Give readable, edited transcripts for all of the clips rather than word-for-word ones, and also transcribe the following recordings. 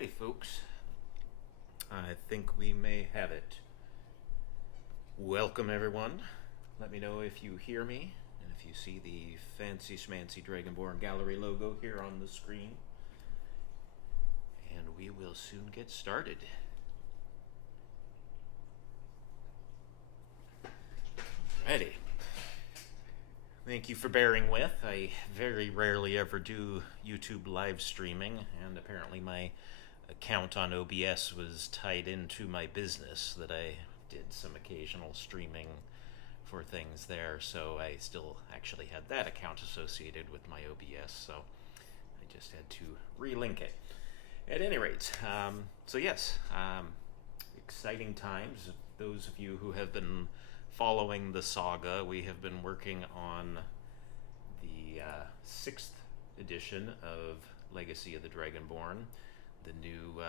Alrighty, folks. I think we may have it. Welcome, everyone. Let me know if you hear me and if you see the fancy schmancy Dragonborn gallery logo here on the screen. And we will soon get started. Alrighty. Thank you for bearing with. I very rarely ever do YouTube live streaming, and apparently my account on OBS was tied into my business that I did some occasional streaming for things there, so I still actually had that account associated with my OBS, so I just had to relink it. At any rate, so yes, exciting times. Those of you who have been following the saga, we have been working on the 6th edition of Legacy of the Dragonborn, the new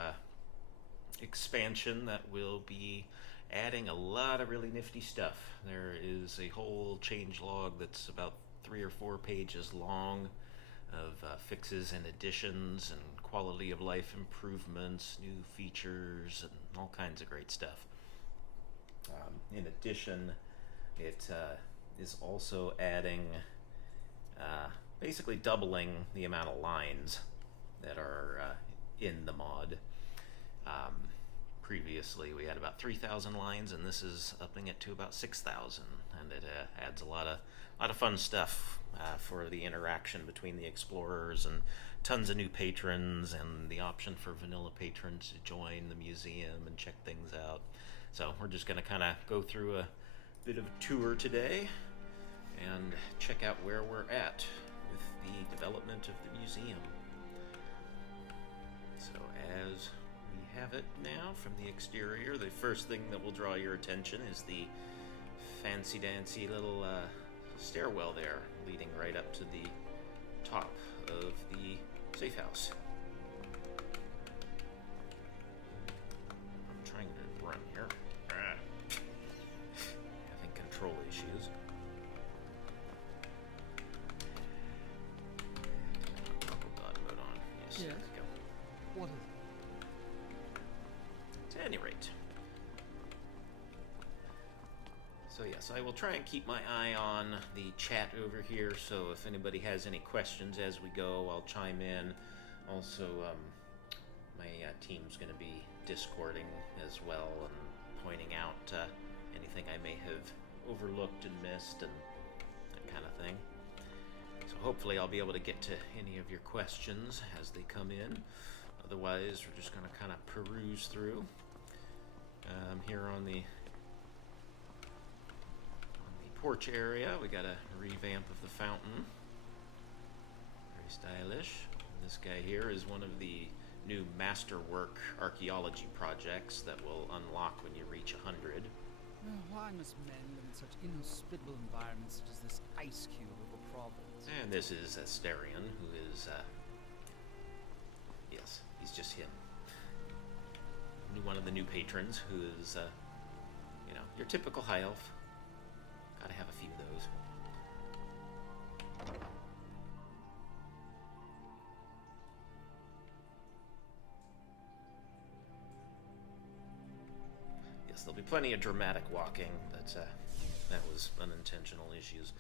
expansion that will be adding a lot of really nifty stuff. There is a whole changelog that's about 3 or 4 pages long of fixes and additions and quality of life improvements, new features, and all kinds of great stuff. In addition, it is also adding, basically doubling the amount of lines that are in the mod. Previously we had about 3,000 lines, and this is upping it to about 6,000, and it adds a lot of fun stuff for the interaction between the explorers, and tons of new patrons, and the option for vanilla patrons to join the museum and check things out. So we're just going to kind of go through a bit of a tour today and check out where we're at with the development of the museum. So as we have it now from the exterior, the first thing that will draw your attention is the fancy-dancy little stairwell there, leading right up to the top of the safe house. I'm trying to run here. Having control issues. God mode on. Yes, there we go. What is it? At any rate. So yes, I will try and keep my eye on the chat over here, so if anybody has any questions as we go, I'll chime in. Also, my team's going to be Discording as well and pointing out anything I may have overlooked and missed and that kind of thing. So hopefully I'll be able to get to any of your questions as they come in. Otherwise, we're just going to kind of peruse through. Here on the porch area, we got a revamp of the fountain. Very stylish. And this guy here is one of the new masterwork archaeology projects that will unlock when you reach 100. Why must men live in such inhospitable environments such as this ice cube of a province? And this is Asterion, who is, yes, he's just him. One of the new patrons, who is, you know, your typical high elf. Gotta have a few of those. Yes, there'll be plenty of dramatic walking, but that was unintentional issues.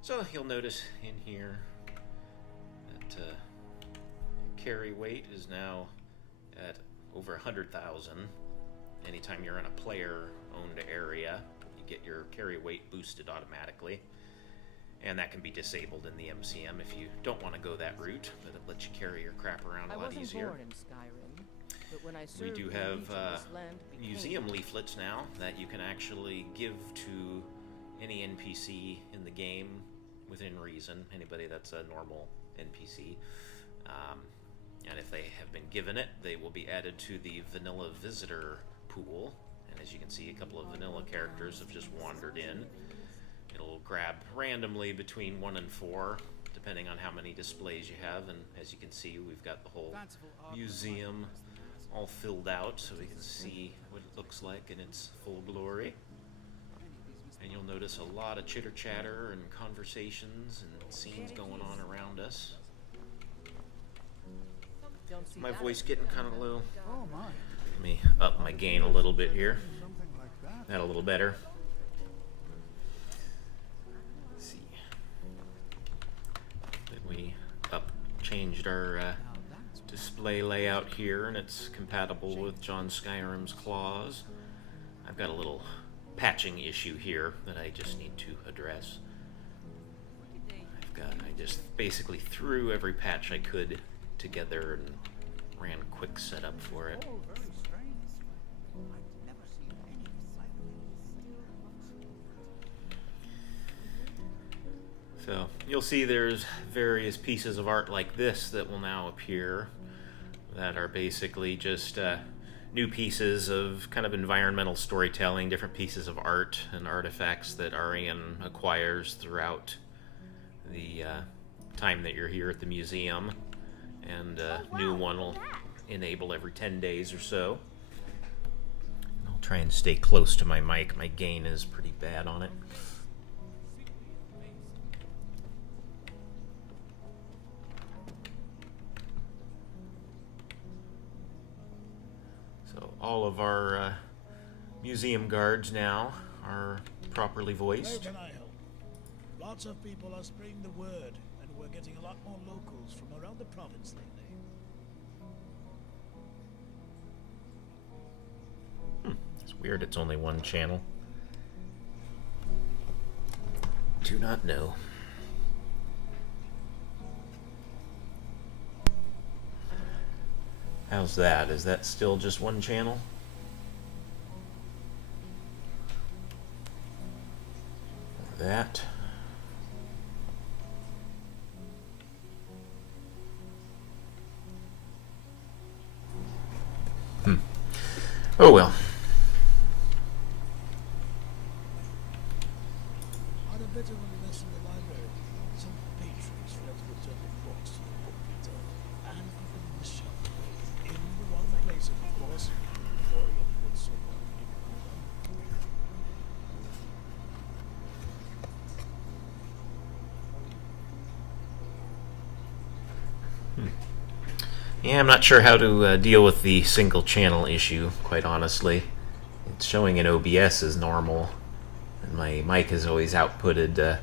So you'll notice in here that carry weight is now at over 100,000. Anytime you're in a player-owned area, you get your carry weight boosted automatically. And that can be disabled in the MCM if you don't want to go that route, but it lets you carry your crap around a lot easier. Born in Skyrim, but when I We do have land museum leaflets now that you can actually give to any NPC in the game within reason, anybody that's a normal NPC. And if they have been given it, they will be added to the vanilla visitor pool. And as you can see, a couple of vanilla characters have just wandered in. It'll grab randomly between 1 and 4, depending on how many displays you have. And as you can see, we've got the whole museum all filled out, so we can see what it looks like in its full glory. And you'll notice a lot of chitter-chatter and conversations and scenes going on around us. Don't see My that voice every getting day. kind of low. Oh my. Let me up my gain a little bit here. Something like that. That a little better. Let's see. Then we changed our Now that's display layout here, and it's compatible with John Skyrim's claws. I've got a little patching issue here that I just need to address. I just basically threw every patch I could together and ran quick setup for it. oh, very strange. I've never seen anything like this. So you'll see there's various pieces of art like this that will now appear that are basically just new pieces of kind of environmental storytelling, different pieces of art and artifacts that Arian acquires throughout the time that you're here at the museum, and new one will enable every 10 days or so. I'll try and stay close to my mic. My gain is pretty bad on it. So all of our museum guards now are properly How voiced. can I help? Lots of people are spreading the word, and we're getting a lot more locals from around the province lately. It's weird it's only one channel. Do not know. How's that? Is that still just one channel? Or that? Oh well. Had a bit of a mess in the library. Some patrons failed to return the books to the bookkeeper, and put them in the shelf. In the wrong place, of course. Orion would so well ignore them. Yeah, I'm not sure how to deal with the single channel issue, quite honestly. It's showing in OBS as normal, and my mic has always outputted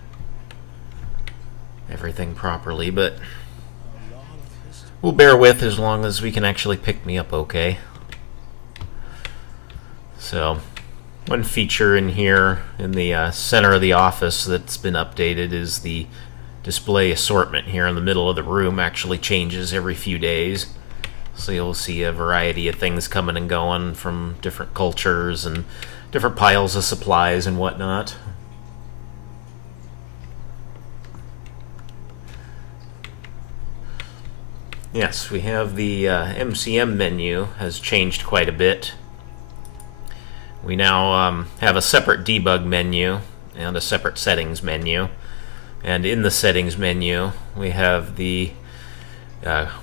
everything properly, but A lot of history. we'll bear with as long as we can actually pick me up okay. So, one feature in here in the center of the office that's been updated is the display assortment here in the middle of the room actually changes every few days. So you'll see a variety of things coming and going from different cultures and different piles of supplies and whatnot. Yes, we have the MCM menu has changed quite a bit. We now have a separate debug menu and a separate settings menu. And in the settings menu, we have the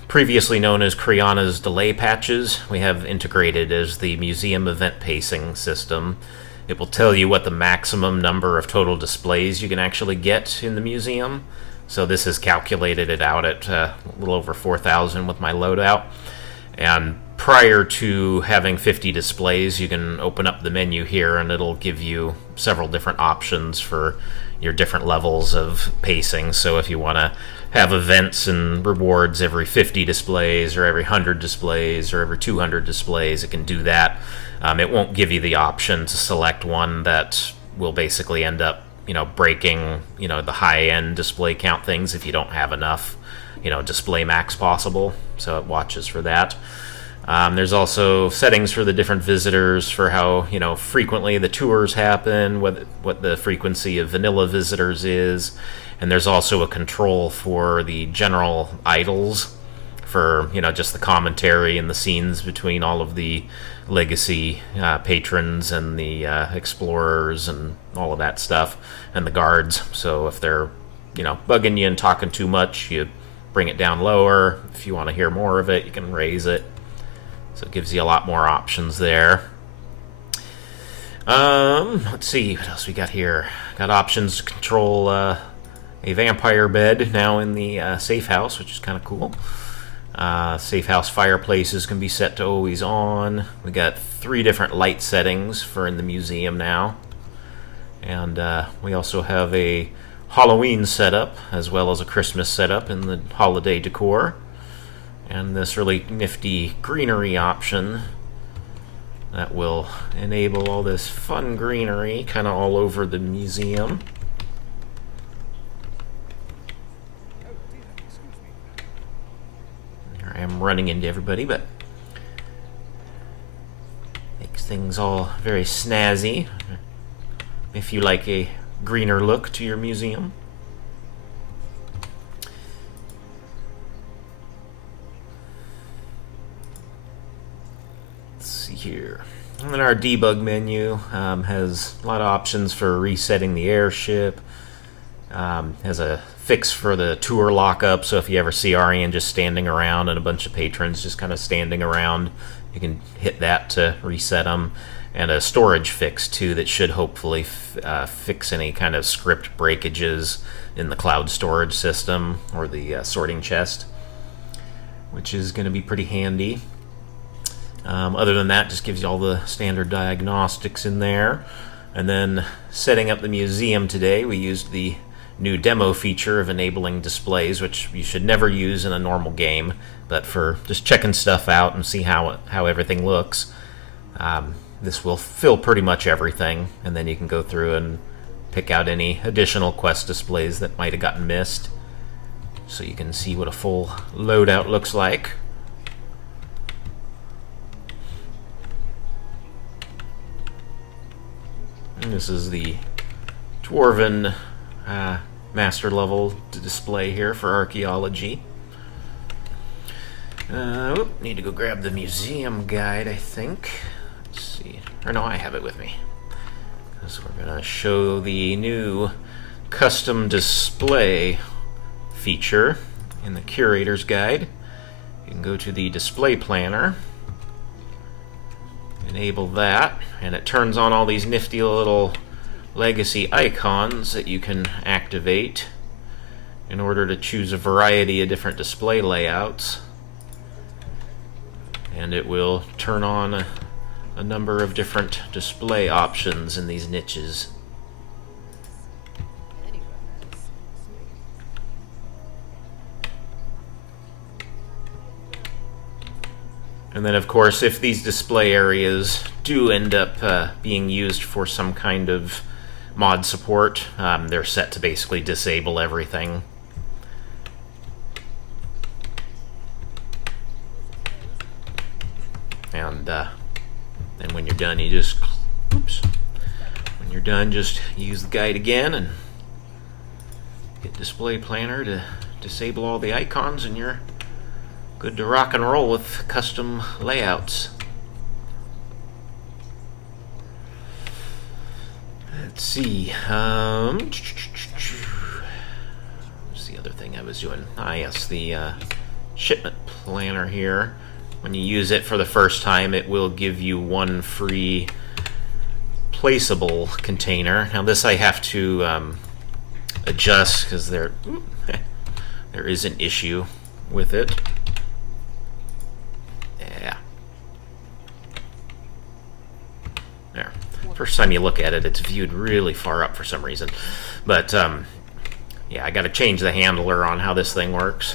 previously known as Kriana's delay patches. We have integrated as the museum event pacing system. It will tell you what the maximum number of total displays you can actually get in the museum. So this has calculated it out at a little over 4,000 with my loadout. And prior to having 50 displays, you can open up the menu here and it'll give you several different options for your different levels of pacing. So if you want to have events and rewards every 50 displays or every 100 displays or every 200 displays, it can do that. It won't give you the option to select one that will basically end up, breaking, the high-end display count things if you don't have enough, display max possible. So it watches for that. There's also settings for the different visitors for how frequently the tours happen, what the frequency of vanilla visitors is, and there's also a control for the general idols for just the commentary and the scenes between all of the legacy patrons and the explorers and all of that stuff, and the guards. So if they're bugging you and talking too much, you bring it down lower. If you want to hear more of it, you can raise it. So it gives you a lot more options there. Let's see, what else we got here? Got options to control a vampire bed now in the safe house, which is kind of cool. Safe house fireplaces can be set to always on. We got 3 different light settings for in the museum now. And we also have a Halloween setup as well as a Christmas setup in the holiday decor. And this really nifty greenery option that will enable all this fun greenery kind of all over the museum. Here I am running into everybody, but makes things all very snazzy if you like a greener look to your museum. Here. And then our debug menu has a lot of options for resetting the airship. Has a fix for the tour lockup, so if you ever see Arian just standing around and a bunch of patrons just kind of standing around, you can hit that to reset them. And a storage fix too that should hopefully fix any kind of script breakages in the cloud storage system or the sorting chest, which is going to be pretty handy. Other than that, just gives you all the standard diagnostics in there. And then setting up the museum today, we used the new demo feature of enabling displays, which you should never use in a normal game, but for just checking stuff out and see how everything looks. This will fill pretty much everything, and then you can go through and pick out any additional quest displays that might have gotten missed, so you can see what a full loadout looks like. And this is the Dwarven master level display here for archaeology. Need to go grab the museum guide, I think. Let's see. Or no, I have it with me. So we're going to show the new custom display feature in the curator's guide. You can go to the display planner, enable that, and it turns on all these nifty little legacy icons that you can activate in order to choose a variety of different display layouts. And it will turn on a number of different display options in these niches. And then, of course, if these display areas do end up being used for some kind of mod support, they're set to basically disable everything. And then when you're done, you just, when you're done, just use the guide again and hit display planner to disable all the icons, and you're good to rock and roll with custom layouts. Let's see. What's the other thing I was doing? Ah, yes, the shipment planner here. When you use it for the first time, it will give you one free placeable container. Now this I have to adjust because there is an issue with it. Yeah. There. First time you look at it, it's viewed really far up for some reason. But yeah, I got to change the handler on how this thing works.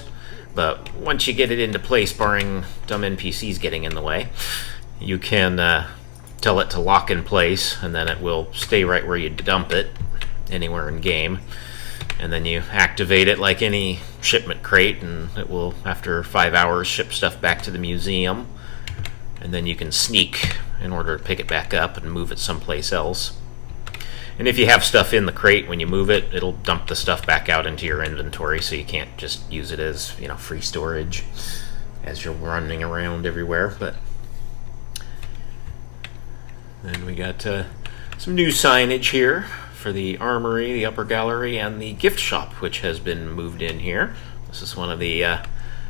But once you get it into place, barring dumb NPCs getting in the way, you can tell it to lock in place, and then it will stay right where you dump it, anywhere in game. And then you activate it like any shipment crate, and it will, after 5 hours, ship stuff back to the museum. And then you can sneak in order to pick it back up and move it someplace else. And if you have stuff in the crate, when you move it, it'll dump the stuff back out into your inventory, so you can't just use it as, you know, free storage as you're running around everywhere. But then we got some new signage here for the Armory, the upper gallery, and the gift shop, which has been moved in here. This is one of the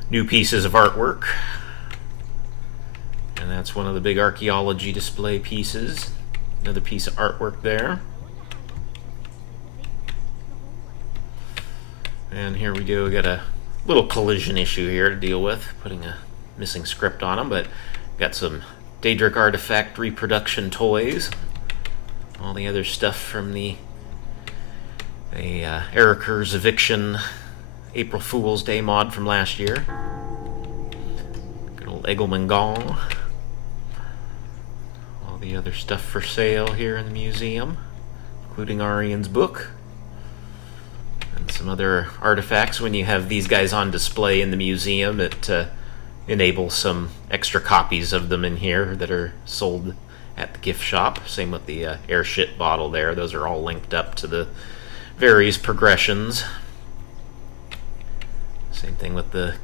new pieces of artwork. And that's one of the big archaeology display pieces. Another piece of artwork there. And here we go, we got a little collision issue here to deal with, putting a missing script on them, but got some Daedric artifact reproduction toys, all the other stuff from the Eriker's Eviction April Fool's Day mod from last year. Good old Egelman Gong. All the other stuff for sale here in the museum, including Arian's book. And some other artifacts. When you have these guys on display in the museum, it enables some extra copies of them in here that are sold at the gift shop. Same with the Airship bottle there. Those are all linked up to the various progressions. Same thing with the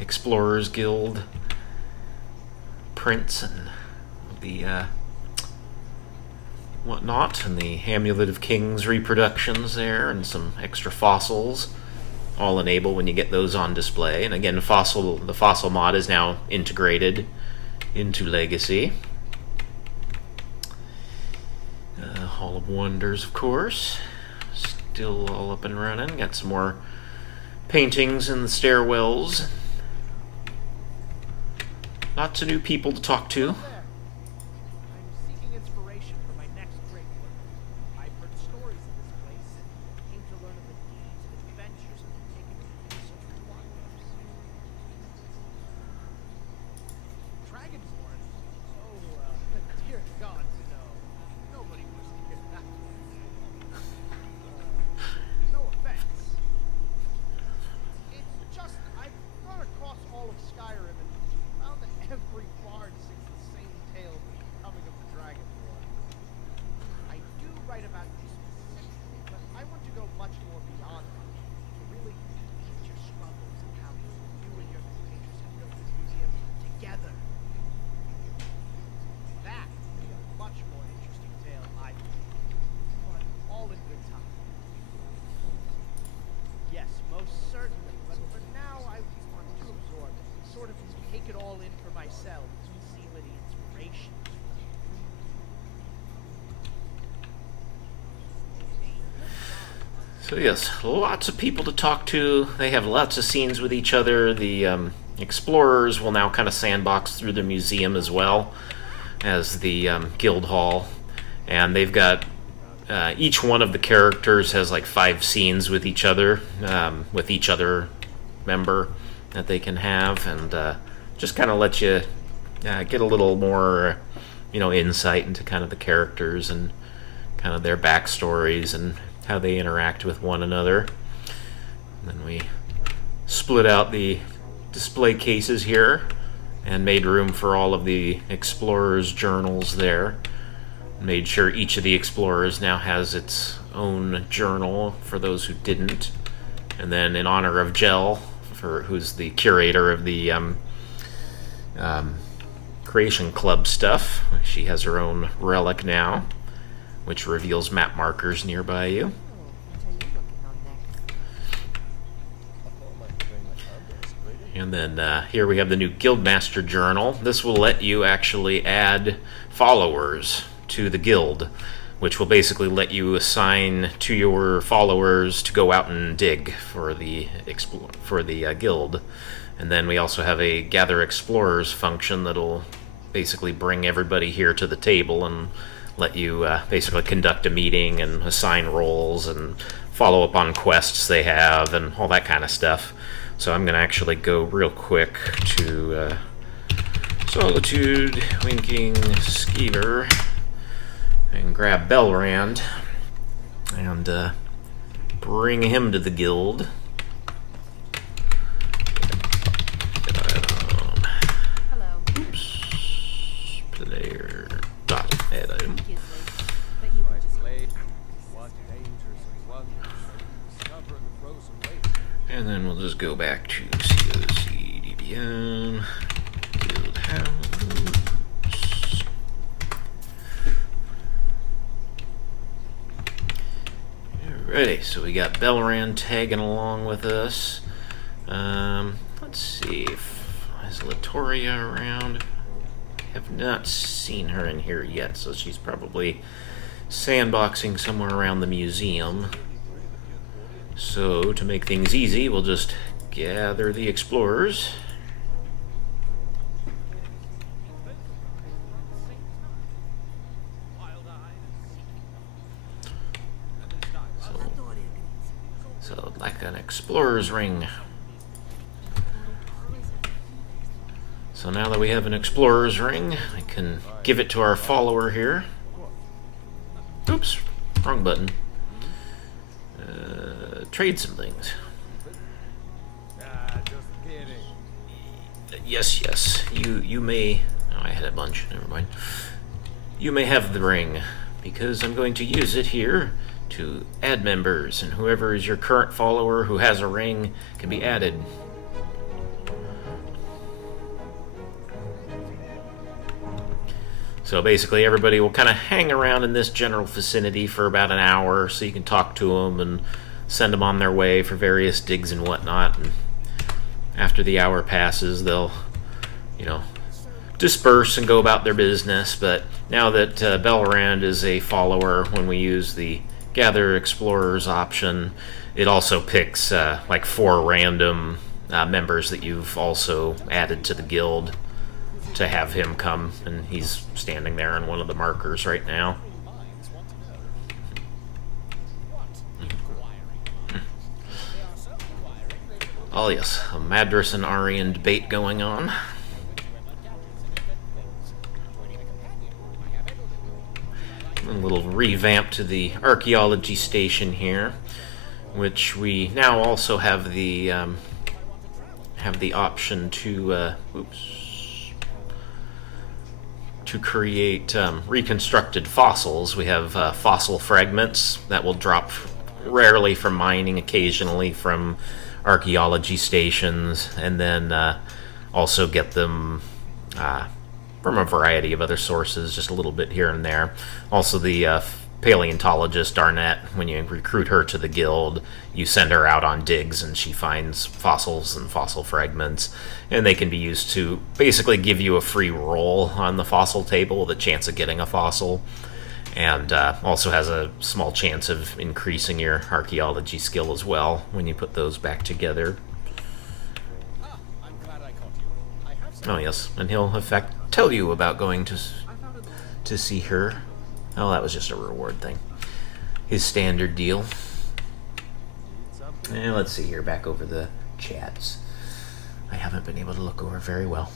Explorers Guild prints and the whatnot, and the Amulet of Kings reproductions there, and some extra fossils, all enable when you get those on display. And again, the fossil mod is now integrated into Legacy. Hall of Wonders, of course, still all up and running. Got some more paintings in the stairwells. Lots of new people to talk to. I'm seeking inspiration for my next great work. I've heard stories of this place and came to learn of the deeds and adventures that have taken me through such wonders. Dragonborn? Oh, dear gods, no. Nobody wants to hear that. No offense. It's just, I've gone across all of Skyrim and found that every bard sings the same tale of the coming of the Dragonborn. I do write about you specifically, but I want to go much more beyond that. To really eat your struggles and how you and your compatriots have built this museum together. That would be a much more interesting tale, I think. But all in good time. Yes, most certainly. But for now, I want to absorb it. Sort of take it all in for myself to see where the inspiration is from. So yes, lots of people to talk to. They have lots of scenes with each other. The explorers will now kind of sandbox through the museum as well as the guild hall, and they've got each one of the characters has like 5 scenes with each other member that they can have, and just kind of let you get a little more insight into kind of the characters and kind of their backstories and how they interact with one another. And then we split out the display cases here and made room for all of the explorers' journals there. Made sure each of the explorers now has its own journal for those who didn't. And then in honor of Jell, who's the curator of the Creation Club stuff, she has her own relic now, which reveals map markers nearby you. Oh, what are you looking on next? And then here we have the new Guildmaster Journal. This will let you actually add followers to the guild, which will basically let you assign to your followers to go out and dig for the guild. And then we also have a Gather Explorers function that'll basically bring everybody here to the table and let you basically conduct a meeting and assign roles and follow up on quests they have and all that kind of stuff. So I'm going to actually go real quick to Solitude, Winking, Skeever, and grab Belrand and bring him to the guild. Hello. Oops. Player dot Adam. But you can just And then we'll just go back to COC DBM Guild House. Alrighty, so we got Belrand tagging along with us. Let's see if is Latoria around. I have not seen her in here yet, so she's probably sandboxing somewhere around the museum. So to make things easy, we'll just gather the explorers. So, like an explorer's ring. So now that we have an explorer's ring, I can give it to our follower here. Oops, wrong button. Trade some things. Yes. You may. Oh, I had a bunch. Never mind. You may have the ring because I'm going to use it here to add members, and whoever is your current follower who has a ring can be added. So basically everybody will kind of hang around in this general vicinity for about an hour so you can talk to them and send them on their way for various digs and whatnot. And after the hour passes, they'll, disperse and go about their business. But now that Belrand is a follower, when we use the Gather Explorers option, it also picks like 4 random members that you've also added to the guild to have him come, and he's standing there on one of the markers right now. Oh yes, a Madras and Aryan debate going on. A little revamp to the archaeology station here, which we now also have the option to to create reconstructed fossils. We have fossil fragments that will drop rarely from mining, occasionally from archaeology stations, and then also get them from a variety of other sources, just a little bit here and there. Also the paleontologist Darnett, when you recruit her to the guild, you send her out on digs and she finds fossils and fossil fragments, and they can be used to basically give you a free roll on the fossil table with a chance of getting a fossil, and also has a small chance of increasing your archaeology skill as well when you put those back together. Oh yes, and he'll in fact tell you about going to see her. Oh, that was just a reward thing. His standard deal. And let's see here, back over the chats. I haven't been able to look over very well.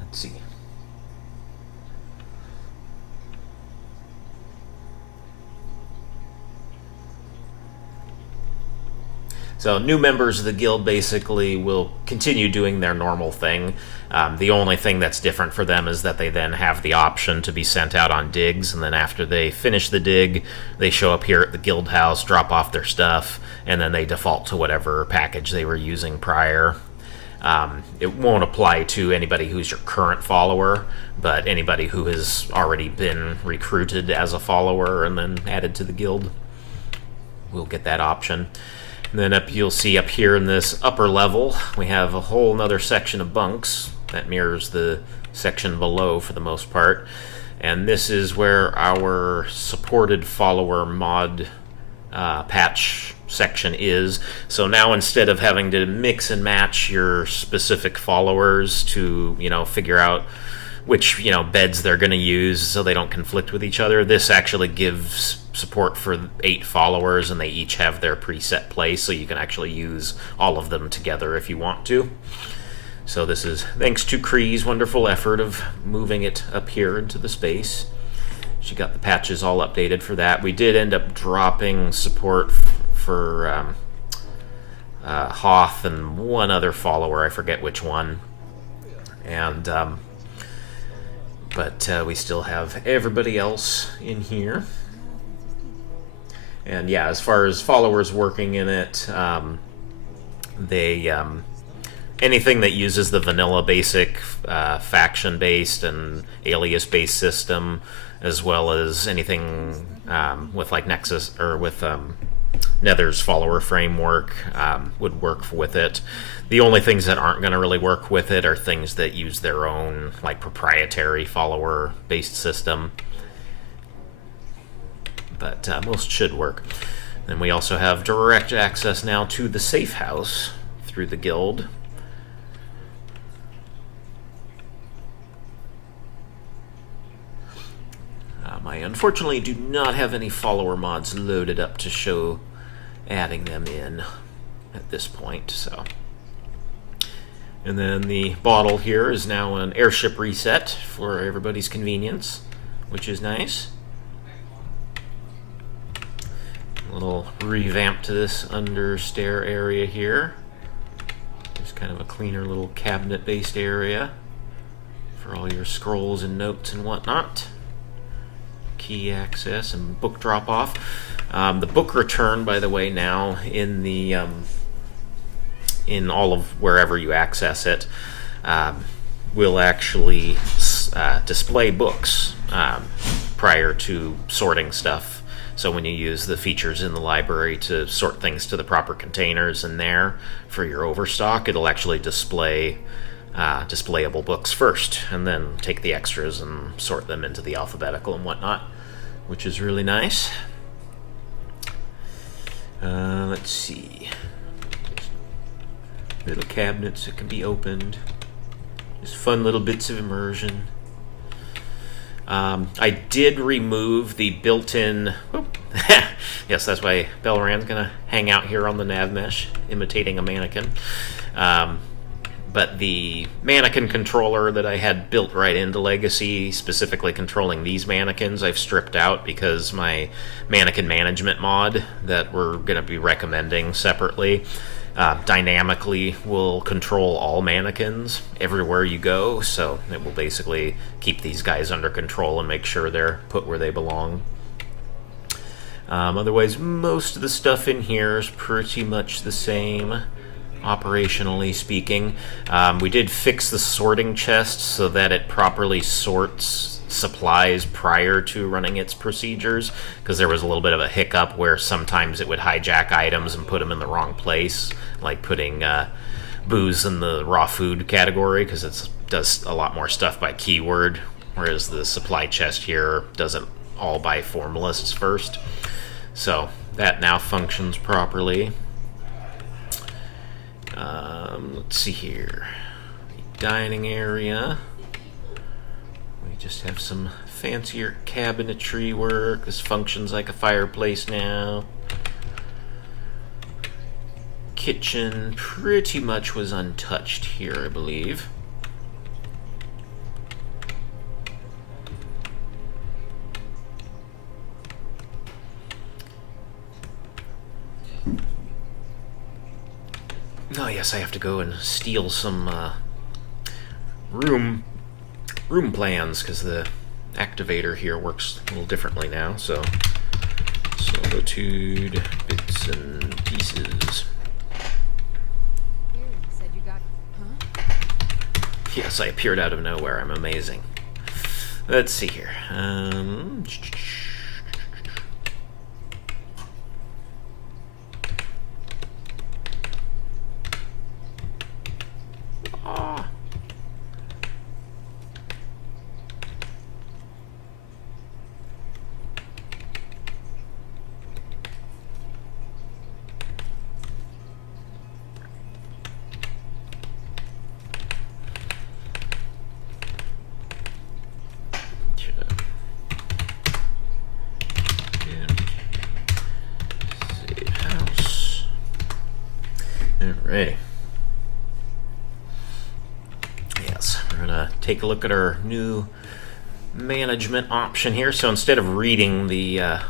Let's see. So new members of the guild basically will continue doing their normal thing. The only thing that's different for them is that they then have the option to be sent out on digs, and then after they finish the dig, they show up here at the guild house, drop off their stuff, and then they default to whatever package they were using prior. It won't apply to anybody who's your current follower, but anybody who has already been recruited as a follower and then added to the guild will get that option. And then you'll see up here in this upper level, we have a whole nother section of bunks that mirrors the section below for the most part. And this is where our supported follower mod patch section is. So now instead of having to mix and match your specific followers to, figure out which, beds they're going to use so they don't conflict with each other, this actually gives support for 8 followers, and they each have their preset place, so you can actually use all of them together if you want to. So this is thanks to Kree's wonderful effort of moving it up here into the space. She got the patches all updated for that. We did end up dropping support for Hoth and one other follower, I forget which one. And but we still have everybody else in here. And yeah, as far as followers working in it, they anything that uses the vanilla basic faction-based and alias-based system, as well as anything with like Nexus or with Nether's follower framework would work with it. The only things that aren't going to really work with it are things that use their own like proprietary follower-based system. But most should work. And we also have direct access now to the safe house through the guild. I unfortunately do not have any follower mods loaded up to show adding them in at this point, so. And then the bottle here is now an airship reset for everybody's convenience, which is nice. A little revamp to this understair area here. Just kind of a cleaner little cabinet-based area for all your scrolls and notes and whatnot. Key access and book drop-off. The book return, by the way, now in the in all of wherever you access it, will actually display books prior to sorting stuff. So when you use the features in the library to sort things to the proper containers in there for your overstock, it'll actually display displayable books first, and then take the extras and sort them into the alphabetical and whatnot, which is really nice. Let's see. Little cabinets that can be opened. Just fun little bits of immersion. I did remove the built-in... yes, that's why Belran's going to hang out here on the nav mesh, imitating a mannequin. But the mannequin controller that I had built right into Legacy, specifically controlling these mannequins, I've stripped out because my mannequin management mod that we're going to be recommending separately dynamically will control all mannequins everywhere you go, so it will basically keep these guys under control and make sure they're put where they belong. Otherwise, most of the stuff in here is pretty much the same, operationally speaking. We did fix the sorting chest so that it properly sorts supplies prior to running its procedures, because there was a little bit of a hiccup where sometimes it would hijack items and put them in the wrong place, like putting booze in the raw food category, because it does a lot more stuff by keyword, whereas the supply chest here does it all by formalists first. So that now functions properly. Let's see here. Dining area. We just have some fancier cabinetry work. This functions like a fireplace now. Kitchen pretty much was untouched here, I believe. Oh yes, I have to go and steal some room plans, because the activator here works a little differently now. So solitude, bits and pieces. Said you got, huh? Yes, I appeared out of nowhere. I'm amazing. Let's see here. Alrighty. Yes, we're gonna take a look at our new management option here. So instead of reading the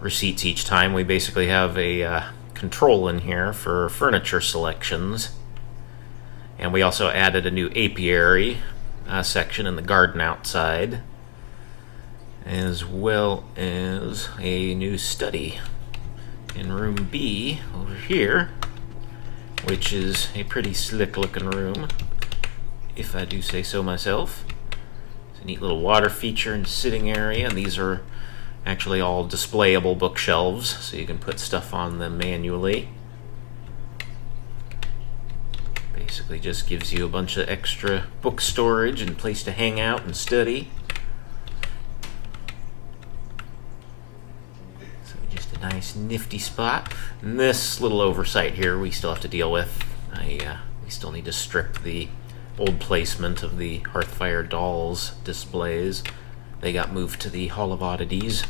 receipts each time, we basically have a control in here for furniture selections. And we also added a new apiary section in the garden outside, as well as a new study in room B over here, which is a pretty slick looking room, if I do say so myself. It's a neat little water feature and sitting area, and these are actually all displayable bookshelves, so you can put stuff on them manually. Basically just gives you a bunch of extra book storage and place to hang out and study. So just a Nice nifty spot. And this little oversight here we still have to deal with. We still need to strip the old placement of the Hearthfire dolls displays. They got moved to the Hall of Oddities.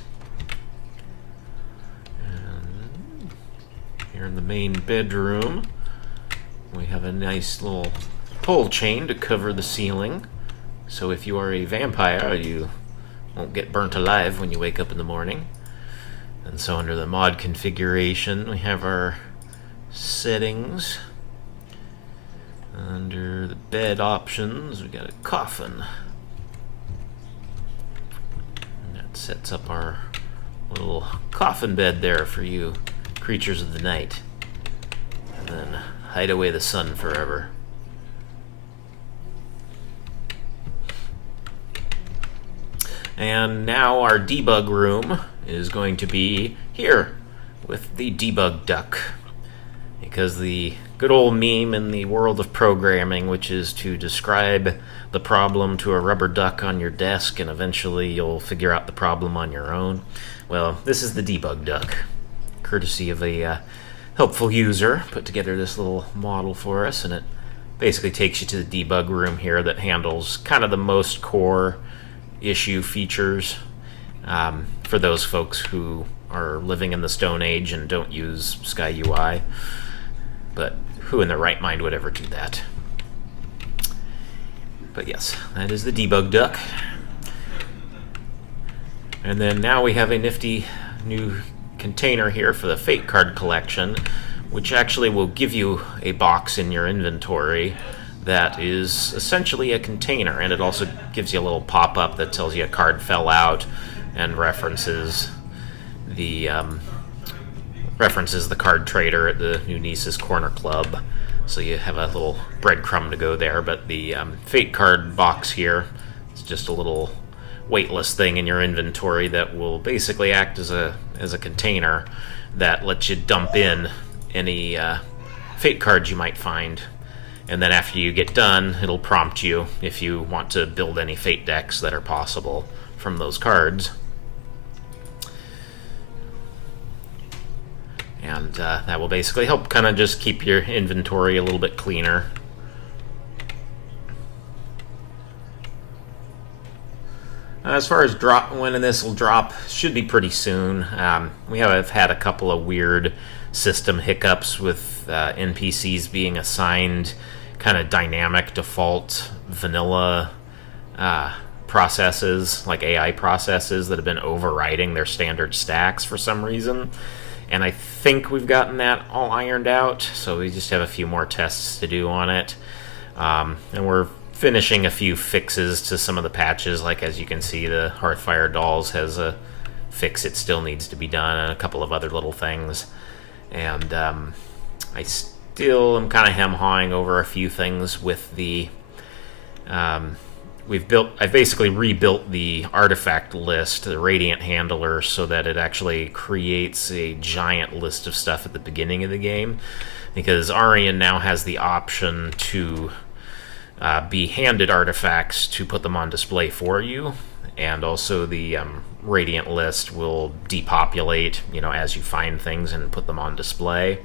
And here in the main bedroom, we have a nice little pole chain to cover the ceiling. So if you are a vampire, you won't get burnt alive when you wake up in the morning. And so under the mod configuration, we have our settings. Under the bed options, we got a coffin. And that sets up our little coffin bed there for you creatures of the night. And then hide away the sun forever. And now our debug room is going to be here with the debug duck. Because the good old meme in the world of programming, which is to describe the problem to a rubber duck on your desk and eventually you'll figure out the problem on your own. Well, this is the debug duck, courtesy of a helpful user put together this little model for us, and it basically takes you to the debug room here that handles kind of the most core issue features for those folks who are living in the Stone Age and don't use Sky UI. But who in their right mind would ever do that? But yes, that is the debug duck. And then now we have a nifty new container here for the Fate card collection, which actually will give you a box in your inventory that is essentially a container, and it also gives you a little pop-up that tells you a card fell out and references the card trader at the New Nice's Corner Club. So you have a little breadcrumb to go there, but the Fate card box here is just a little weightless thing in your inventory that will basically act as a container that lets you dump in any Fate cards you might find. And then after you get done, it'll prompt you if you want to build any Fate decks that are possible from those cards. And that will basically help kind of just keep your inventory a little bit cleaner. As far as when this will drop, should be pretty soon. We have had a couple of weird system hiccups with NPCs being assigned kind of dynamic default vanilla processes, like AI processes that have been overriding their standard stacks for some reason. And I think we've gotten that all ironed out, so we just have a few more tests to do on it. And we're finishing a few fixes to some of the patches, like as you can see, the Hearthfire Dolls has a fix it still needs to be done, and a couple of other little things. And I still am kind of hem-hawing over a few things with the... I've basically rebuilt the artifact list, the Radiant Handler, so that it actually creates a giant list of stuff at the beginning of the game. Because Arian now has the option to be handed artifacts to put them on display for you, and also the Radiant list will depopulate, as you find things and put them on display.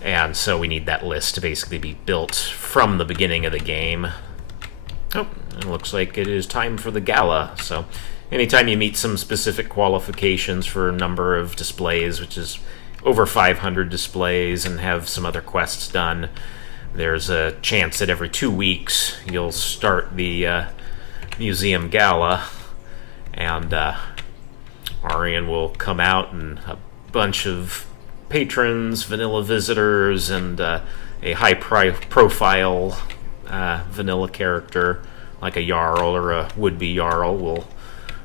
And so we need that list to basically be built from the beginning of the game. Oh, it looks like it is time for the gala. So anytime you meet some specific qualifications for a number of displays, which is over 500 displays, and have some other quests done, there's a chance that every 2 weeks you'll start the museum gala, and Arian will come out, and a bunch of patrons, vanilla visitors, and a high-profile vanilla character like a Jarl or a would-be Jarl will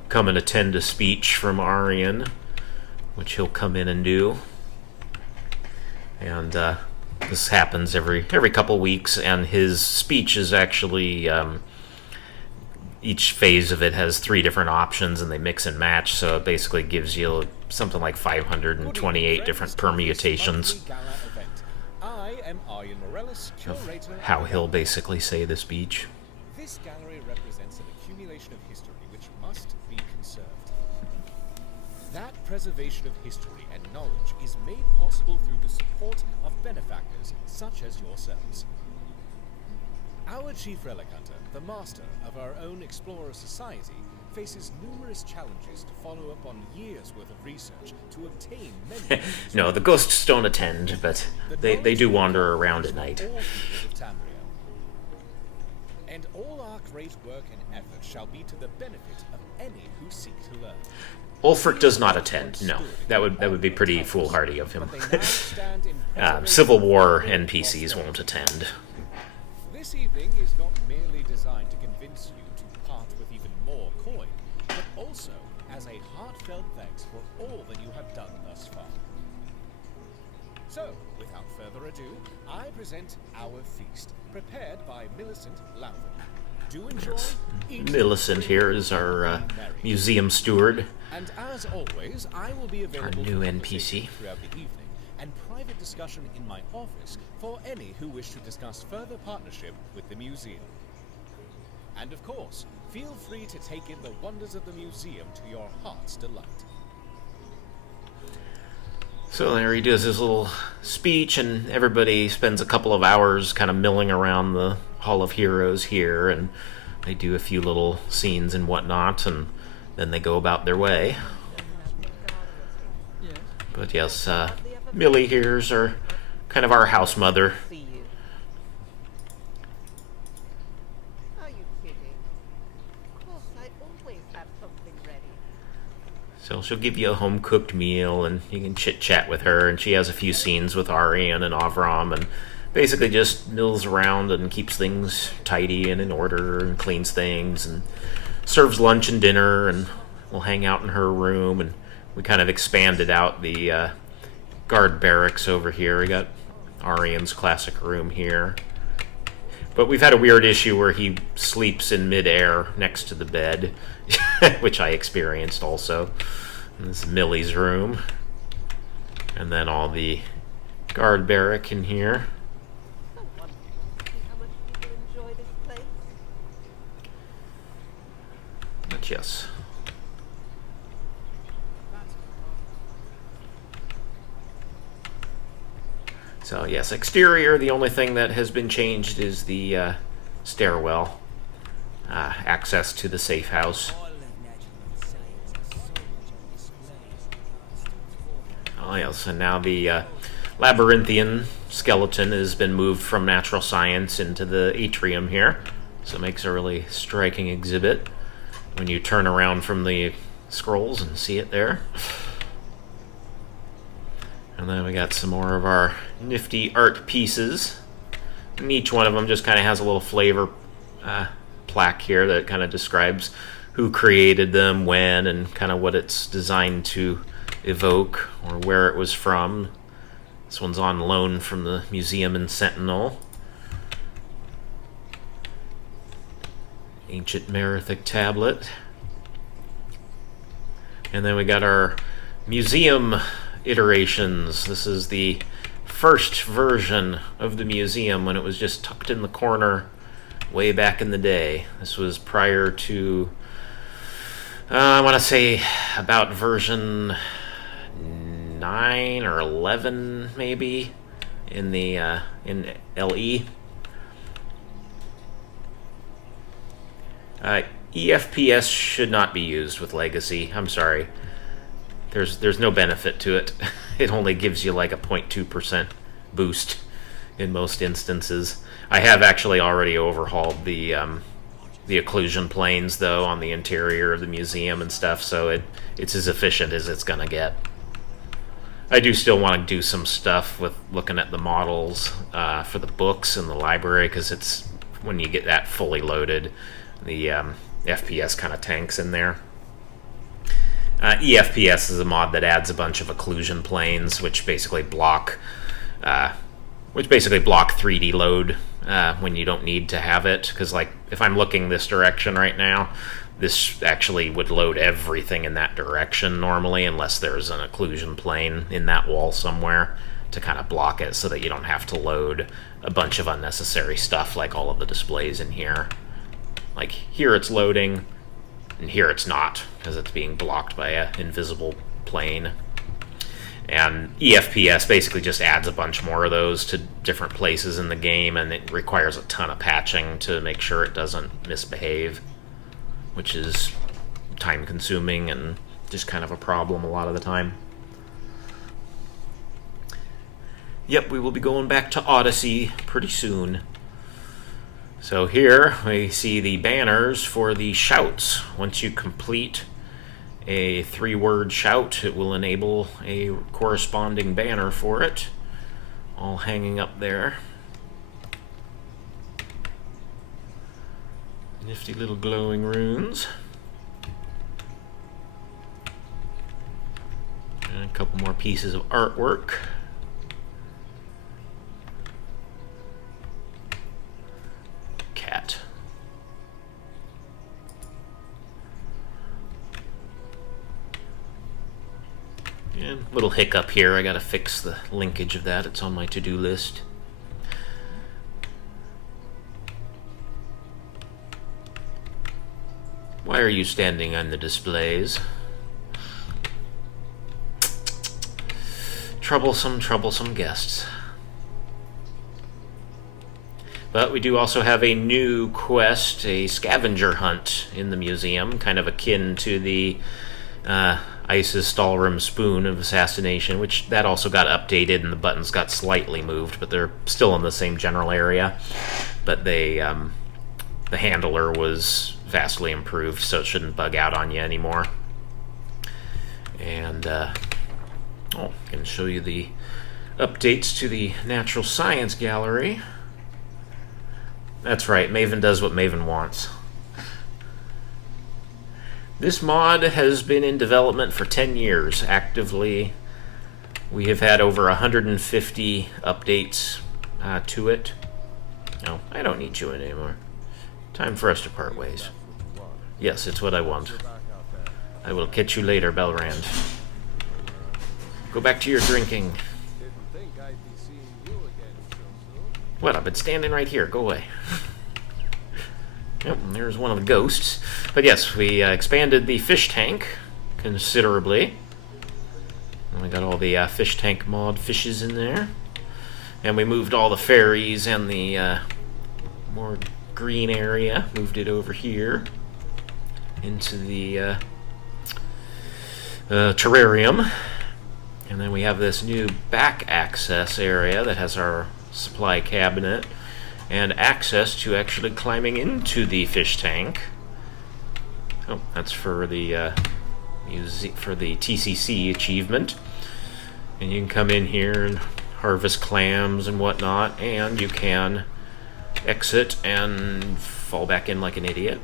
come and attend a speech from Arian, which he'll come in and do. And this happens every couple weeks, and his speech is actually each phase of it has 3 different options, and they mix and match, so it basically gives you something like 528 different permutations of how he'll basically say the speech. This gallery represents an accumulation of history which must be conserved. That preservation of history and knowledge is made possible through the support of benefactors such as yourselves. Our chief relic hunter, the master of our own Explorer Society, faces numerous challenges to follow up on years' worth of research to obtain many... No, the ghosts don't attend, but they do wander around at night. And all our great work and effort shall be to the benefit of any who seek to learn. Ulfric does not attend. No, that would be pretty foolhardy of him. Civil War NPCs won't attend. This evening is not merely designed to convince you to part with even more coin, but also as a heartfelt thanks for all that you have done thus far. So, without further ado, I present our feast, prepared by Millicent Lowther. Do enjoy. Millicent here is our museum steward. And as always, I will be available Our new for NPC. throughout the evening and private discussion in my office for any who wish to discuss further partnership with the museum. And of course, feel free to take in the wonders of the museum to your heart's delight. So there he does his little speech, and everybody spends a couple of hours kind of milling around the Hall of Heroes here, and they do a few little scenes and whatnot, and then they go about their way. But yes, Millie here's our kind of our house mother. Are you kidding? Of course, I always have something ready. So she'll give you a home-cooked meal, and you can chit-chat with her, and she has a few scenes with Arian and Avram, and basically just mills around and keeps things tidy and in order, and cleans things, and serves lunch and dinner, and we'll hang out in her room, and we kind of expanded out the guard barracks over here. We got Arian's classic room here. But we've had a weird issue where he sleeps in midair next to the bed, which I experienced also. And this is Millie's room. And then all the guard barrack in here. So wonderful to see how much people enjoy this place. But yes. So yes, exterior, the only thing that has been changed is the stairwell. Access to the safe house. Oh yes, and now the labyrinthian skeleton has been moved from natural science into the atrium here. So it makes a really striking exhibit when you turn around from the scrolls and see it there. And then we got some more of our nifty art pieces. And each one of them just kind of has a little flavor plaque here that kind of describes who created them, when, and kind of what it's designed to evoke or where it was from. This one's on loan from the museum in Sentinel. Ancient Merithic tablet. And then we got our museum iterations. This is the first version of the museum when it was just tucked in the corner way back in the day. This was prior to I want to say about version 9 or 11 maybe in the in LE. EFPS should not be used with Legacy. I'm sorry. There's no benefit to it. It only gives you like a 0.2% boost in most instances. I have actually already overhauled the occlusion planes though on the interior of the museum and stuff, so it's as efficient as it's gonna get. I do still want to do some stuff with looking at the models for the books in the library, because it's when you get that fully loaded, the FPS kind of tanks in there. EFPS is a mod that adds a bunch of occlusion planes, which basically block 3D load when you don't need to have it. Because like if I'm looking this direction right now, this actually would load everything in that direction normally, unless there's an occlusion plane in that wall somewhere to kind of block it, so that you don't have to load a bunch of unnecessary stuff like all of the displays in here. Like here it's loading, and here it's not, because it's being blocked by an invisible plane. And EFPS basically just adds a bunch more of those to different places in the game, and it requires a ton of patching to make sure it doesn't misbehave, which is time consuming and just kind of a problem a lot of the time. Yep, we will be going back to Odyssey pretty soon. So here we see the banners for the shouts. Once you complete a 3-word shout, it will enable a corresponding banner for it, all hanging up there. Nifty little glowing runes. And a couple more pieces of artwork. Cat. And little hiccup here, I gotta fix the linkage of that, it's on my to-do list. Why are you standing on the displays? Troublesome, troublesome guests. But we do also have a new quest, a scavenger hunt in the museum, kind of akin to the Isis Stallroom Spoon of Assassination, which that also got updated and the buttons got slightly moved, but they're still in the same general area. But they, the handler was vastly improved, so it shouldn't bug out on you anymore. And I can show you the updates to the Natural Science Gallery. That's right, Maven does what Maven wants. This mod has been in development for 10 years actively. We have had over 150 updates to it. No, I don't need you anymore. Time for us to part ways. Yes, it's what I want. I will catch you later, Belrand. Go back to your drinking. What? I've been standing right here. Go away. Yep, and there's one of the ghosts. But yes, we expanded the fish tank considerably. And we got all the fish tank mod fishes in there. And we moved all the fairies and the more green area. Moved it over here into the terrarium. And then we have this new back access area that has our supply cabinet and access to actually climbing into the fish tank. Oh, that's for the TCC achievement. And you can come in here and harvest clams and whatnot, and you can exit and fall back in like an idiot.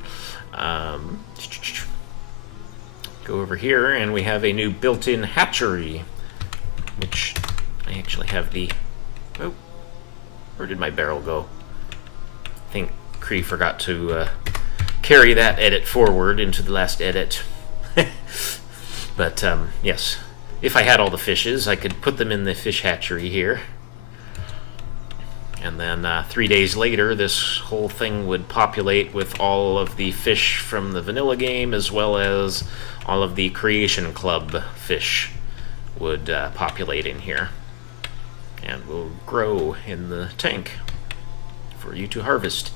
Go over here, and we have a new built-in hatchery, which I actually have the... Oh, where did my barrel go? I think Cree forgot to carry that edit forward into the last edit. But yes, if I had all the fishes, I could put them in the fish hatchery here. And then 3 days later, this whole thing would populate with all of the fish from the vanilla game, as well as all of the Creation Club fish would populate in here. And will grow in the tank for you to harvest.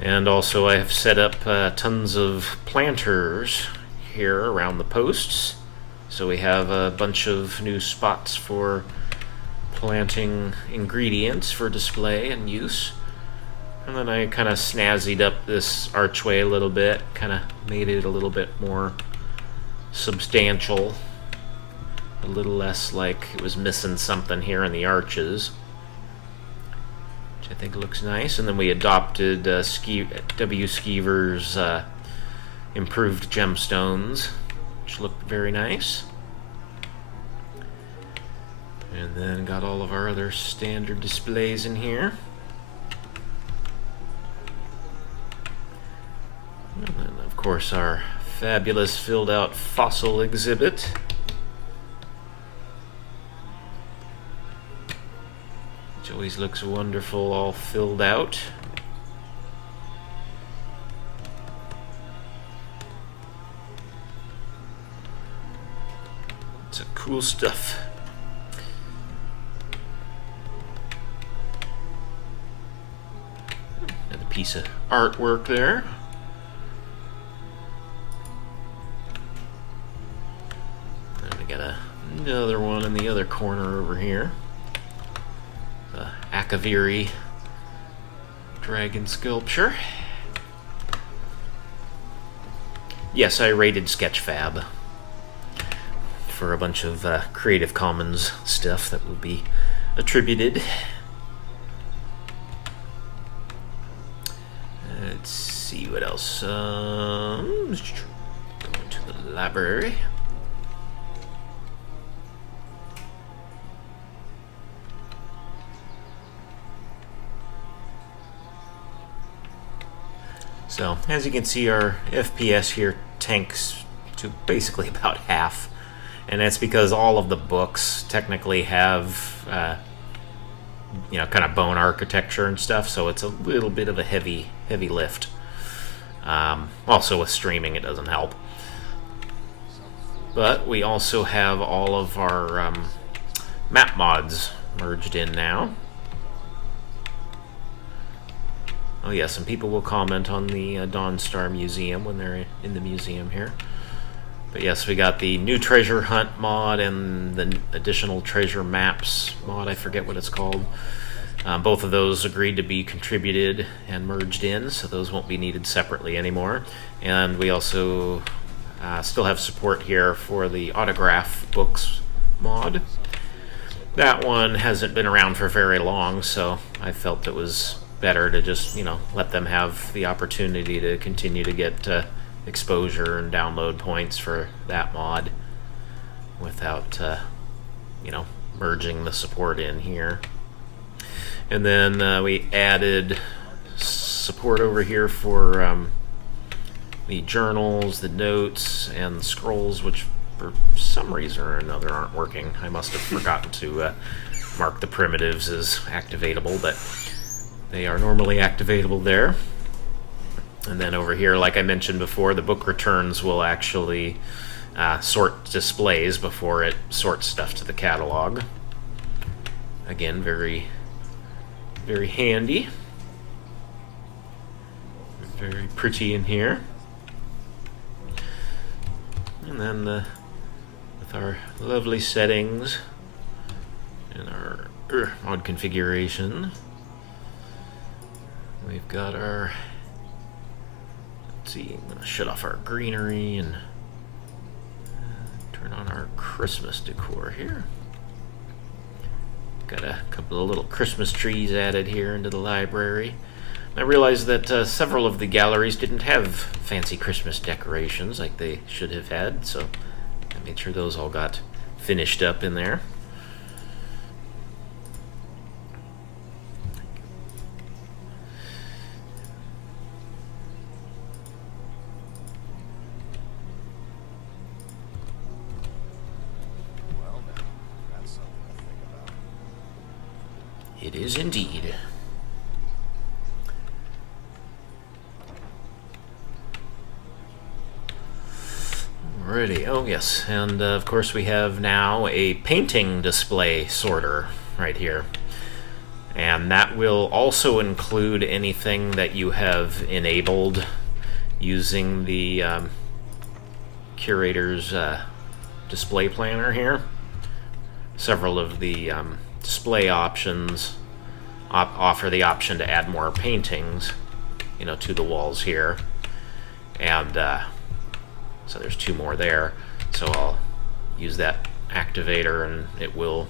And also I have set up tons of planters here around the posts. So we have a bunch of new spots for planting ingredients for display and use. And then I kind of snazzied up this archway a little bit, kind of made it a little bit more substantial. A little less like it was missing something here in the arches, which I think looks nice. And then we adopted W. Skeever's improved gemstones, which look very nice. And then got all of our other standard displays in here. And then, of course, our fabulous filled out fossil exhibit. Which always looks wonderful, all filled out. Cool stuff. Another piece of artwork there. And we got another one in the other corner over here. The Akaviri dragon sculpture. Yes, I rated Sketchfab for a bunch of Creative Commons stuff that will be attributed. Let's see what else. Going to the library. So, as you can see, our FPS here tanks to basically about half. And that's because all of the books technically have, kind of bone architecture and stuff, so it's a little bit of a heavy lift. Also with streaming, it doesn't help. But we also have all of our map mods merged in now. Oh yes, and people will comment on the Dawnstar Museum when they're in the museum here. But yes, we got the new treasure hunt mod and the additional treasure maps mod, I forget what it's called. Both of those agreed to be contributed and merged in, so those won't be needed separately anymore. And we also still have support here for the autograph books mod. That one hasn't been around for very long, so I felt it was better to just, let them have the opportunity to continue to get exposure and download points for that mod without, merging the support in here. And then we added support over here for the journals, the notes, and the scrolls, which for some reason or another aren't working. I must have forgotten to mark the primitives as activatable, but they are normally activatable there. And then over here, like I mentioned before, the book returns will actually sort displays before it sorts stuff to the catalog. Again, very, very handy. Very pretty in here. And then with our lovely settings and our mod configuration, we've got our, let's see, I'm going to shut off our greenery and turn on our Christmas decor here. Got a couple of little Christmas trees added here into the library. I realized that several of the galleries didn't have fancy Christmas decorations like they should have had, so I made sure those all got finished up in there. Well, then, that's something to think about. It is indeed. Alrighty, oh yes, and of course we have now a painting display sorter right here. And that will also include anything that you have enabled using the curator's display planner here. Several of the display options offer the option to add more paintings, to the walls here. And so there's 2 more there. So I'll use that activator and it will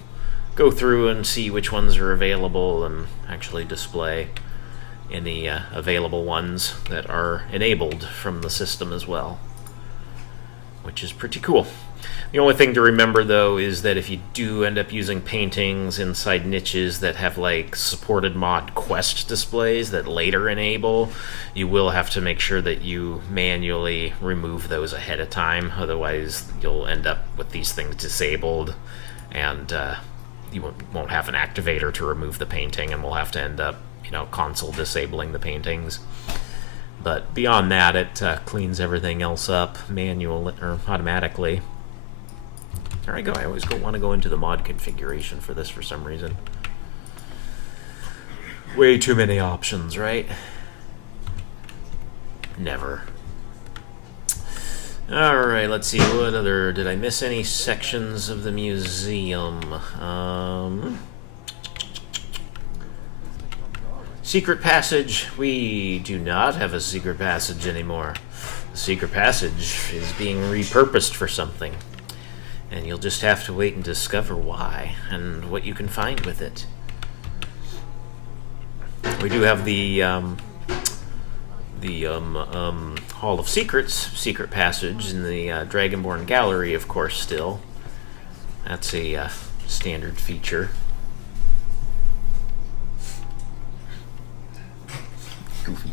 go through and see which ones are available and actually display any available ones that are enabled from the system as well, which is pretty cool. The only thing to remember though is that if you do end up using paintings inside niches that have like supported mod quest displays that later enable, you will have to make sure that you manually remove those ahead of time. Otherwise you'll end up with these things disabled and you won't have an activator to remove the painting, and we'll have to end up console disabling the paintings. But beyond that, it cleans everything else up manually or automatically. There I go. I always want to go into the mod configuration for this for some reason. Way too many options, right? Never. Alright, let's see. What other... Did I miss any sections of the museum? Secret passage. We do not have a secret passage anymore. The secret passage is being repurposed for something. And you'll just have to wait and discover why and what you can find with it. We do have the Hall of Secrets, secret passage in the Dragonborn Gallery, of course, still. That's a standard feature. Goofy.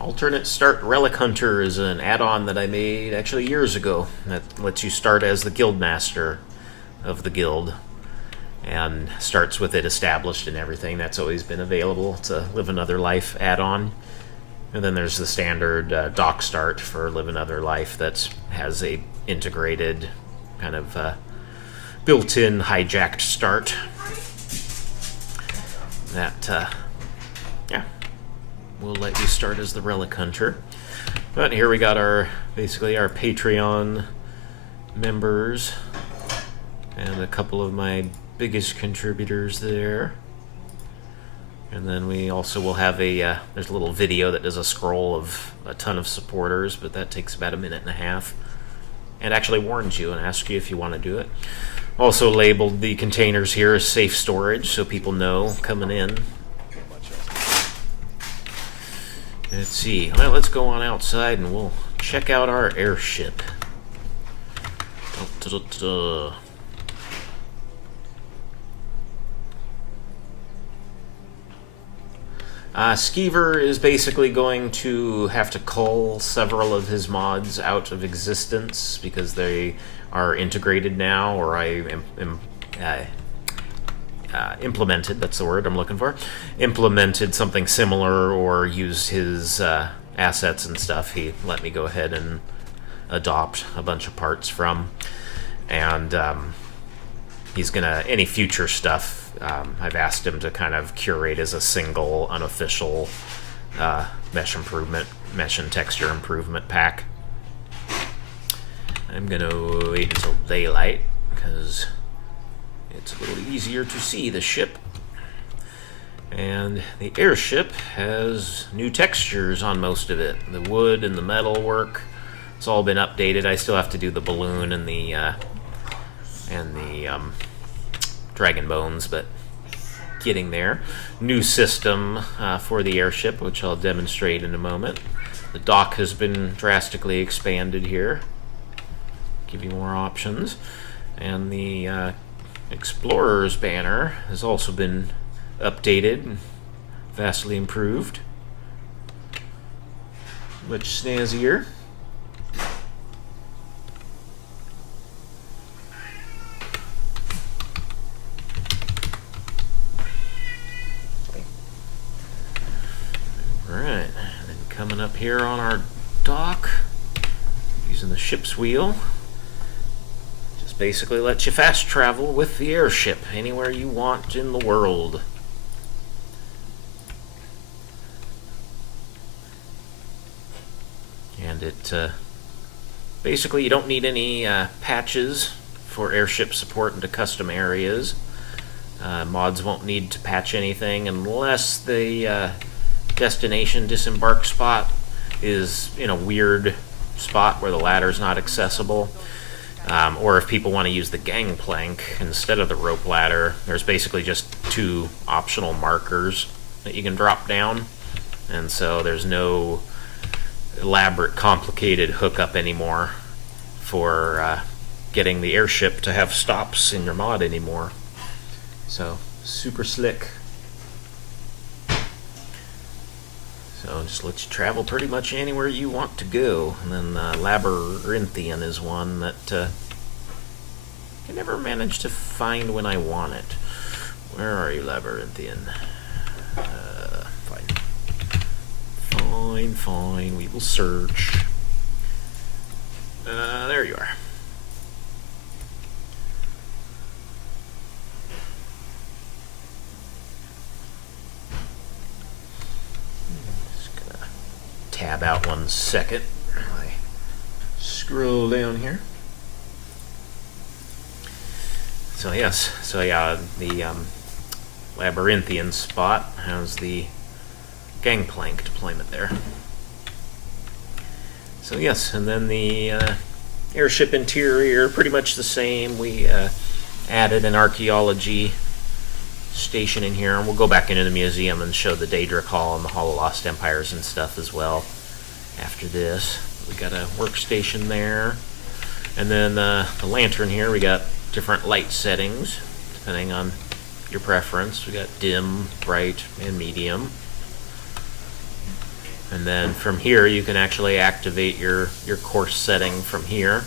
Alternate Start Relic Hunter is an add-on that I made actually years ago that lets you start as the guild master of the guild and starts with it established and everything. That's always been available. It's a Live Another Life add-on. And then there's the standard dock start for Live Another Life that has a integrated kind of built-in hijacked start. That yeah, will let you start as the Relic Hunter. But here we got our basically our Patreon members and a couple of my biggest contributors there. And then we also will have a there's a little video that does a scroll of a ton of supporters, but that takes about a minute and a half and actually warns you and asks you if you want to do it. Also labeled the containers here as safe storage so people know coming in. Let's see. Well, let's go on outside and we'll check out our airship. Skeever is basically going to have to cull several of his mods out of existence because they are integrated now, or I implemented, that's the word I'm looking for, implemented something similar or used his assets and stuff. He let me go ahead and adopt a bunch of parts from, and he's gonna, any future stuff, I've asked him to kind of curate as a single unofficial mesh and texture improvement pack. I'm gonna wait until daylight because it's a little easier to see the ship. And the airship has new textures on most of it. The wood and the metal work, it's all been updated. I still have to do the balloon and the dragon bones, but getting there. New system for the airship, which I'll demonstrate in a moment. The dock has been drastically expanded here. Give you more options. And the Explorer's banner has also been updated and vastly improved. Much snazzier. Alright, and then coming up here on our dock, using the ship's wheel. Basically lets you fast travel with the airship anywhere you want in the world. And it basically you don't need any patches for airship support into custom areas. Mods won't need to patch anything unless the destination disembark spot is in a weird spot where the ladder's not accessible. Or if people want to use the gangplank instead of the rope ladder, there's basically just two optional markers that you can drop down, and so there's no elaborate, complicated hookup anymore for getting the airship to have stops in your mod anymore. So, super slick. So just lets you travel pretty much anywhere you want to go. And then Labyrinthian is one that I never managed to find when I want it. Where are you, Labyrinthian? Fine, fine. We will search. There you are. Just gonna tab out 1 second. I scroll down here. So yes, so yeah, the labyrinthian spot has the gangplank deployment there. So yes, and then the airship interior, pretty much the same. We added an archaeology station in here, and we'll go back into the museum and show the Daedric Hall and the Hall of Lost Empires and stuff as well after this. We got a workstation there, and then the lantern here, we got different light settings depending on your preference. We got dim, bright, and medium. And then from here you can actually activate your course setting from here.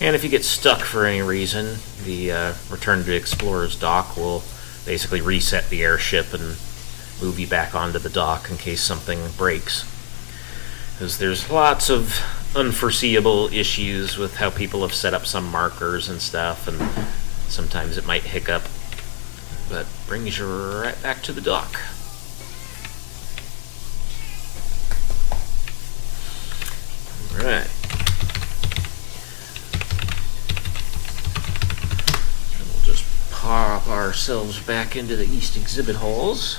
And if you get stuck for any reason, the Return to Explorer's dock will basically reset the airship and move you back onto the dock in case something breaks. Because there's lots of unforeseeable issues with how people have set up some markers and stuff, and sometimes it might hiccup, but brings you right back to the dock. Alright. And we'll just pop ourselves back into the East exhibit halls.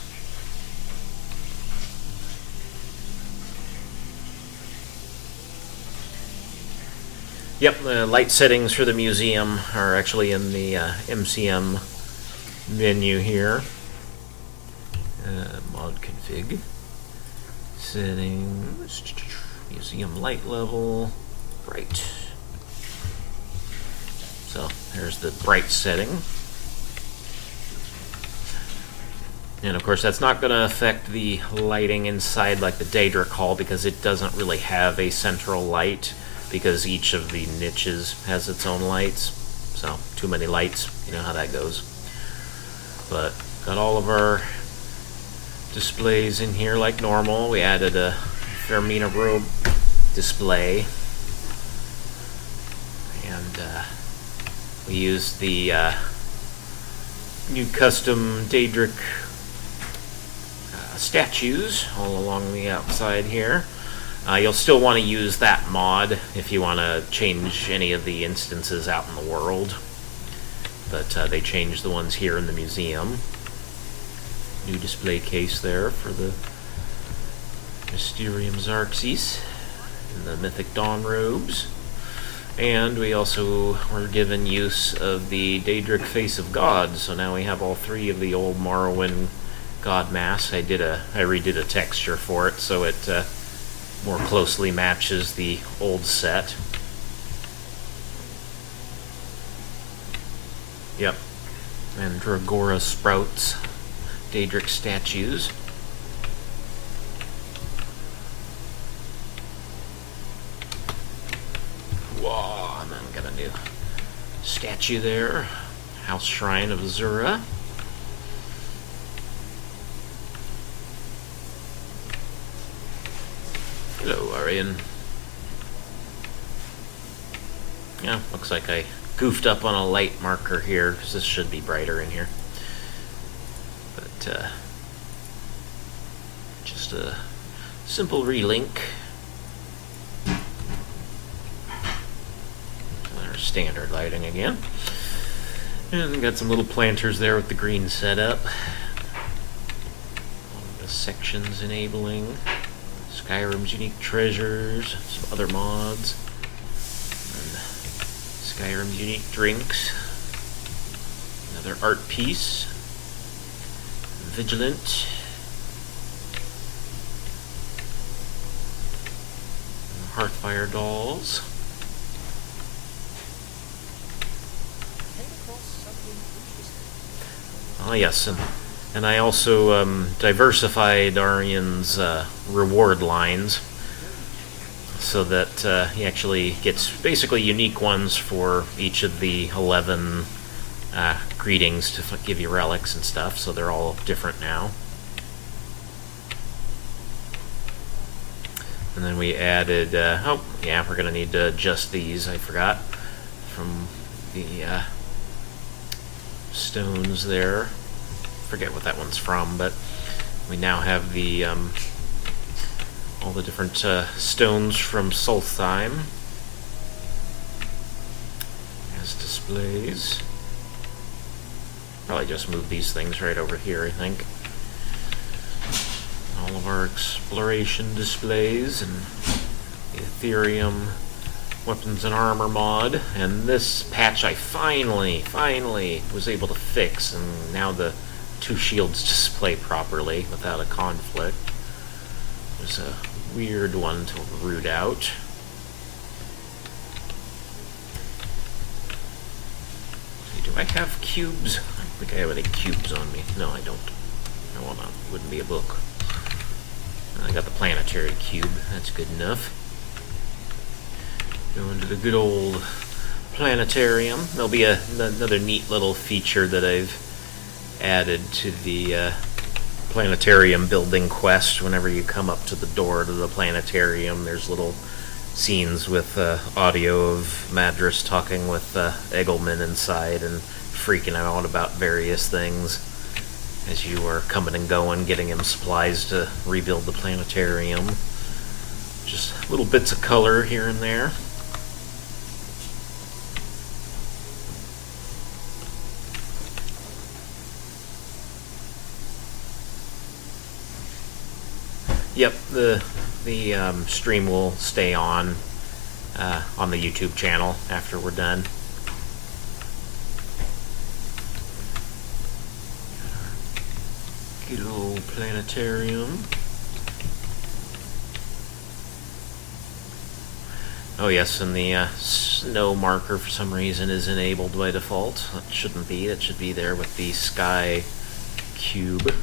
Yep, the light settings for the museum are actually in the MCM menu here. Mod config. Settings. Museum light level. Bright. So, there's the bright setting. And of course that's not going to affect the lighting inside like the Daedric Hall, because it doesn't really have a central light, because each of the niches has its own lights. So, too many lights, you know how that goes. But, got all of our displays in here like normal. We added a Fermina robe display. And we used the new custom Daedric statues all along the outside here. You'll still want to use that mod if you want to change any of the instances out in the world. But they changed the ones here in the museum. New display case there for the Mysterium Xarxes and the Mythic Dawn robes. And we also were given use of the Daedric Face of God, so now we have all 3 of the old Morrowind god masks. I redid a texture for it so it more closely matches the old set. Yep. And Dragora Sprouts Daedric statues. Whoa, and then got a new statue there. House Shrine of Azura. Hello, Arian. Yeah, looks like I goofed up on a light marker here, because this should be brighter in here. But, just a simple relink. Our standard lighting again. And got some little planters there with the green setup. All the sections enabling. Skyrim's unique treasures, some other mods, and Skyrim's unique drinks, another art piece, Vigilant, Hearthfire dolls. Oh yes, and I also diversified Arian's reward lines so that he actually gets basically unique ones for each of the 11 greetings to give you relics and stuff, so they're all different now. And then we added, oh, yeah, we're going to need to adjust these, I forgot, from the stones there. Forget what that one's from, but we now have the, all the different stones from Solstheim as displays. Probably just move these things right over here, I think. All of our exploration displays and the Atrium weapons and armor mod, and this patch I finally was able to fix, and now the two shields display properly without a conflict. There's a weird one to root out. Do I have cubes? I don't think I have any cubes on me. No, I don't. No, well, not. Wouldn't be a book. I got the planetary cube. That's good enough. Go into the good old planetarium. There'll be another neat little feature that I've added to the planetarium building quest. Whenever you come up to the door to the planetarium, there's little scenes with audio of Madras talking with Egelman inside and freaking out about various things as you are coming and going, getting him supplies to rebuild the planetarium. Just little bits of color here and there. Yep, the stream will stay on the YouTube channel after we're done. Good old planetarium. Oh yes, and the snow marker for some reason is enabled by default. That shouldn't be. It should be there with the sky cube.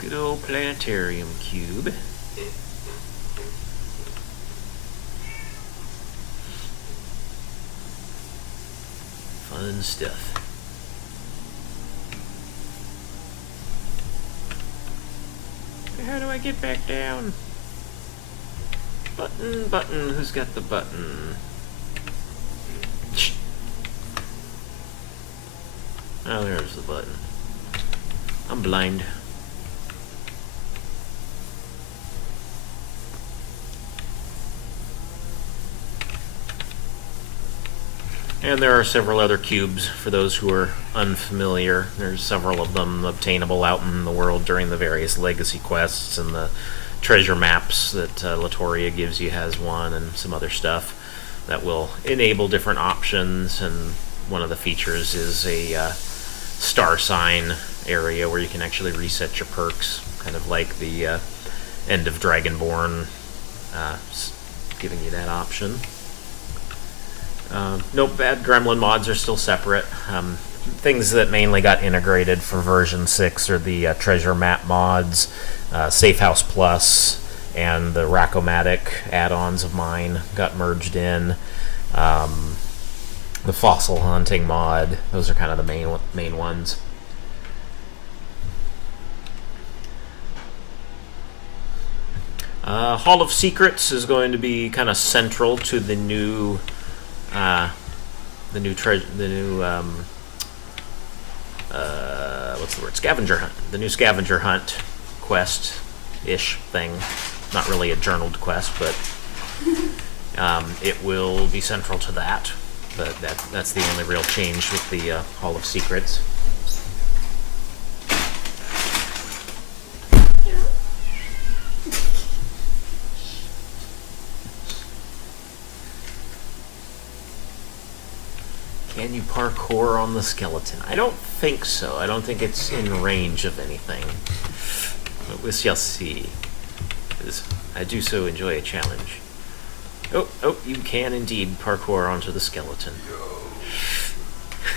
Good old planetarium cube. Fun stuff. How do I get back down? Button, who's got the button? Oh, there's the button. I'm blind. And there are several other cubes for those who are unfamiliar. There's several of them obtainable out in the world during the various legacy quests, and the treasure maps that Latoria gives you has one, and some other stuff that will enable different options. And one of the features is a star sign area where you can actually reset your perks, kind of like the end of Dragonborn, giving you that option. Nope, bad gremlin mods are still separate. Things that mainly got integrated for version 6 are the treasure map mods, Safe House Plus, and the Rackomatic add-ons of mine got merged in. The fossil hunting mod, those are kind of the main ones. Hall of Secrets is going to be kind of central to the new what's the word? Scavenger hunt. The new scavenger hunt quest-ish thing. Not really a journaled quest, but it will be central to that. But that's the only real change with the Hall of Secrets. Can you parkour on the skeleton? I don't think so. I don't think it's in range of anything. But we shall see. Because I do so enjoy a challenge. Oh, you can indeed parkour onto the skeleton.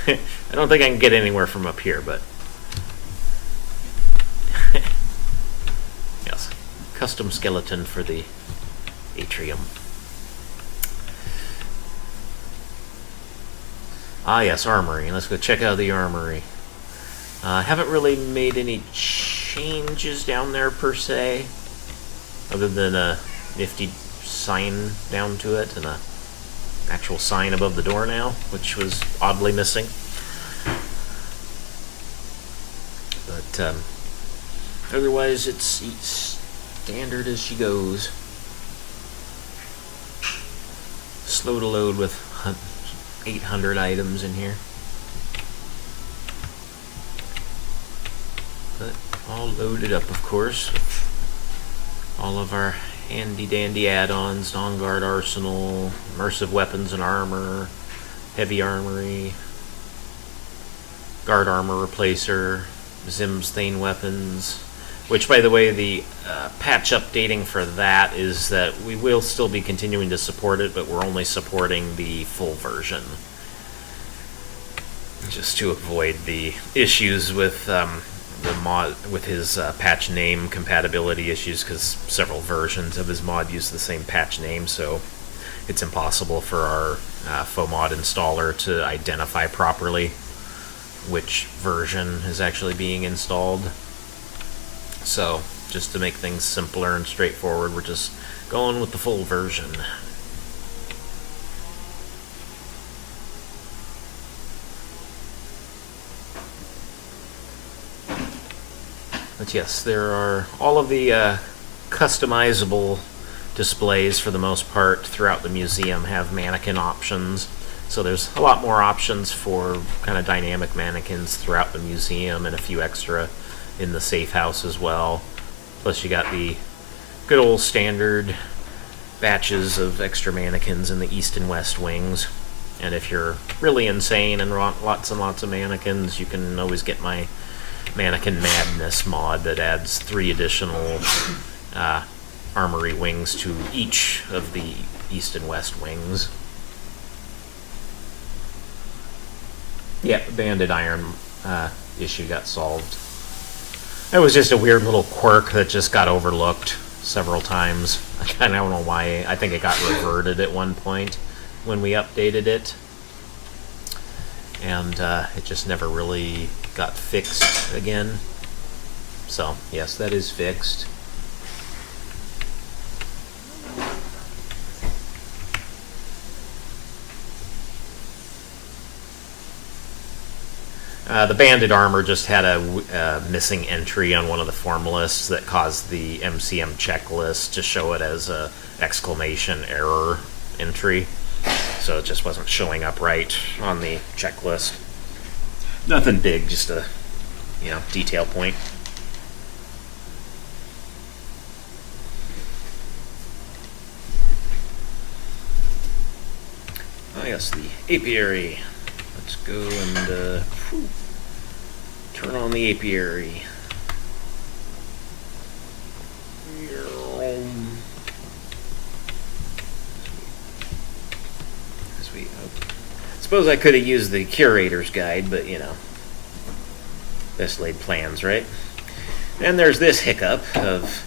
I don't think I can get anywhere from up here, but... yes. Custom skeleton for the Atrium. Ah, yes, Armory. Let's go check out the Armory. Haven't really made any changes down there per se, other than a nifty sign down to it and a actual sign above the door now, which was oddly missing. But otherwise, it's standard as she goes. Slow to load with 800 items in here. But all loaded up, of course, with all of our handy dandy add-ons: non-guard arsenal, immersive weapons and armor, heavy armory, guard armor replacer, Zim's Thane weapons. Which, by the way, the patch updating for that is that we will still be continuing to support it, but we're only supporting the full version, just to avoid the issues with the mod, with his patch name compatibility issues, because several versions of his mod use the same patch name, so it's impossible for our FOMod installer to identify properly which version is actually being installed. So, just to make things simpler and straightforward, we're just going with the full version. But yes, there are all of the customizable displays for the most part throughout the museum have mannequin options. So there's a lot more options for kind of dynamic mannequins throughout the museum, and a few extra in the safe house as well. Plus you got the good old standard batches of extra mannequins in the east and west wings. And if you're really insane and want lots and lots of mannequins, you can always get my Mannequin Madness mod that adds 3 additional armory wings to each of the east and west wings. Yeah, the banded iron issue got solved. It was just a weird little quirk that just got overlooked several times. I don't know why. I think it got reverted at one point when we updated it. And it just never really got fixed again. So, yes, that is fixed. The banded armor just had a missing entry on one of the form lists that caused the MCM checklist to show it as a exclamation error entry. So it just wasn't showing up right on the checklist. Nothing big, just a, detail point. Oh yes, the apiary. Let's go and turn on the apiary. Suppose I could have used the curator's guide, but best laid plans, right? And there's this hiccup of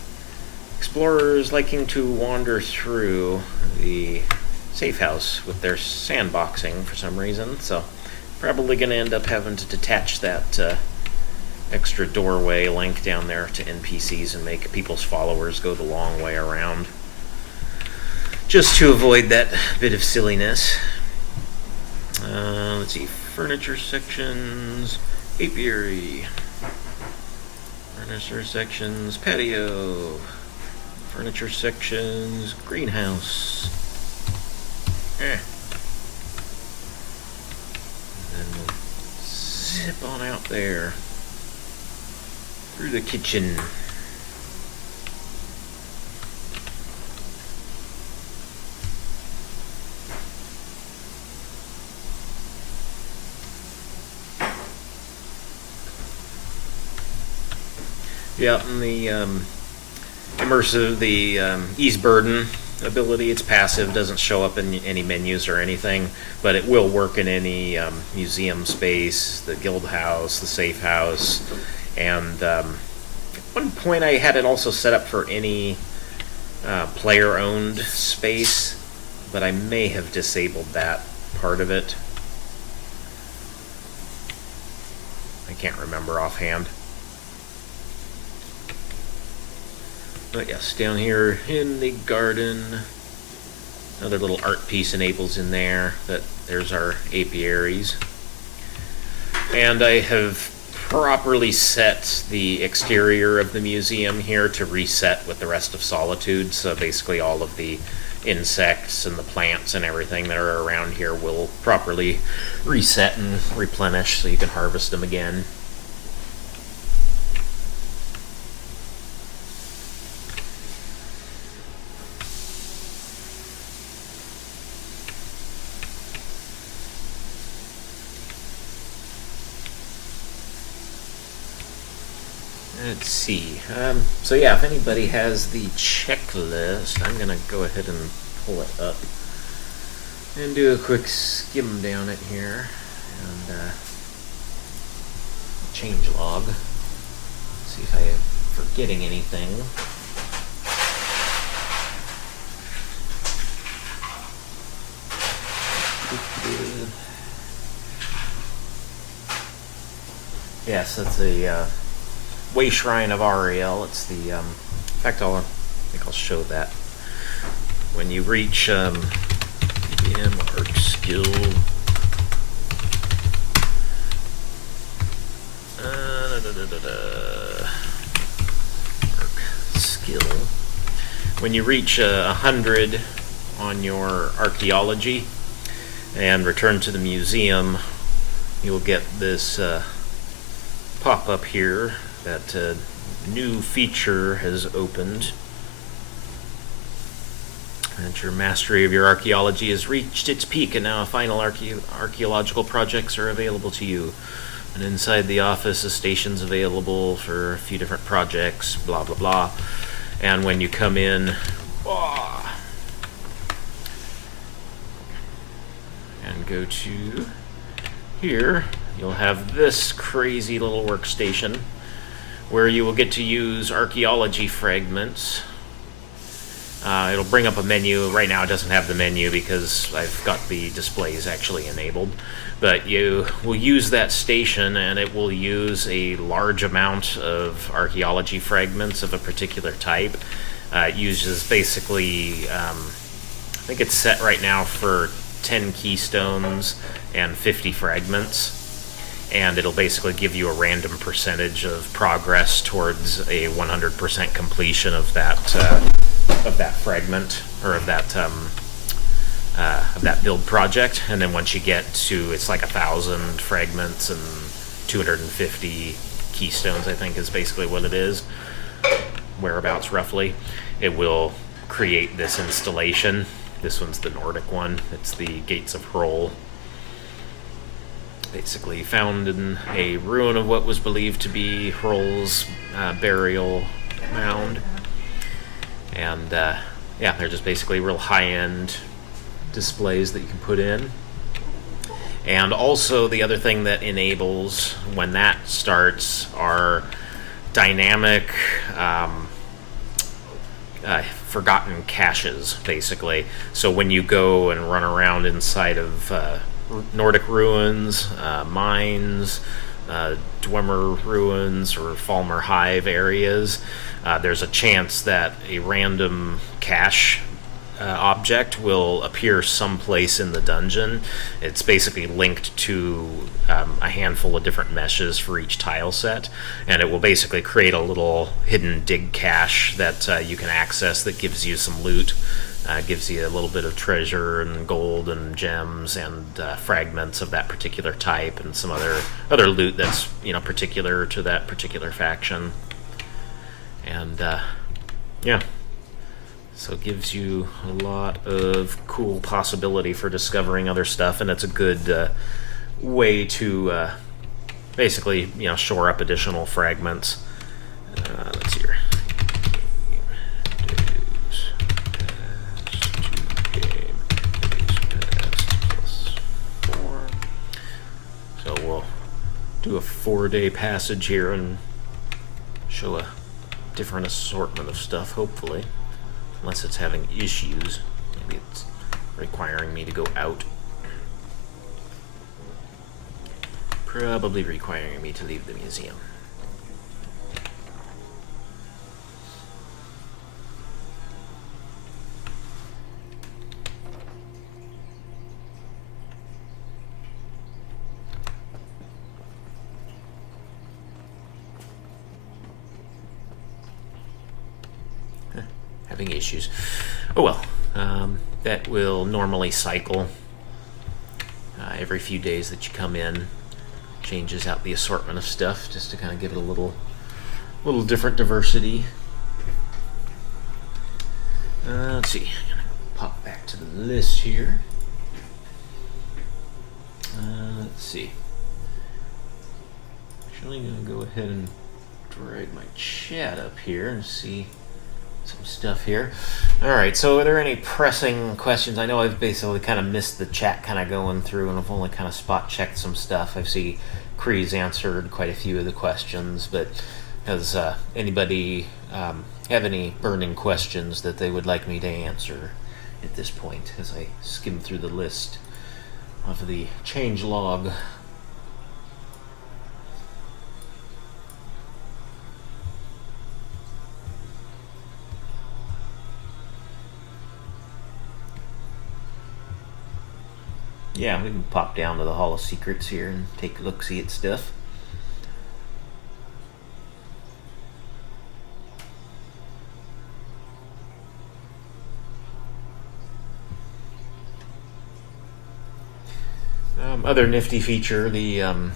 explorers liking to wander through the safe house with their sandboxing for some reason, so probably going to end up having to detach that extra doorway link down there to NPCs and make people's followers go the long way around, just to avoid that bit of silliness. Let's see, furniture sections, apiary, furniture sections, patio, furniture sections, greenhouse. And then we'll zip on out there through the kitchen. Yeah, and the immersive, the ease burden ability, it's passive, doesn't show up in any menus or anything, but it will work in any museum space, the guild house, the safe house, and at one point I had it also set up for any player-owned space, but I may have disabled that part of it. can't remember offhand. But yes, down here in the garden, another little art piece enables in there. There's our apiaries. And I have properly set the exterior of the museum here to reset with the rest of Solitude. So basically all of the insects and the plants and everything that are around here will properly reset and replenish so you can harvest them again. Let's see. So yeah, if anybody has the checklist, I'm gonna go ahead and pull it up and do a quick skim down it here and change log. See if I am forgetting anything. Yes, that's a Way Shrine of Ariel. It's the, in fact, I think I'll show that. When you reach EBM Arc Skill, Arc Skill. When you reach 100 on your archaeology and return to the museum, you'll get this pop up here. That new feature has opened, and your mastery of your archaeology has reached its peak, and now final archaeological projects are available to you. And inside the office, a station's available for a few different projects, blah blah blah. And when you come in, and go to here, you'll have this crazy little workstation where you will get to use archaeology fragments. It'll bring up a menu. Right now it doesn't have the menu because I've got the displays actually enabled. But you will use that station and it will use a large amount of archaeology fragments of a particular type. It uses basically, I think it's set right now for 10 keystones and 50 fragments. And it'll basically give you a random percentage of progress towards a 100% completion of that fragment, or of that build project. And then once you get to, it's like 1,000 fragments and 250 keystones, I think is basically what it is, whereabouts roughly. It will create this installation. This one's the Nordic one. It's the Gates of Hroll. Basically found in a ruin of what was believed to be Hroll's burial mound. And yeah, they're just basically real high-end displays that you can put in. And also the other thing that enables when that starts are dynamic forgotten caches, basically. So when you go and run around inside of Nordic ruins, mines, Dwemer ruins, or Falmer Hive areas, there's a chance that a random cache object will appear someplace in the dungeon. It's basically linked to a handful of different meshes for each tile set, and it will basically create a little hidden dig cache that you can access that gives you some loot. Gives you a little bit of treasure and gold and gems and fragments of that particular type, and some other loot that's, you know, particular to that particular faction. And yeah, so it gives you a lot of cool possibility for discovering other stuff, and it's a good way to basically, you know, shore up additional fragments. Let's see here. Do a 4-day passage here and show a different assortment of stuff, hopefully. Unless it's having issues. Maybe it's requiring me to go out. probably requiring me to leave the museum. Having issues. Oh well. That will normally cycle every few days that you come in. Changes out the assortment of stuff just to kind of give it a little different diversity. Let's see. I'm gonna pop back to the list here. Let's see. Actually, I'm gonna go ahead and drag my chat up here and see some stuff here. Alright, so are there any pressing questions? I know I've basically kind of missed the chat kind of going through, and I've only kind of spot checked some stuff. I see Kree's answered quite a few of the questions, but does anybody have any burning questions that they would like me to answer at this point as I skim through the list of the change log? Yeah, we can pop down to the Hall of Secrets here and take a look-see at stuff. Other nifty feature, the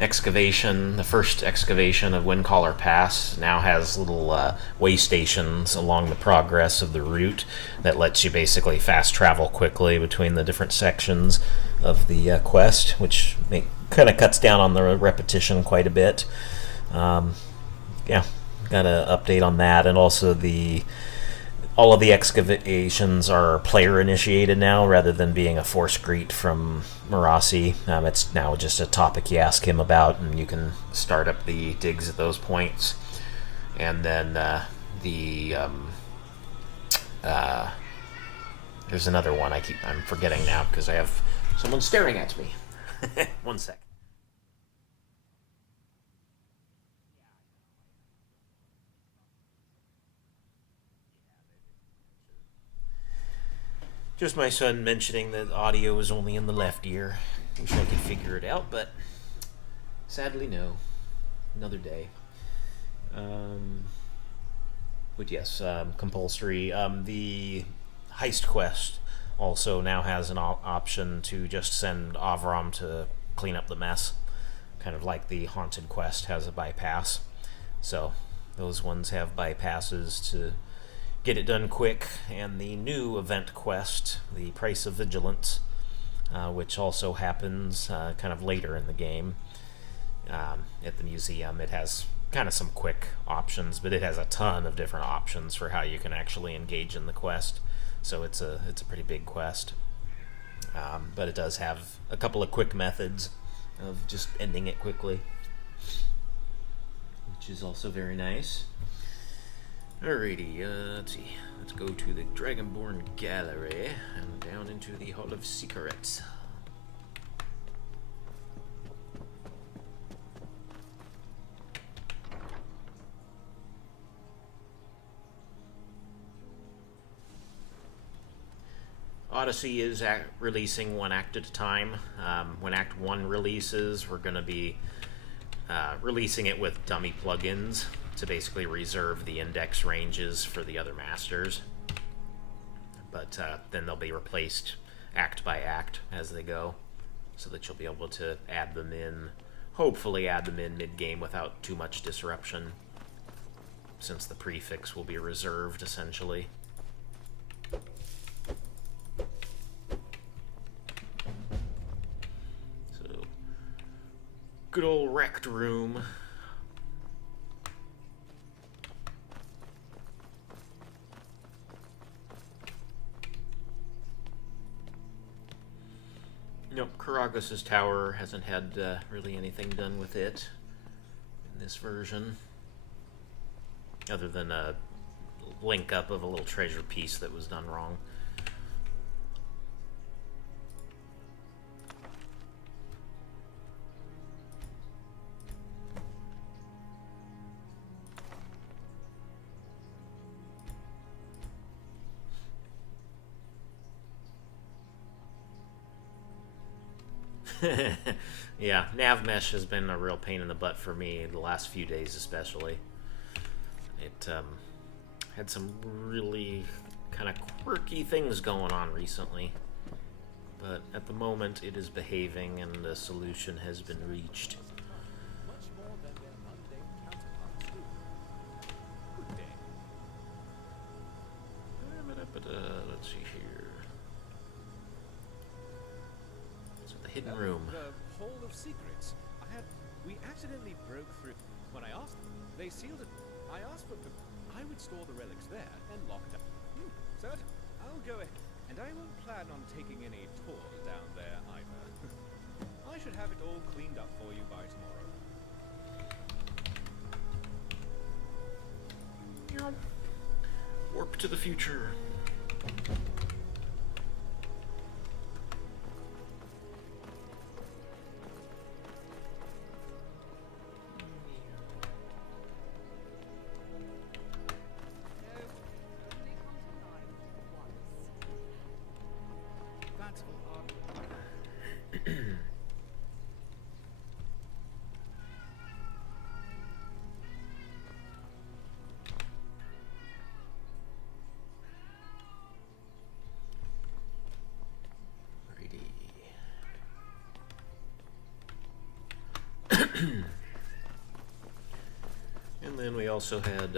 excavation, the first excavation of Windcaller Pass now has little way stations along the progress of the route that lets you basically fast travel quickly between the different sections of the quest, which kind of cuts down on the repetition quite a bit. Yeah, got an update on that, and also all of the excavations are player initiated now rather than being a force greet from Marasi. It's now just a topic you ask him about, and you can start up the digs at those points. And then there's another one I'm forgetting now because I have someone staring at me. One sec. Just my son mentioning that audio is only in the left ear. Wish I could figure it out, but sadly no. Another day. But yes, compulsory. The heist quest also now has an option to just send Avram to clean up the mess. Kind of like the haunted quest has a bypass. So those ones have bypasses to get it done quick. And the new event quest, the Price of Vigilance, which also happens kind of later in the game at the museum. It has kind of some quick options, but it has a ton of different options for how you can actually engage in the quest. So it's a pretty big quest. But it does have a couple of quick methods of just ending it quickly, which is also very nice. Alrighty, let's see. Let's go to the Dragonborn Gallery and down into the Hall of Secrets. Odyssey is releasing one act at a time. When Act 1 releases, we're going to be releasing it with dummy plugins to basically reserve the index ranges for the other masters. But then they'll be replaced act by act as they go, so that you'll be able to add them in, hopefully add them in mid-game without too much disruption, since the prefix will be reserved essentially. So, good old wrecked room. Nope, Karagos' tower hasn't had really anything done with it in this version, other than a link up of a little treasure piece that was done wrong. Yeah, nav mesh has been a real pain in the butt for me the last few days, especially. It had some really kind of quirky things going on recently, but at the moment it is behaving and a solution has been reached. Much more than their mundane counterparts do. Good day. Let's see here. So the hidden room. The Hall of Secrets. We accidentally broke through. When I asked them, they sealed it. I asked for I would store the relics there and locked up. So I'll go ahead, and I won't plan on taking any tours down there either. I should have it all cleaned up for you by tomorrow. Warp to the future. That's all Armory. And then we also had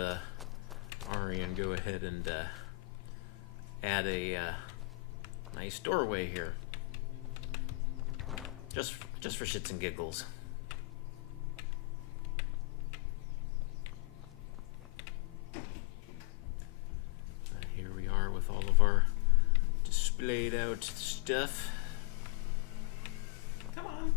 Arian go ahead and add a nice doorway here, just for shits and giggles. Here we are with all of our displayed out stuff. Come on.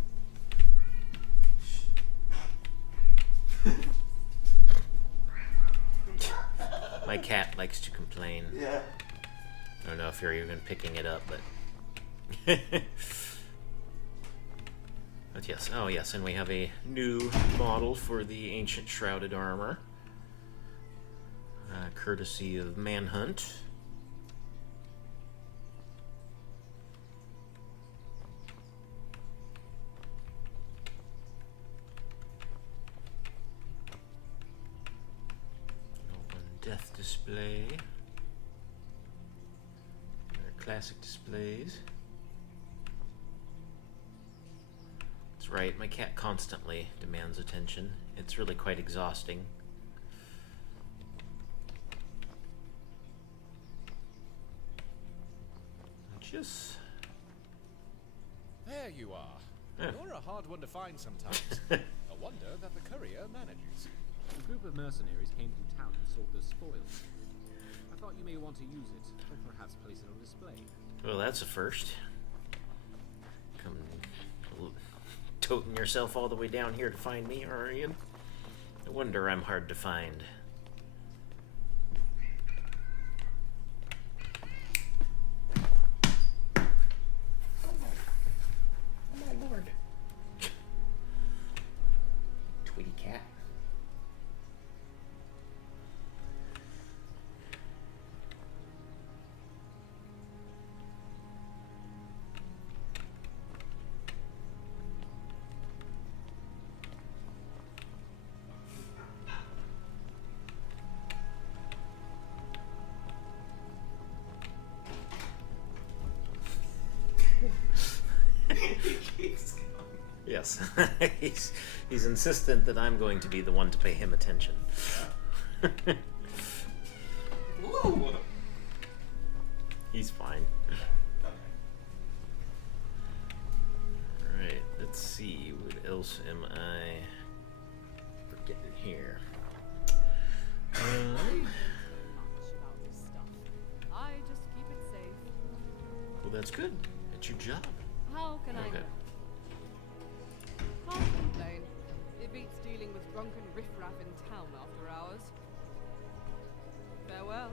My cat likes to complain. Yeah. I don't know if you're even picking it up, but... But yes, oh yes, and we have a new model for the Ancient Shrouded Armor. Courtesy of Manhunt. Death display. Classic displays. That's right, my cat constantly demands attention. It's really quite exhausting. Just... There you are. Yeah. You're a hard one to find sometimes. A wonder that the courier manages. A group of mercenaries came from town and sought the spoils. I thought you may want to use it, or perhaps place it on display. Well, that's a first. Come toting yourself all the way down here to find me, Arian. No wonder I'm hard to find. Oh my lord. Tweety cat. Yes, he's insistent that I'm going to be the one to pay him attention. Woo! He's fine. Alright, let's see, what else am I forgetting here? Much about this stuff. I just keep it safe. Well, that's good. That's your job. How can I Okay. help? Can't complain. It beats dealing with drunken riffraff in town after hours. Farewell.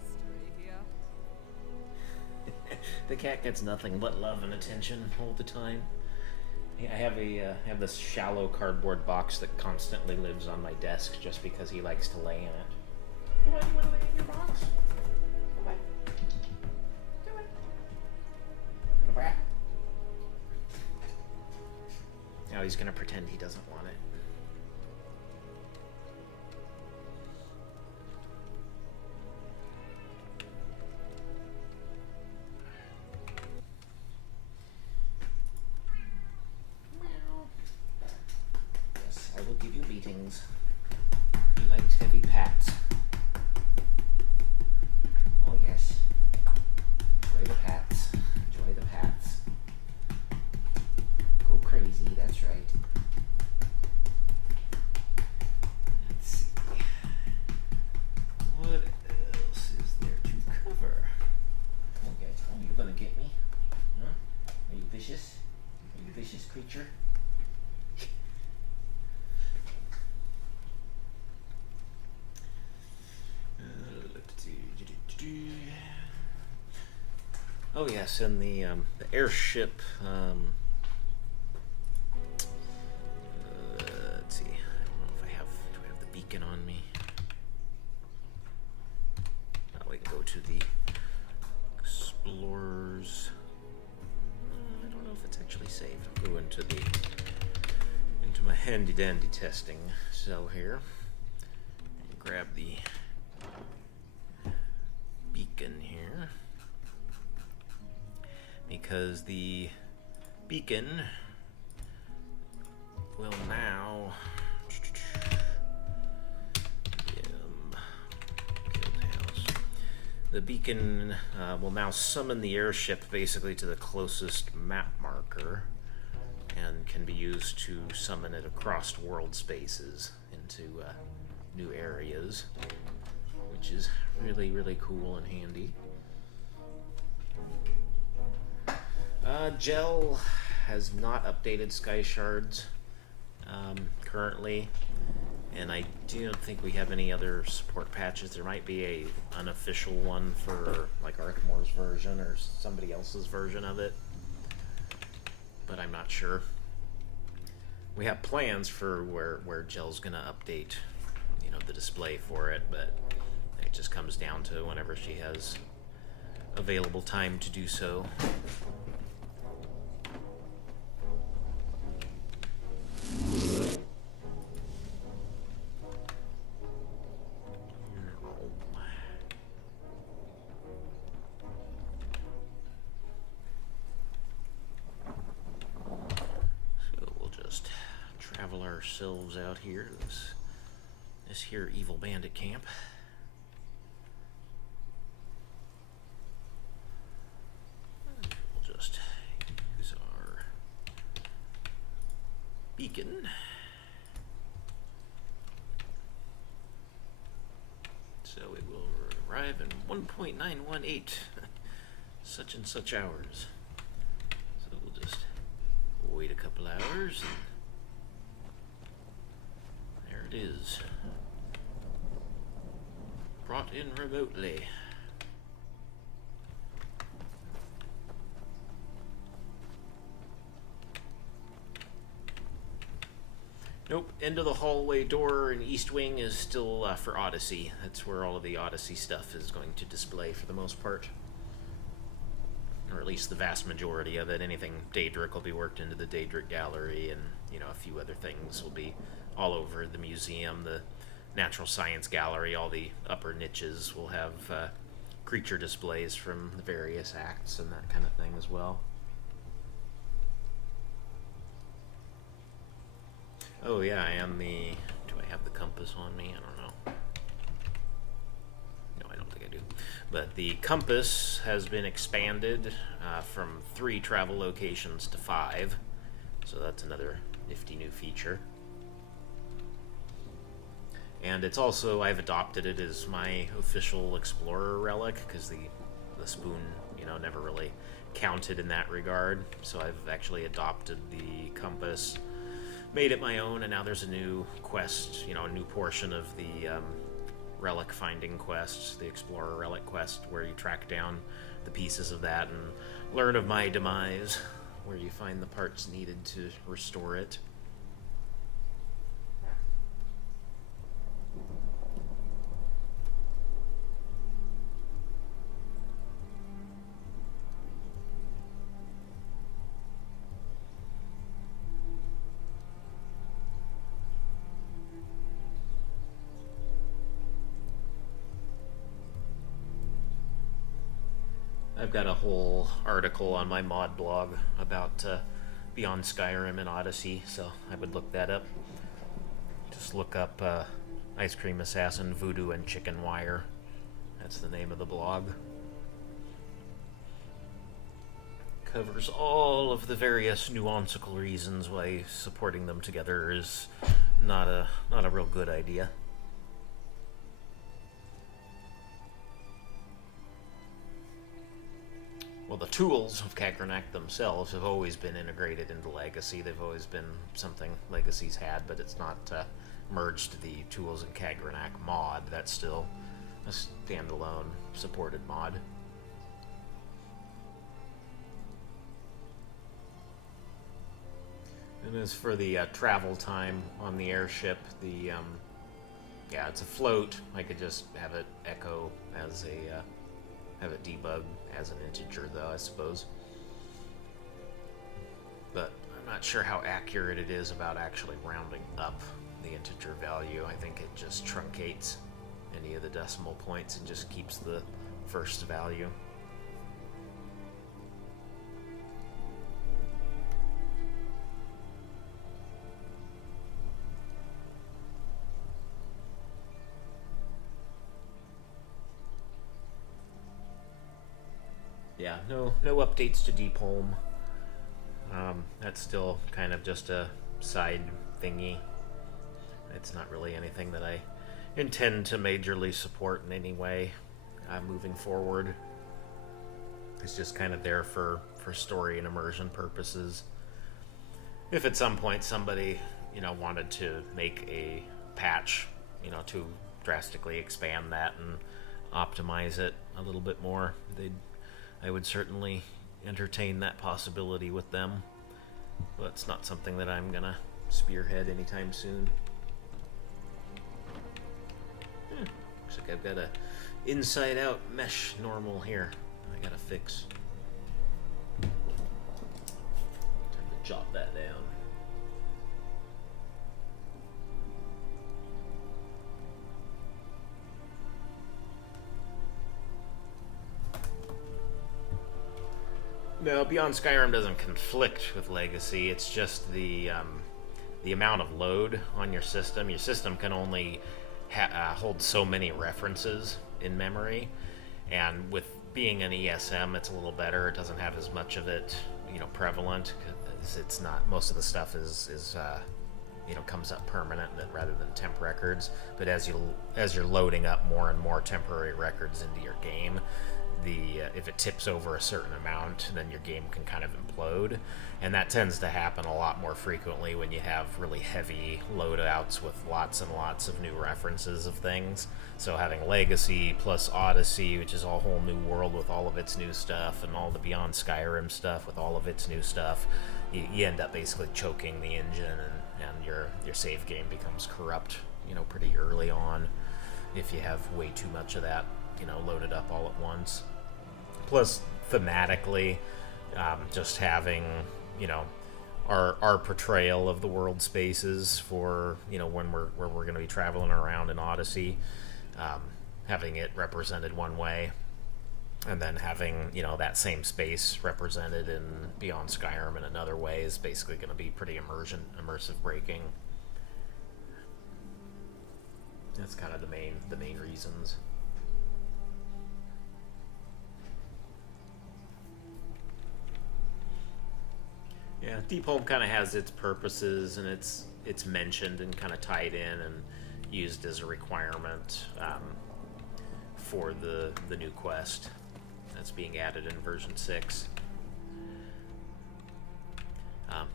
History here. The cat gets nothing but love and attention all the time. I have this shallow cardboard box that constantly lives on my desk just because he likes to lay in it. You want to lay in your box? Come on. Come on. Little brat. Now he's gonna pretend he doesn't want it. Yes, I will give you beatings. He likes heavy pats. Oh yes. Enjoy the pats. Enjoy the pats. Go crazy, that's right. Let's see. What else is there to cover? Oh guys, oh, you're gonna get me? Huh? Are you vicious? Are you a vicious creature? Oh yes, and the airship. Let's see. I don't know if I have. Do I have the beacon on me? We can go to the explorers. I don't know if it's actually saved. I'll go into my handy dandy testing cell here and grab the beacon here, because the beacon will now will now summon the airship basically to the closest map marker and can be used to summon it across world spaces into new areas, which is really, really cool and handy. Gel has not updated Sky Shards currently, and I don't think we have any other support patches. There might be a unofficial one for like Arkmore's version or somebody else's version of it, but I'm not sure. We have plans for where Gel's gonna update, you know, the display for it, but it just comes down to whenever she has available time to do so. Ourselves out here, this here evil bandit camp. We'll just use our beacon. So it will arrive in 1.918 such and such hours. So we'll just wait a couple hours and it is brought in remotely. Nope, end of the hallway door in East Wing is still for Odyssey. That's where all of the Odyssey stuff is going to display for the most part. Or at least the vast majority of it. Anything Daedric will be worked into the Daedric gallery, and you know, a few other things will be all over the museum. The natural science gallery, all the upper niches will have creature displays from the various acts and that kind of thing as well. Oh yeah, and do I have the compass on me? I don't know. No, I don't think I do. But the compass has been expanded from 3 travel locations to 5. So that's another nifty new feature. And it's also, I've adopted it as my official explorer relic, because the spoon, you know, never really counted in that regard. So I've actually adopted the compass, made it my own, and now there's a new quest, you know, a new portion of the relic finding quest, the explorer relic quest, where you track down the pieces of that and learn of my demise. where you find the parts needed to restore it. I've got a whole article on my mod blog about Beyond Skyrim and Odyssey, so I would look that up. Just look up Ice Cream Assassin, Voodoo, and Chicken Wire. That's the name of the blog. Covers all of the various nuancical reasons why supporting them together is not a real good idea. Well, the tools of Kagrenac themselves have always been integrated into Legacy. They've always been something Legacy's had, but it's not merged to the tools in Kagrenac mod. That's still a standalone supported mod. And as for the travel time on the airship, yeah, it's a float. I could just have it echo as a have it debug as an integer, though, I suppose. But I'm not sure how accurate it is about actually rounding up the integer value. I think it just truncates any of the decimal points and just keeps the first value. Yeah, no updates to Deep Home. That's still kind of just a side thingy. It's not really anything that I intend to majorly support in any way moving forward. It's just kind of there for story and immersion purposes. If at some point somebody, wanted to make a patch, to drastically expand that and optimize it a little bit more, I would certainly entertain that possibility with them, but it's not something that I'm gonna spearhead anytime soon. Looks like I've got a inside-out mesh normal here I gotta fix. Time to jot that down. No, Beyond Skyrim doesn't conflict with Legacy. It's just the amount of load on your system. Your system can only hold so many references in memory, and with being an ESM, it's a little better. It doesn't have as much of it, prevalent. It's not. Most of the stuff is comes up permanent rather than temp records. But as you're loading up more and more temporary records into your game, if it tips over a certain amount, then your game can kind of implode, and that tends to happen a lot more frequently when you have really heavy loadouts with lots and lots of new references of things. So having Legacy plus Odyssey, which is a whole new world with all of its new stuff, and all the Beyond Skyrim stuff with all of its new stuff, you end up basically choking the engine, and your save game becomes corrupt, pretty early on if you have way too much of that, loaded up all at once. Plus, thematically, just having, our portrayal of the world spaces for, when we're going to be traveling around in Odyssey, having it represented one way, and then having, that same space represented in Beyond Skyrim in another way is basically going to be pretty immersive breaking. That's kind of the main reasons. Yeah, Deep Home kind of has its purposes, and it's mentioned and kind of tied in and used as a requirement for the new quest that's being added in version 6.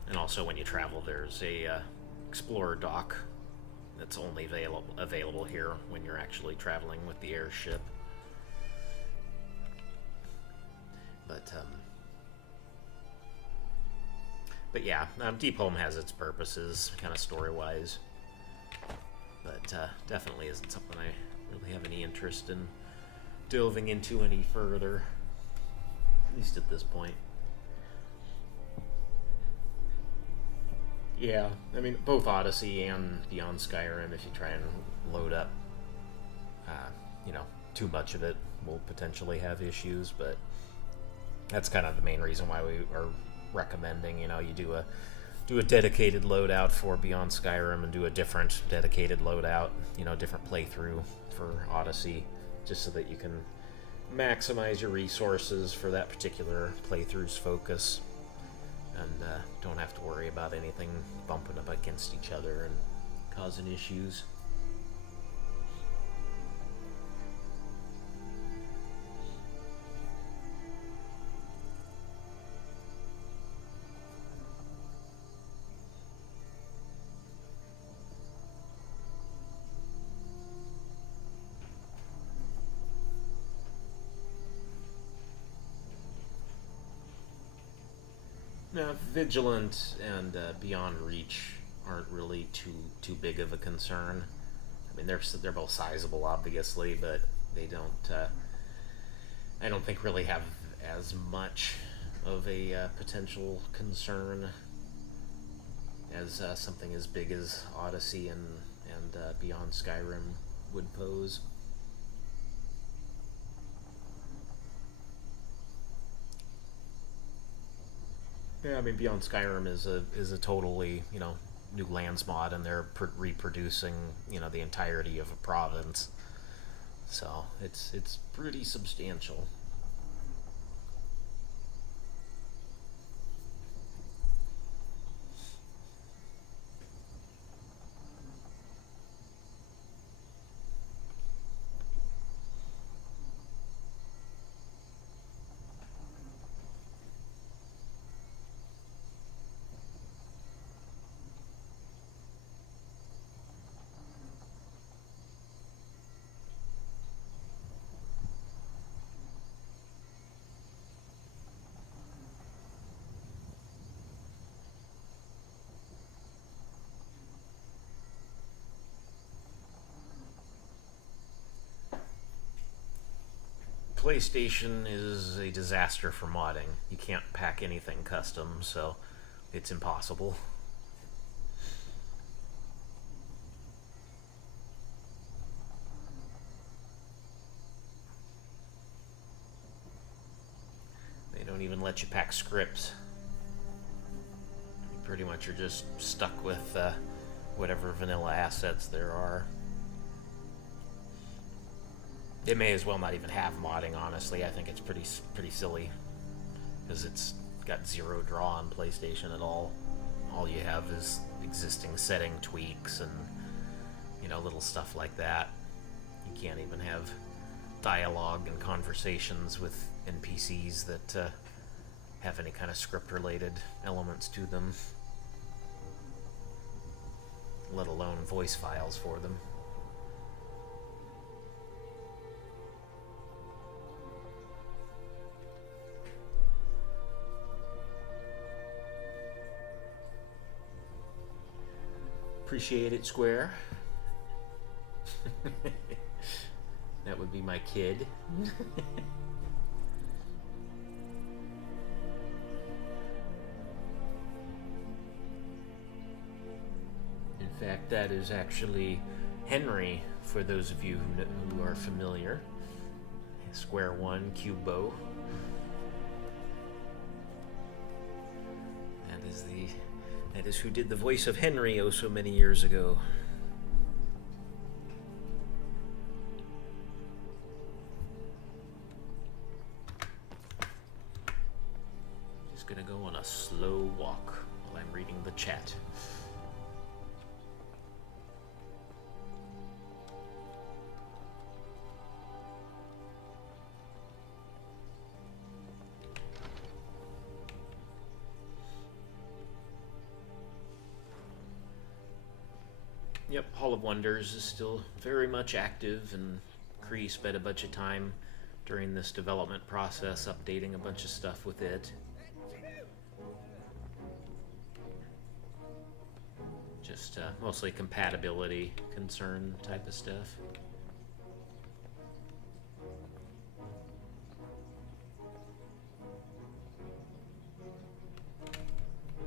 And also, when you travel, there's a Explorer dock that's only available here when you're actually traveling with the airship. But But yeah, Deep Home has its purposes, kind of story-wise. But definitely isn't something I really have any interest in delving into any further. At least at this point. Yeah, I mean, both Odyssey and Beyond Skyrim, if you try and load up, you know, too much of it, will potentially have issues, but that's kind of the main reason why we are recommending, you know, you do a dedicated loadout for Beyond Skyrim and do a different dedicated loadout, you know, different playthrough for Odyssey, just so that you can maximize your resources for that particular playthrough's focus, and don't have to worry about anything bumping up against each other and causing issues. Now, Vigilant and Beyond Reach aren't really too big of a concern. I mean, they're both sizable, obviously, but they don't. I don't think really have as much of a potential concern as something as big as Odyssey and Beyond Skyrim would pose. Yeah, I mean, Beyond Skyrim is a totally, you know, new lands mod, and they're reproducing, you know, the entirety of a province. So it's pretty substantial. PlayStation is a disaster for modding. You can't pack anything custom, so it's impossible. They don't even let you pack scripts. You pretty much are just stuck with whatever vanilla assets there are. It may as well not even have modding, honestly. I think it's pretty silly, because it's got zero draw on PlayStation at all. All you have is existing setting tweaks and, you know, little stuff like that. You can't even have dialogue and conversations with NPCs that have any kind of script-related elements to them, let alone voice files for them. Appreciate it, Square. That would be my kid. In fact, that is actually Henry, for those of you who are familiar. Square One, Cubo. That is who did the voice of Henry oh so many years ago. Just gonna go on a slow walk while I'm reading the chat. Yep, Hall of Wonders is still very much active, and Cree spent a bunch of time during this development process updating a bunch of stuff with it. Just mostly compatibility concern type of stuff.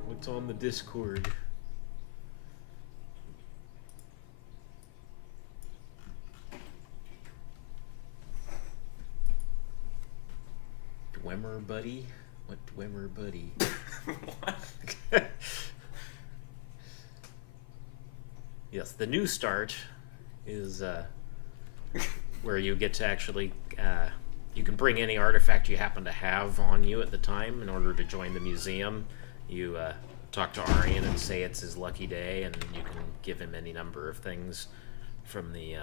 What's on the Discord? Dwemer buddy? What Dwemer buddy? What? Yes, the new start is where you get to actually you can bring any artifact you happen to have on you at the time in order to join the museum. You talk to Arian and say it's his lucky day, and you can give him any number of things from the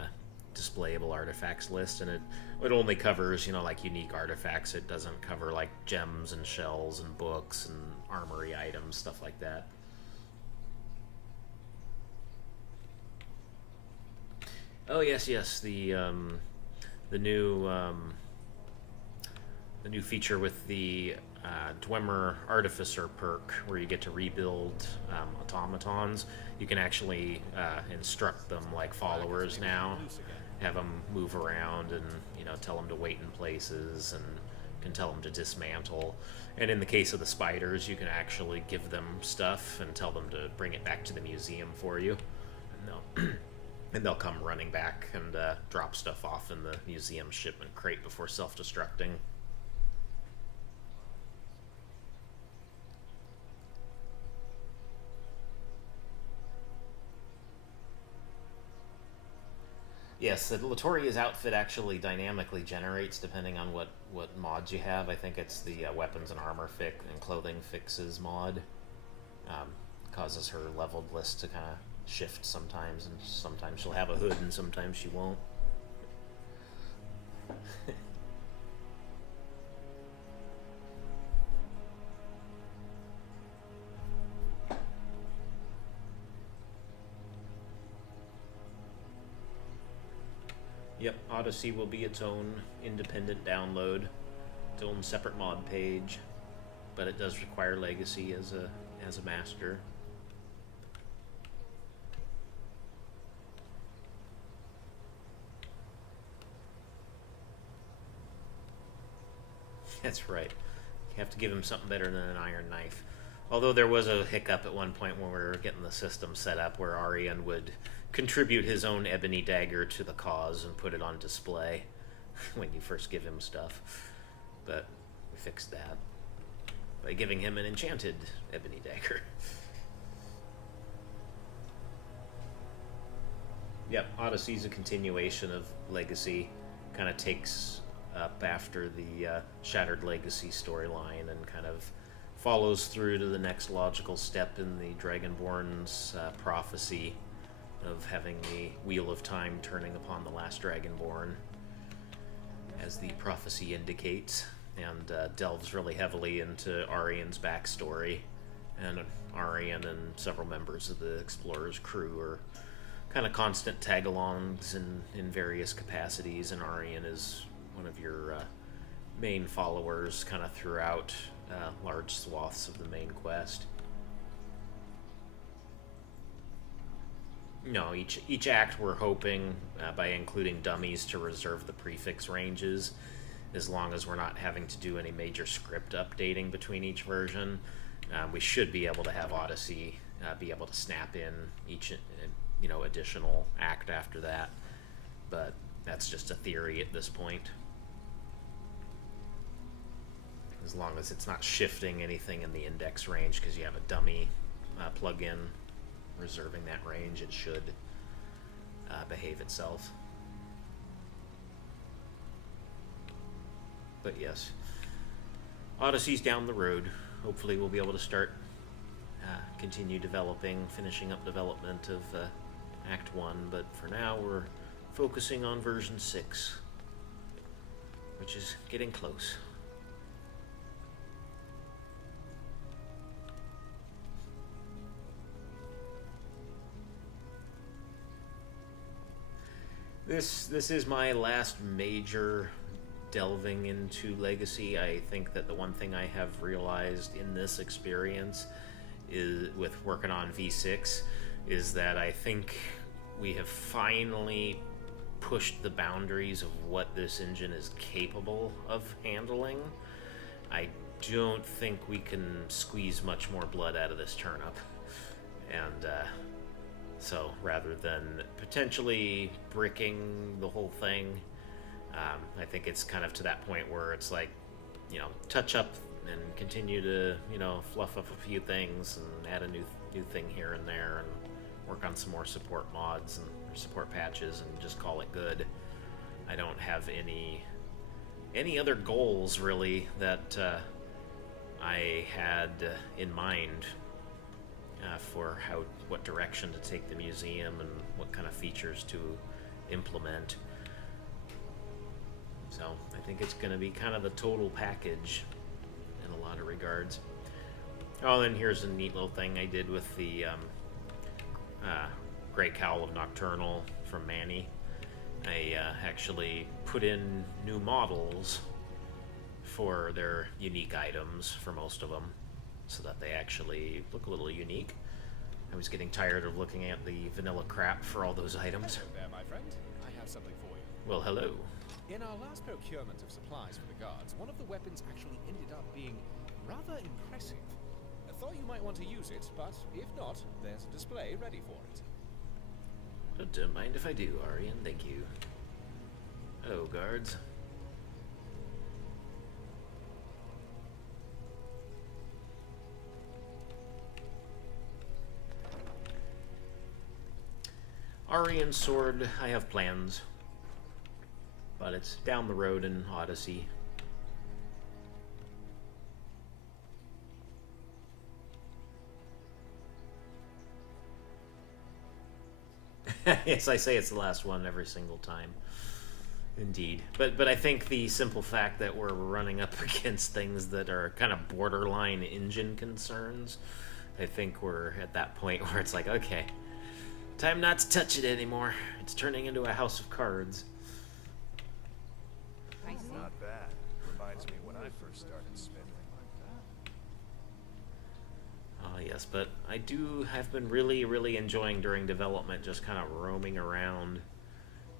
displayable artifacts list, and it only covers, you know, like unique artifacts. It doesn't cover like gems and shells and books and armory items, stuff like that. Oh yes, the new feature with the Dwemer Artificer perk, where you get to rebuild automatons. You can actually instruct them like followers now, have them move around, and tell them to wait in places, and can tell them to dismantle. And in the case of the spiders, you can actually give them stuff and tell them to bring it back to the museum for you, and they'll come running back and drop stuff off in the museum shipment crate before self-destructing. Yes, the Latoria's outfit actually dynamically generates depending on what mods you have. I think it's the weapons and armor and clothing fixes mod. Causes her leveled list to kind of shift sometimes, and sometimes she'll have a hood and sometimes she won't. Yep, Odyssey will be its own independent download, its own separate mod page, but it does require Legacy as a master. That's right. You have to give him something better than an iron knife. Although there was a hiccup at one point when we were getting the system set up where Arian would contribute his own ebony dagger to the cause and put it on display when you first give him stuff. But we fixed that by giving him an enchanted ebony dagger. Yep, Odyssey's a continuation of Legacy. Kind of takes up after the Shattered Legacy storyline and kind of follows through to the next logical step in the Dragonborn's prophecy of having the Wheel of Time turning upon the last Dragonborn, as the prophecy indicates, and delves really heavily into Arian's backstory. And Arian and several members of the Explorer's crew are kind of constant tag-alongs in various capacities, and Arian is one of your main followers kind of throughout large swaths of the main quest. No, each act we're hoping, by including dummies, to reserve the prefix ranges, as long as we're not having to do any major script updating between each version. We should be able to have Odyssey be able to snap in each additional act after that, but that's just a theory at this point. As long as it's not shifting anything in the index range, because you have a dummy plug-in reserving that range, it should behave itself. But yes, Odyssey's down the road. Hopefully we'll be able to start continue finishing up development of Act 1, but for now we're focusing on version 6, which is getting close. This is my last major delving into Legacy. I think that the one thing I have realized in this experience is, with working on V6, is that I think we have finally pushed the boundaries of what this engine is capable of handling. I don't think we can squeeze much more blood out of this turnip. And so rather than potentially bricking the whole thing, I think it's kind of to that point where it's like, you know, touch up and continue to, you know, fluff up a few things and add a new thing here and there and work on some more support mods and support patches and just call it good. I don't have any other goals really that I had in mind for what direction to take the museum and what kind of features to implement. So I think it's going to be kind of the total package in a lot of regards. Oh, and here's a neat little thing I did with the Grey Cowl of Nocturnal from Manny. I actually put in new models for their unique items for most of them, so that they actually look a little unique. I was getting tired of looking at the vanilla crap for all those items. Hello there, my friend. I have something for you. Well, hello. In our last procurement of supplies for the guards, one of the weapons actually ended up being rather impressive. I thought you might want to use it, but if not, there's a display ready for it. Don't mind if I do, Arian. Thank you. Hello, guards. Arian sword, I have plans, but it's down the road in Odyssey. Yes, I say it's the last one every single time. Indeed. But I think the simple fact that we're running up against things that are kind of borderline engine concerns, I think we're at that point where it's like, okay, time not to touch it anymore. It's turning into a house of cards. Not bad. Reminds me when I first started spindling. Oh, yes, but I've been really enjoying during development just kind of roaming around,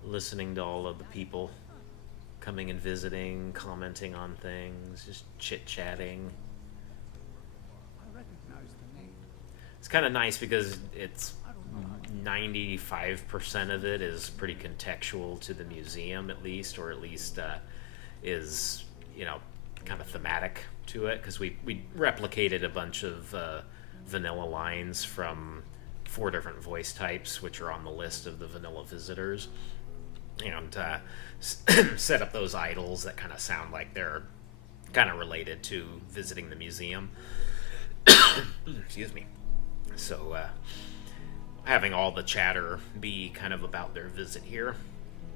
listening to all of the people coming and visiting, commenting on things, just chit-chatting. I recognize the name. It's kind of nice because it's 95% of it is pretty contextual to the museum, at least, or at least is, you know, kind of thematic to it, because we replicated a bunch of vanilla lines from 4 different voice types, which are on the list of the vanilla visitors, and set up those idols that kind of sound like they're kind of related to visiting the museum. Excuse me. So having all the chatter be kind of about their visit here,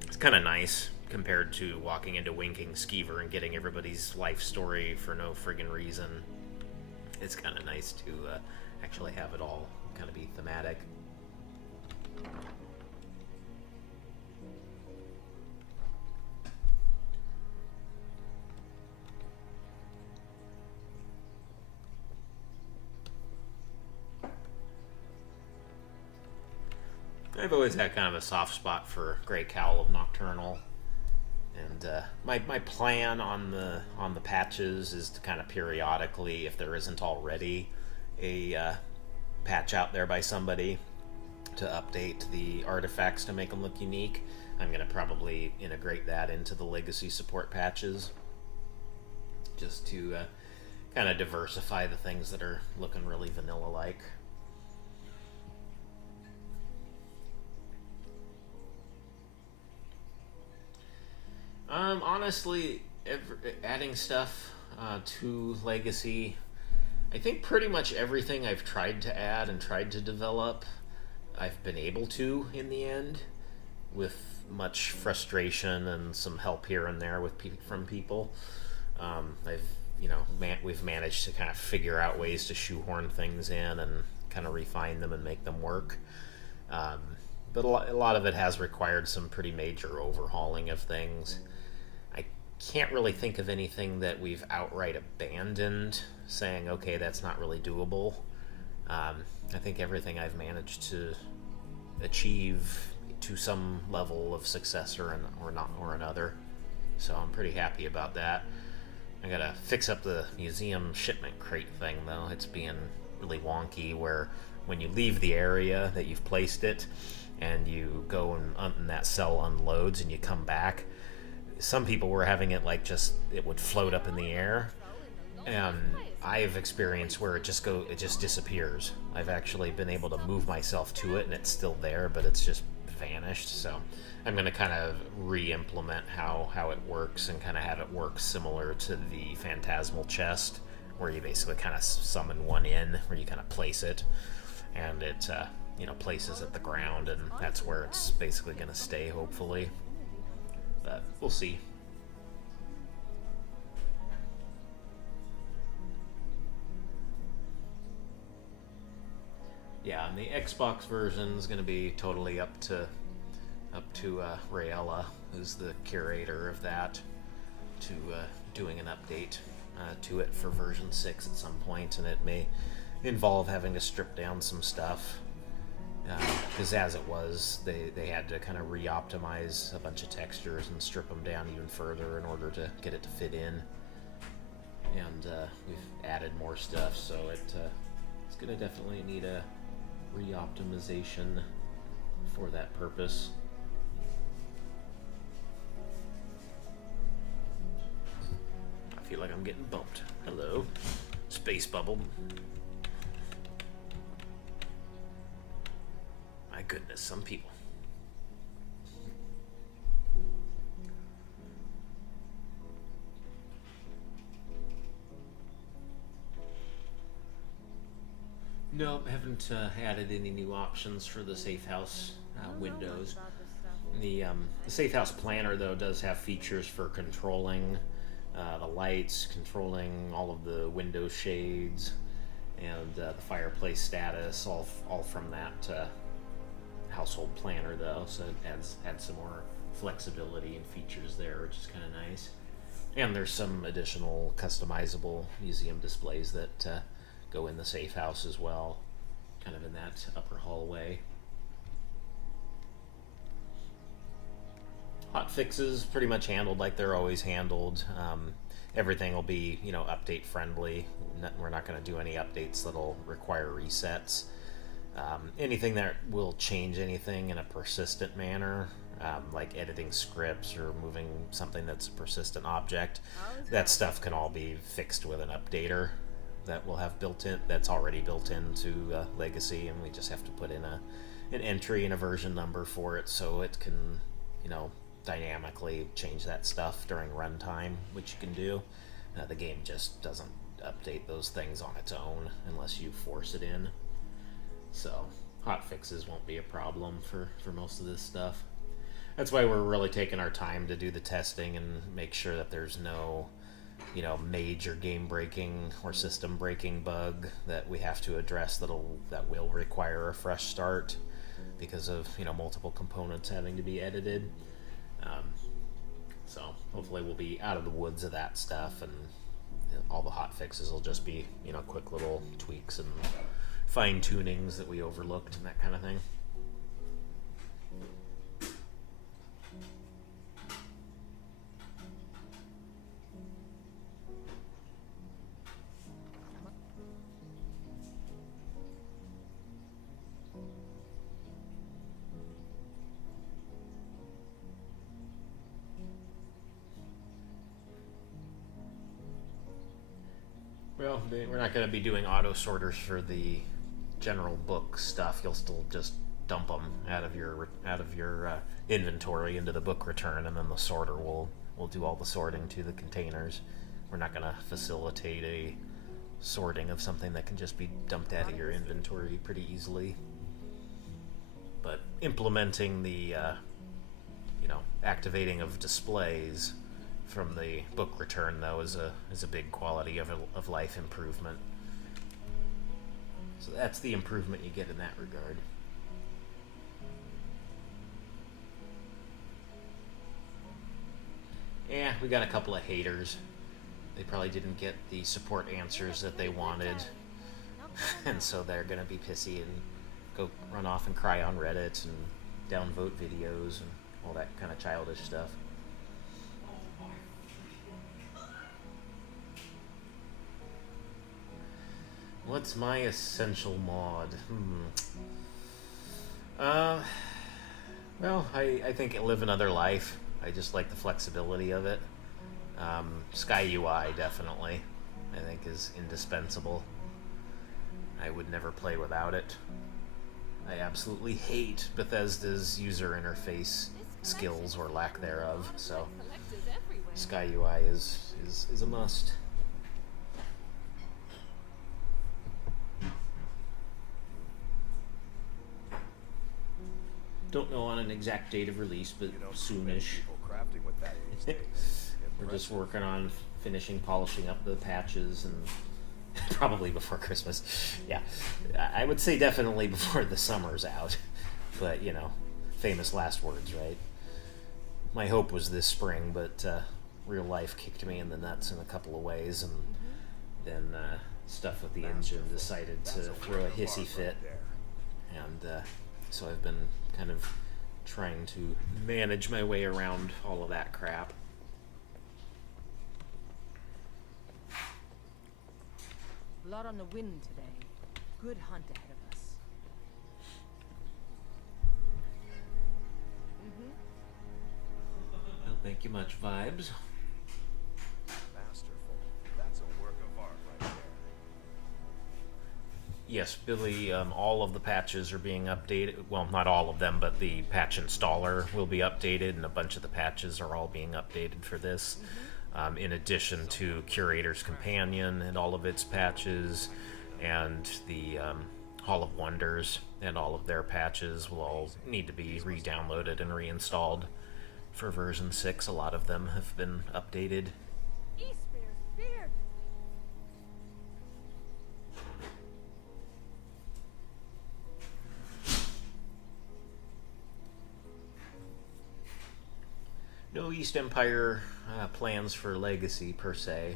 it's kind of nice compared to walking into Winking Skeever and getting everybody's life story for no friggin' reason. It's kind of nice to actually have it all kind of be thematic. I've always had kind of a soft spot for Grey Cowl of Nocturnal, and my plan on the patches is to kind of periodically, if there isn't already a patch out there by somebody, to update the artifacts to make them look unique. I'm going to probably integrate that into the legacy support patches, just to kind of diversify the things that are looking really vanilla-like. Honestly, adding stuff to Legacy, I think pretty much everything I've tried to add and tried to develop, I've been able to in the end, with much frustration and some help here and there with from people. We've managed to kind of figure out ways to shoehorn things in and kind of refine them and make them work. But a lot of it has required some pretty major overhauling of things. I can't really think of anything that we've outright abandoned, saying, okay, that's not really doable. I think everything I've managed to achieve to some level of success or another. So I'm pretty happy about that. I gotta fix up the museum shipment crate thing though. It's being really wonky where when you leave the area that you've placed it and you go and that cell unloads and you come back, some people were having it like just it would float up in the air, and I've experienced where it just disappears. I've actually been able to move myself to it and it's still there, but it's just vanished. So I'm going to kind of re-implement how it works and kind of have it work similar to the Phantasmal chest, where you basically kind of summon one in, where you kind of place it, and it places at the ground, and that's where it's basically going to stay, hopefully. But we'll see. Yeah, and the Xbox version is going to be totally up to Rayella, who's the curator of that, to doing an update to it for version 6 at some point, and it may involve having to strip down some stuff, because as it was, they had to kind of re-optimize a bunch of textures and strip them down even further in order to get it to fit in, and we've added more stuff, so it's going to definitely need a re-optimization for that purpose. I feel like I'm getting bumped. Hello, space bubble. My goodness, some people. Nope, haven't added any new options for the Safe House windows. The Safe House Planner, though, does have features for controlling the lights, controlling all of the window shades, and the fireplace status, all from that household planner, though. So it adds some more flexibility and features there, which is kind of nice. And there's some additional customizable museum displays that go in the safe house as well, kind of in that upper hallway. Hot fixes pretty much handled like they're always handled. Everything will be, update friendly. We're not going to do any updates that'll require resets. Anything that will change anything in a persistent manner, like editing scripts or moving something that's a persistent object, that stuff can all be fixed with an updater that we'll have that's already built into Legacy, and we just have to put in an entry and a version number for it, so it can, dynamically change that stuff during runtime, which you can do. The game just doesn't update those things on its own unless you force it in. So hot fixes won't be a problem for most of this stuff. That's why we're really taking our time to do the testing and make sure that there's no major game breaking or system breaking bug that we have to address that will require a fresh start because of multiple components having to be edited. So hopefully we'll be out of the woods of that stuff, and all the hot fixes will just be quick little tweaks and fine tunings that we overlooked and that kind of thing. Well, we're not going to be doing auto sorters for the general book stuff. You'll still just dump them out of your inventory into the book return, and then the sorter will do all the sorting to the containers. We're not going to facilitate a sorting of something that can just be dumped out of your inventory pretty easily. But implementing the activating of displays from the book return, though, is a big quality of life improvement. So that's the improvement you get in that regard. Yeah, we got a couple of haters. They probably didn't get the support answers that they wanted. And so they're gonna be pissy and go run off and cry on Reddit and downvote videos and all that kind of childish stuff. What's my essential mod? Well, I think Live Another Life. I just like the flexibility of it. Sky UI definitely, I think, is indispensable. I would never play without it. I absolutely hate Bethesda's user interface skills or lack thereof, so Sky UI is a must. Don't know on an exact date of release, but soonish. Crafting with that these days. We're just working on finishing polishing up the patches and probably before Christmas. Yeah, I would say definitely before the summer's out, but you know, famous last words, right? My hope was this spring, but real life kicked me in the nuts in a couple of ways, and then stuff with the engine decided to throw a hissy fit, and so I've been kind of trying to manage my way around all of that crap. A lot on the wind today. Good hunt ahead of us. Well, thank you much, Vibes. Masterful. That's a work of art right there. Yes, Billy, all of the patches are being updated. Well, not all of them, but the patch installer will be updated, and a bunch of the patches are all being updated for this. In addition to Curator's Companion and all of its patches, and the Hall of Wonders and all of their patches will all need to be re-downloaded and reinstalled for version 6. A lot of them have been updated. No East Empire plans for Legacy per se.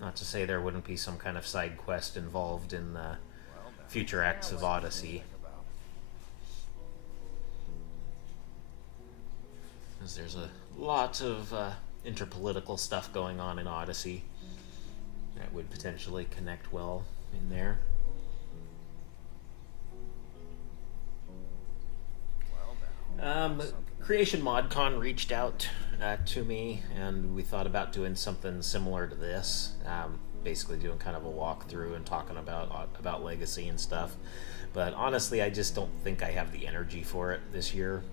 Not to say there wouldn't be some kind of side quest involved in the future acts of Odyssey. Because there's a lot of interpolitical stuff going on in Odyssey that would potentially connect well in there. Creation ModCon reached out to me, and we thought about doing something similar to this, basically doing kind of a walkthrough and talking about Legacy and stuff. But honestly, I just don't think I have the energy for it this year.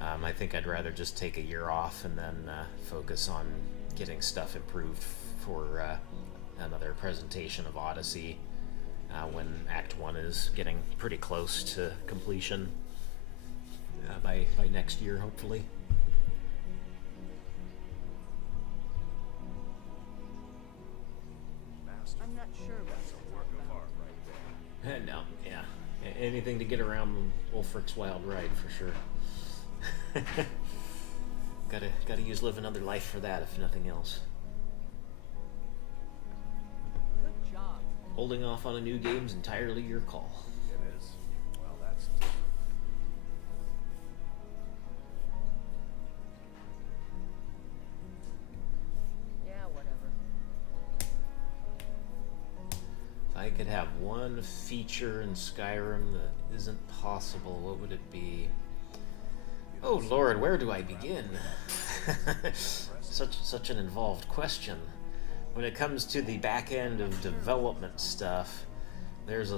I think I'd rather just take a year off and then focus on getting stuff improved for another presentation of Odyssey when Act 1 is getting pretty close to completion. By next year, hopefully. I'm not sure what's a work of art right No, yeah. Anything to get around Wolfric's Wild Ride, for sure. Gotta use Live Another Life for that, if nothing else. Good job. Holding off on a new game's entirely your call. It is. Well, that's different. I could have one feature in Skyrim that isn't possible, what would it be? Oh Lord, where do I begin? Such an involved question. When it comes to the back end of development stuff, there's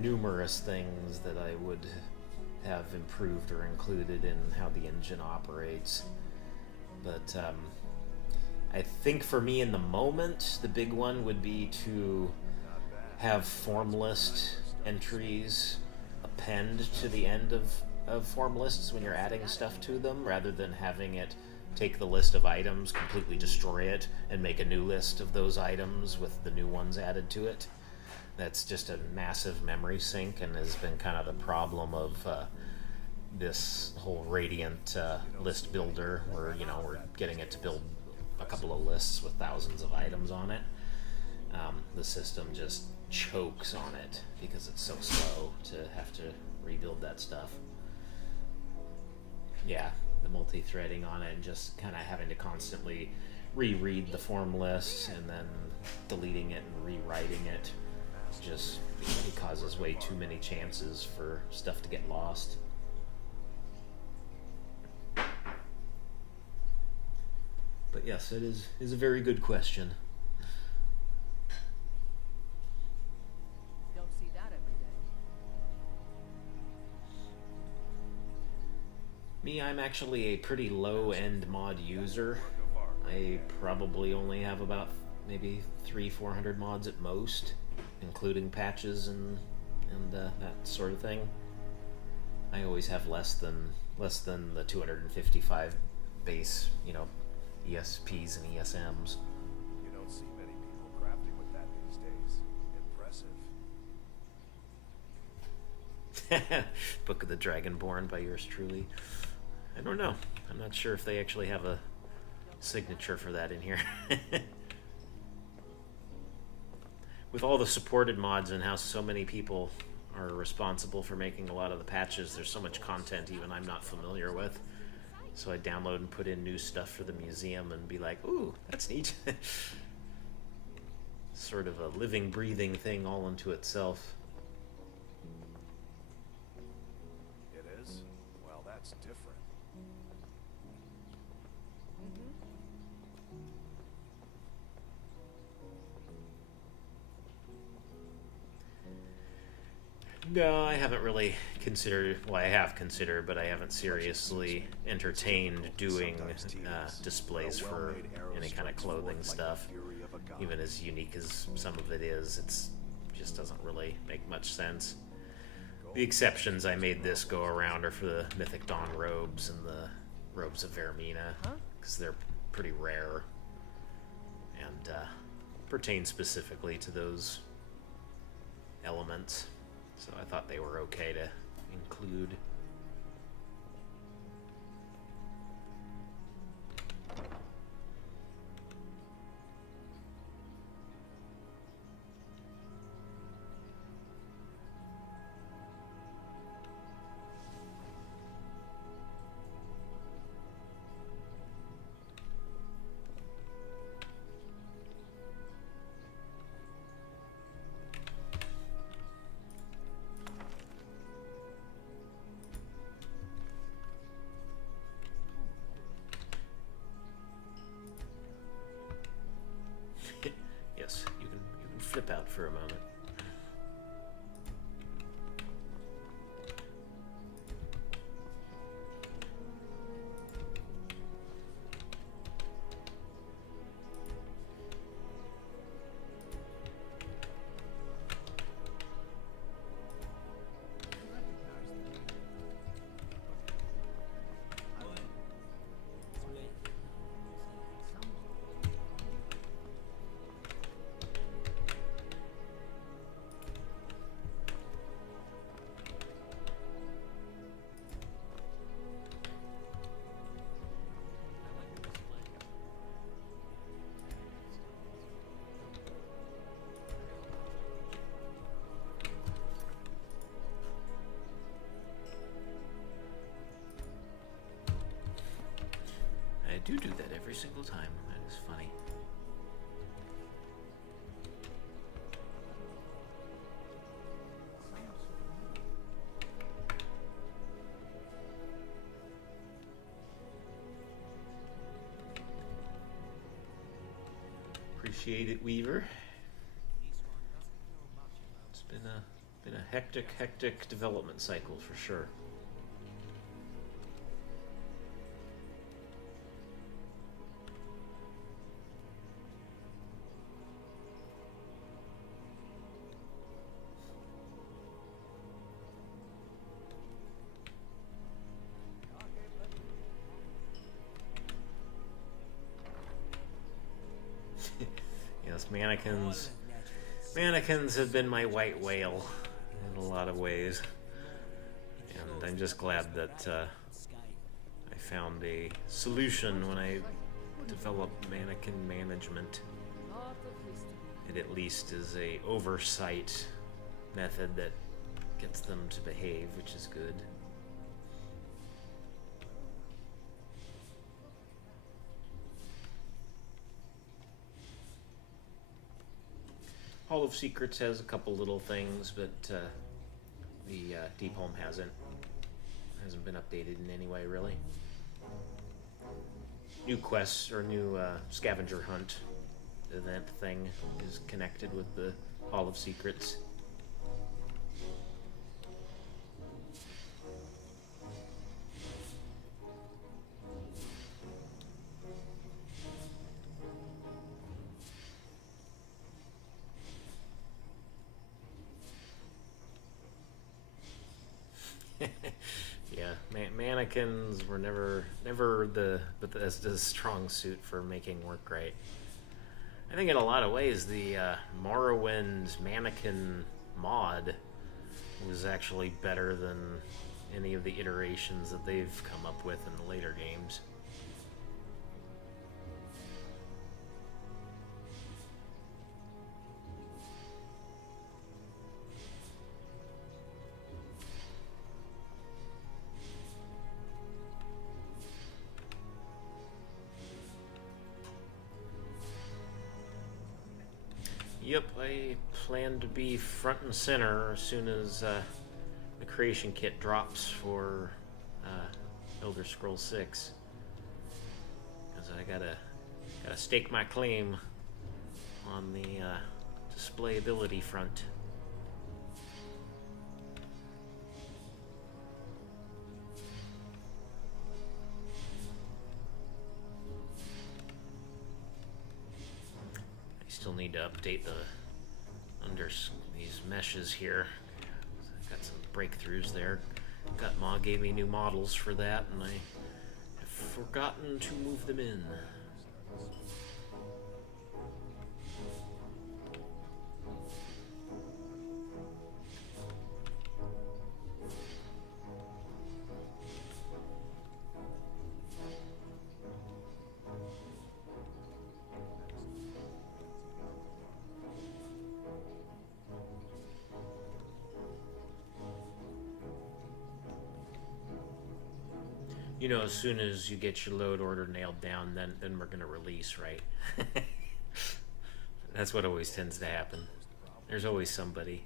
numerous things that I would have improved or included in how the engine operates. But I think for me in the moment, the big one would be to have form list entries append to the end of form lists when you're adding stuff to them, rather than having it take the list of items, completely destroy it, and make a new list of those items with the new ones added to it. That's just a massive memory sink, and has been kind of the problem of this whole Radiant list builder, where we're getting it to build a couple of lists with thousands of items on it. The system just chokes on it, because it's so slow to have to rebuild that stuff. Yeah, the multi-threading on it and just kind of having to constantly reread the form list and then deleting it and rewriting it. Just, it causes way too many chances for stuff to get lost. But yes, it is a very good question. Don't see that every day. Me, I'm actually a pretty low-end mod user. I probably only have about maybe 300-400 mods at most, including patches and that sort of thing. I always have less than the 255 base, ESPs and ESMs. You don't see many people crafting with that these days. Impressive. Book of the Dragonborn by yours truly. I don't know. I'm not sure if they actually have a signature for that in here. With all the supported mods and how so many people are responsible for making a lot of the patches, there's so much content even I'm not familiar with. So I download and put in new stuff for the museum and be like, ooh, that's neat. Sort of a living, breathing thing all unto itself. It is? Well, that's different. No, I haven't really considered, well, I have considered, but I haven't seriously entertained doing displays for any kind of clothing stuff. Even as unique as some of it is, it's just doesn't really make much sense. The exceptions I made this go around are for the Mythic Dawn robes and the robes of Vermina, because they're pretty rare and pertain specifically to those elements. So I thought they were okay to include. Yes, you can flip out for a moment. I do that every single time. That is funny. Appreciate it, Weaver. It's been a hectic development cycle for sure. Yes, mannequins have been my white whale in a lot of ways, and I'm just glad that I found a solution when I developed mannequin management. It at least is a oversight method that gets them to behave, which is good. Hall of Secrets has a couple little things, but the Deep Home hasn't been updated in any way, really. New quests or new scavenger hunt event thing is connected with the Hall of Secrets. Yeah, mannequins were never the strong suit for making work right. I think in a lot of ways the Morrowind mannequin mod was actually better than any of the iterations that they've come up with in the later games. Yep, I plan to be front and center as soon as the creation kit drops for Elder Scrolls 6. Because I gotta stake my claim on the displayability front. Still need to update these meshes here. I've got some breakthroughs there. Gutmaw gave me new models for that, and I have forgotten to move them in. You know, as soon as you get your load order nailed down, then we're gonna release, right? That's what always tends to happen. There's always somebody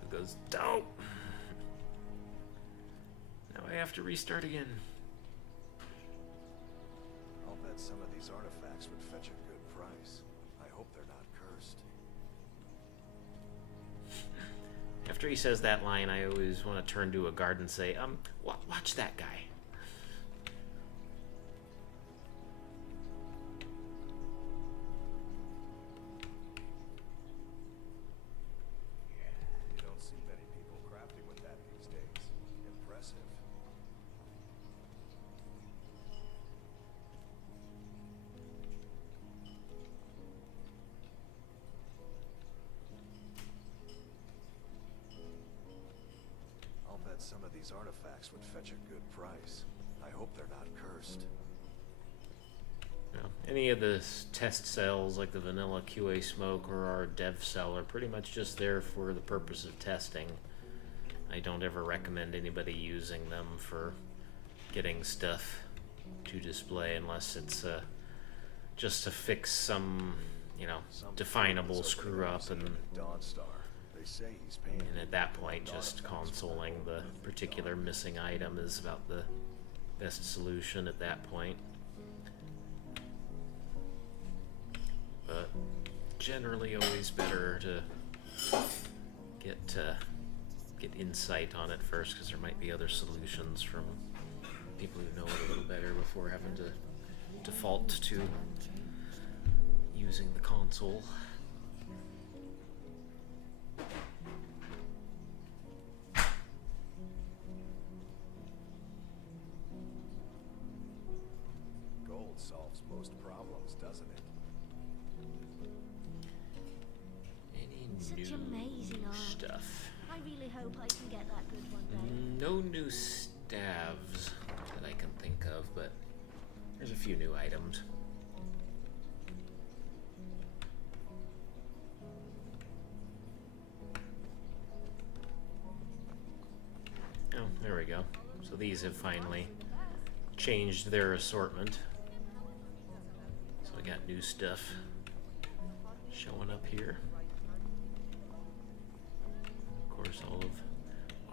who goes, "Dope! Now I have to restart again." I'll bet some of these artifacts would fetch a good price. I hope they're not cursed. After he says that line, I always want to turn to a guard and say, watch that guy. You don't see many people crafting with that these days. Impressive. I'll bet some of these artifacts would fetch a good price. I hope they're not cursed. You know, any of the test cells, like the vanilla QA smoke or our dev cell, are pretty much just there for the purpose of testing. I don't ever recommend anybody using them for getting stuff to display unless it's just to fix some, definable screw up, and at that point just consoling the particular missing item is about the best solution at that point. But generally always better to get insight on it first, because there might be other solutions from people who know it a little better before having to default to using the console. Gold solves most problems, doesn't it? Any Such new amazing art. stuff? I really hope I can get that good one day. No new staves that I can think of, but there's a few new items. There we go. So these have finally changed their assortment. So we got new stuff showing up here. Of course, all of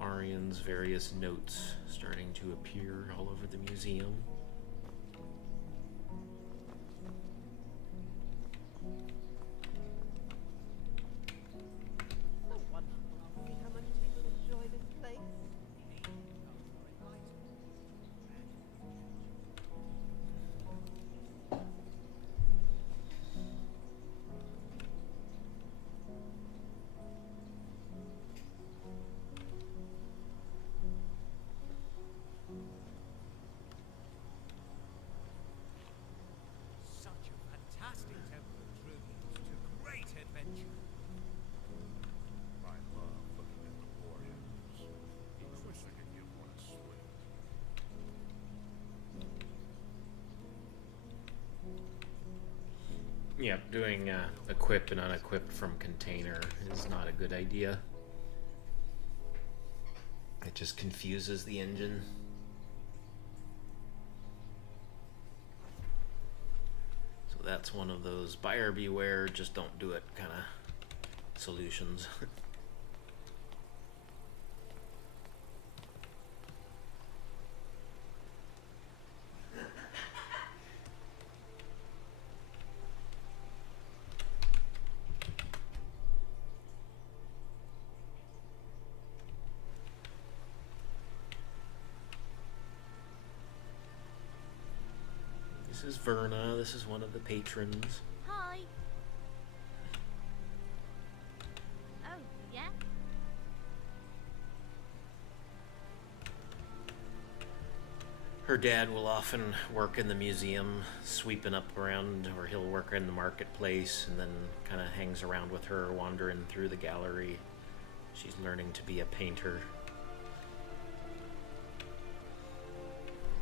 Arian's various notes starting to appear all over the museum. So wonderful to see how much people enjoy this place. Such a fantastic temple tribute to great adventure. I love looking at the warriors. I wish I could give one a swing. Yeah, doing equip and unequip from container is not a good idea. It just confuses the engine. So that's one of those buyer beware, just don't do it kind of solutions. This is Verna, this is one of the patrons. Hi. Oh, yeah? Her dad will often work in the museum, sweeping up around, or he'll work in the marketplace and then kind of hangs around with her, wandering through the gallery. She's learning to be a painter.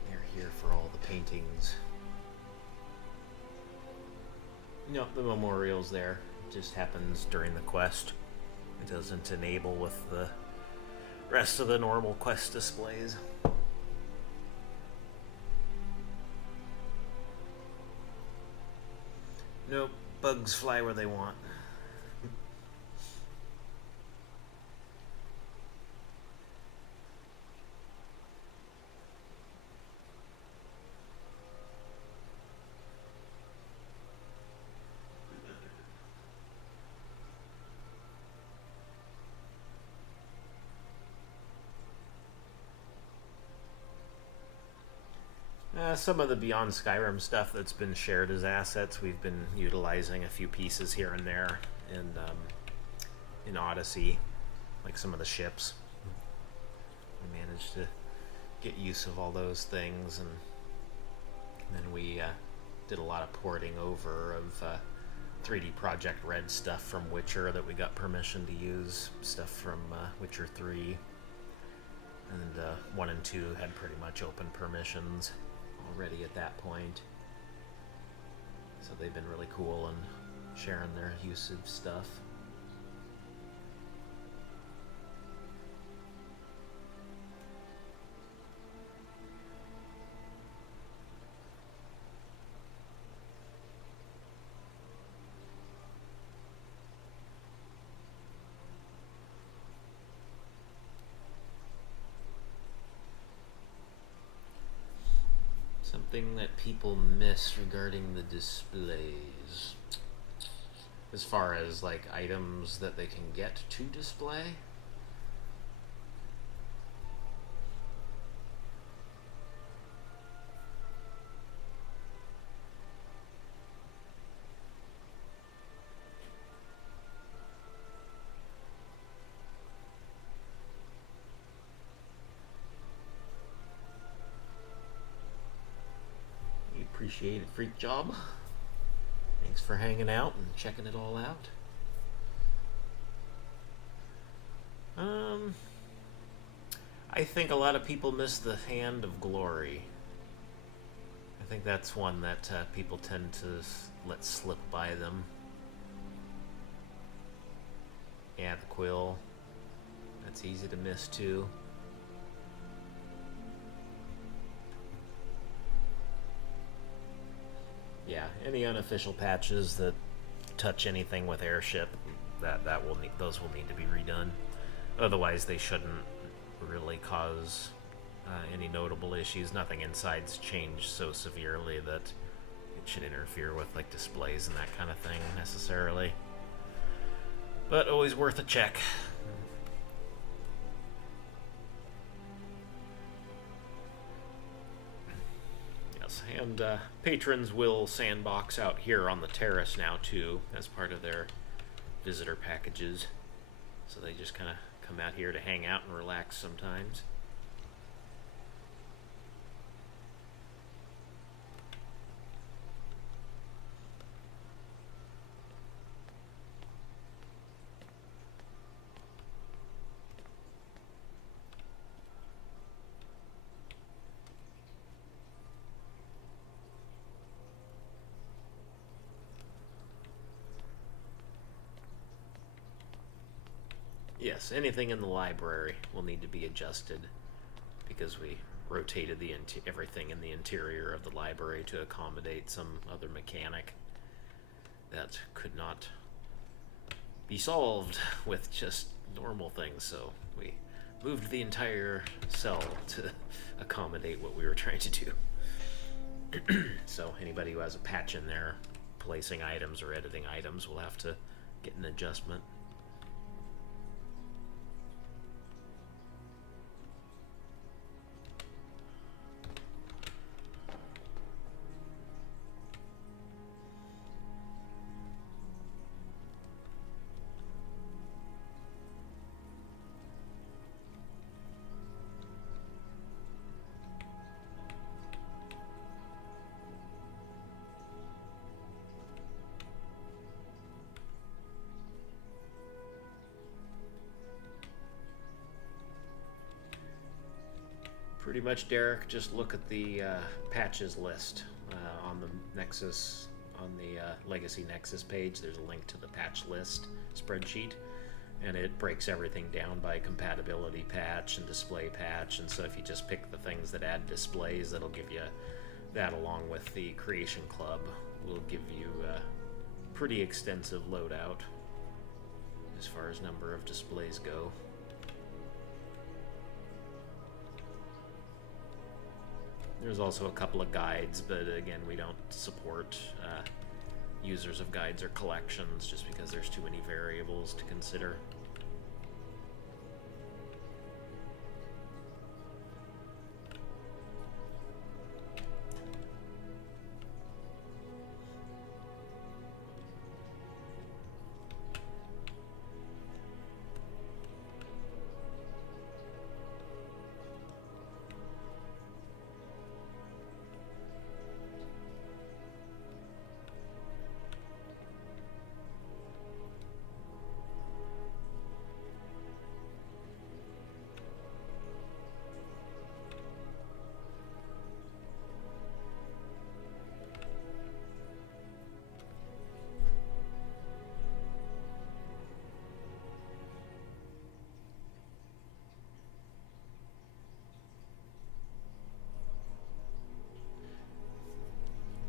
They're here for all the paintings. No, the memorial's there. It just happens during the quest. It doesn't enable with the rest of the normal quest displays. Nope, bugs fly where they want. Some of the Beyond Skyrim stuff that's been shared as assets, we've been utilizing a few pieces here and there in Odyssey, like some of the ships. We managed to get use of all those things, and then we did a lot of porting over of 3D Project Red stuff from Witcher that we got permission to use, stuff from Witcher 3, and 1 and 2 had pretty much open permissions already at that point, so they've been really cool and sharing their use of stuff. Something that people miss regarding the displays, as far as like items that they can get to display. Appreciate it, Freak Job. Thanks for hanging out and checking it all out. I think a lot of people miss the Hand of Glory. I think that's one that people tend to let slip by them. Yeah, the quill. That's easy to miss too. any unofficial patches that touch anything with Airship, those will need to be redone. Otherwise, they shouldn't really cause any notable issues. Nothing inside's changed so severely that it should interfere with like displays and that kind of thing necessarily. But always worth a check. And patrons will sandbox out here on the terrace now too, as part of their visitor packages. So they just kind of come out here to hang out and relax sometimes. Yes, anything in the library will need to be adjusted because we rotated everything in the interior of the library to accommodate some other mechanic that could not be solved with just normal things, so we moved the entire cell to accommodate what we were trying to do. So anybody who has a patch in there placing items or editing items will have to get an adjustment. Pretty much, Derek, just look at the patches list on the Nexus, on the Legacy Nexus page. There's a link to the patch list spreadsheet, and it breaks everything down by compatibility patch and display patch. And so if you just pick the things that add displays, that'll give you that, along with the Creation Club, will give you a pretty extensive loadout as far as number of displays go. There's also a couple of guides, but again, we don't support users of guides or collections just because there's too many variables to consider.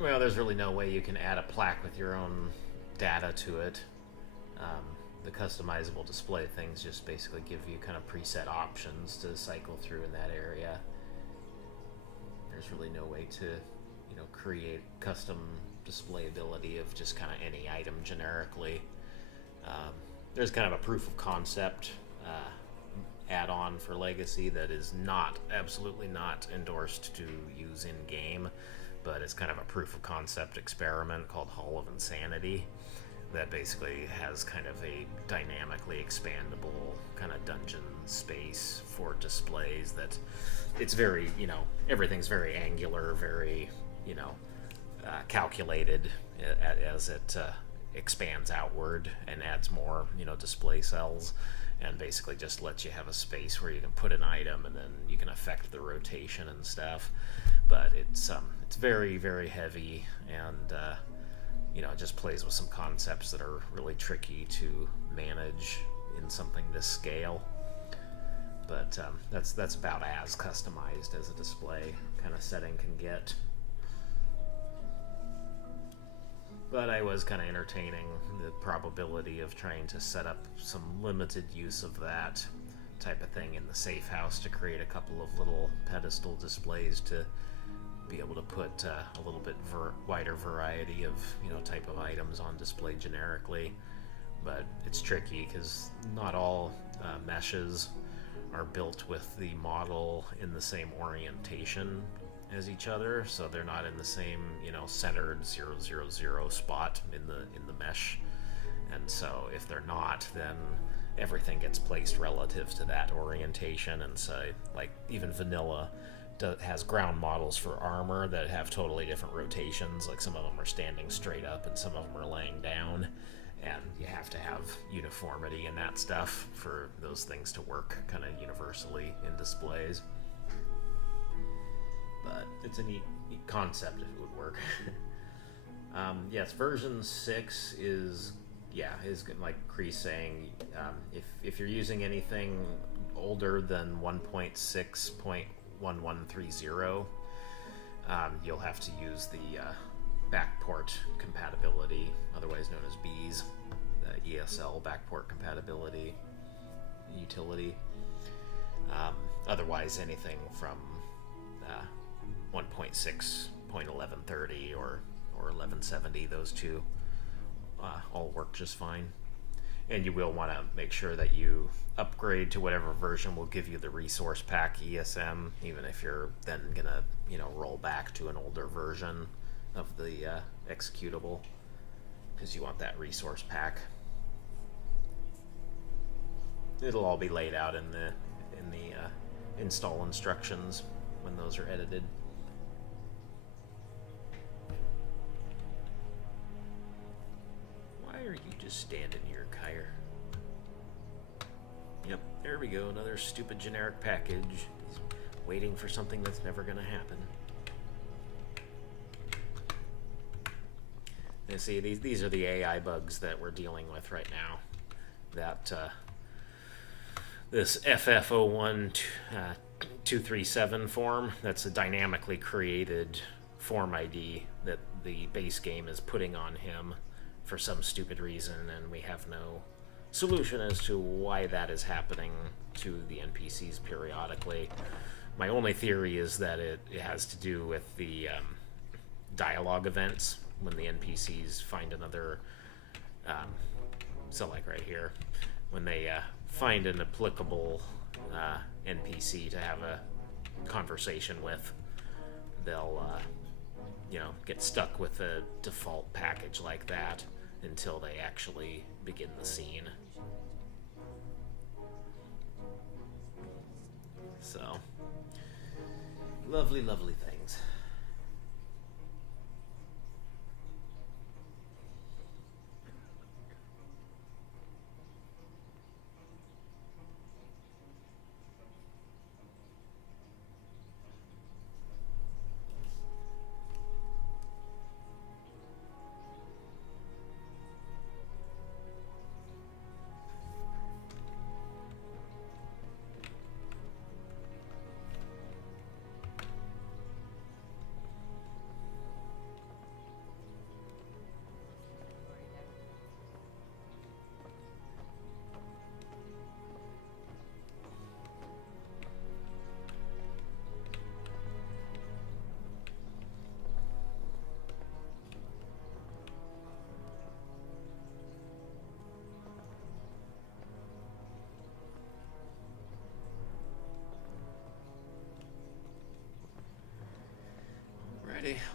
Well, there's really no way you can add a plaque with your own data to it. The customizable display things just basically give you kind of preset options to cycle through in that area. There's really no way to, you know, create custom displayability of just kind of any item generically. There's kind of a proof of concept add-on for Legacy that is absolutely not endorsed to use in game, but it's kind of a proof of concept experiment called Hall of Insanity that basically has kind of a dynamically expandable kind of dungeon space for displays that it's very, you know, everything's very angular, very, you know, calculated as it expands outward and adds more, you know, display cells, and basically just lets you have a space where you can put an item and then you can affect the rotation and stuff. But it's very, very heavy, and you know, it just plays with some concepts that are really tricky to manage in something this scale. But that's about as customized as a display kind of setting can get. But I was kind of entertaining the probability of trying to set up some limited use of that type of thing in the safe house to create a couple of little pedestal displays to be able to put a little bit wider variety of, you know, type of items on display generically. But it's tricky because not all meshes are built with the model in the same orientation as each other, so they're not in the same, you know, centered 000 spot in the mesh. And so if they're not, then everything gets placed relative to that orientation. And so, like, even vanilla has ground models for armor that have totally different rotations. Like, some of them are standing straight up and some of them are laying down, and you have to have uniformity in that stuff for those things to work kind of universally in displays. But it's a neat concept if it would work. Yes, version 6 is like Kree's saying, if you're using anything older than 1.6.1130, you'll have to use the backport compatibility, otherwise known as BEES, the ESL backport compatibility utility. Otherwise, anything from 1.6.1130 or 1170, those two all work just fine. And you will want to make sure that you upgrade to whatever version will give you the resource pack ESM, even if you're then gonna, you know, roll back to an older version of the executable, because you want that resource pack. It'll all be laid out in the install instructions when those are edited. Why are you just standing here, Kyre? Yep, there we go, another stupid generic package. He's waiting for something that's never gonna happen. And see, these are the AI bugs that we're dealing with right now. That this FF01237 form, that's a dynamically created form ID that the base game is putting on him for some stupid reason, and we have no solution as to why that is happening to the NPCs periodically. My only theory is that it has to do with the dialogue events when the NPCs find another, so like right here, when they find an applicable NPC to have a conversation with, they'll you know, get stuck with a default package like that until they actually begin the scene. So, lovely, lovely things.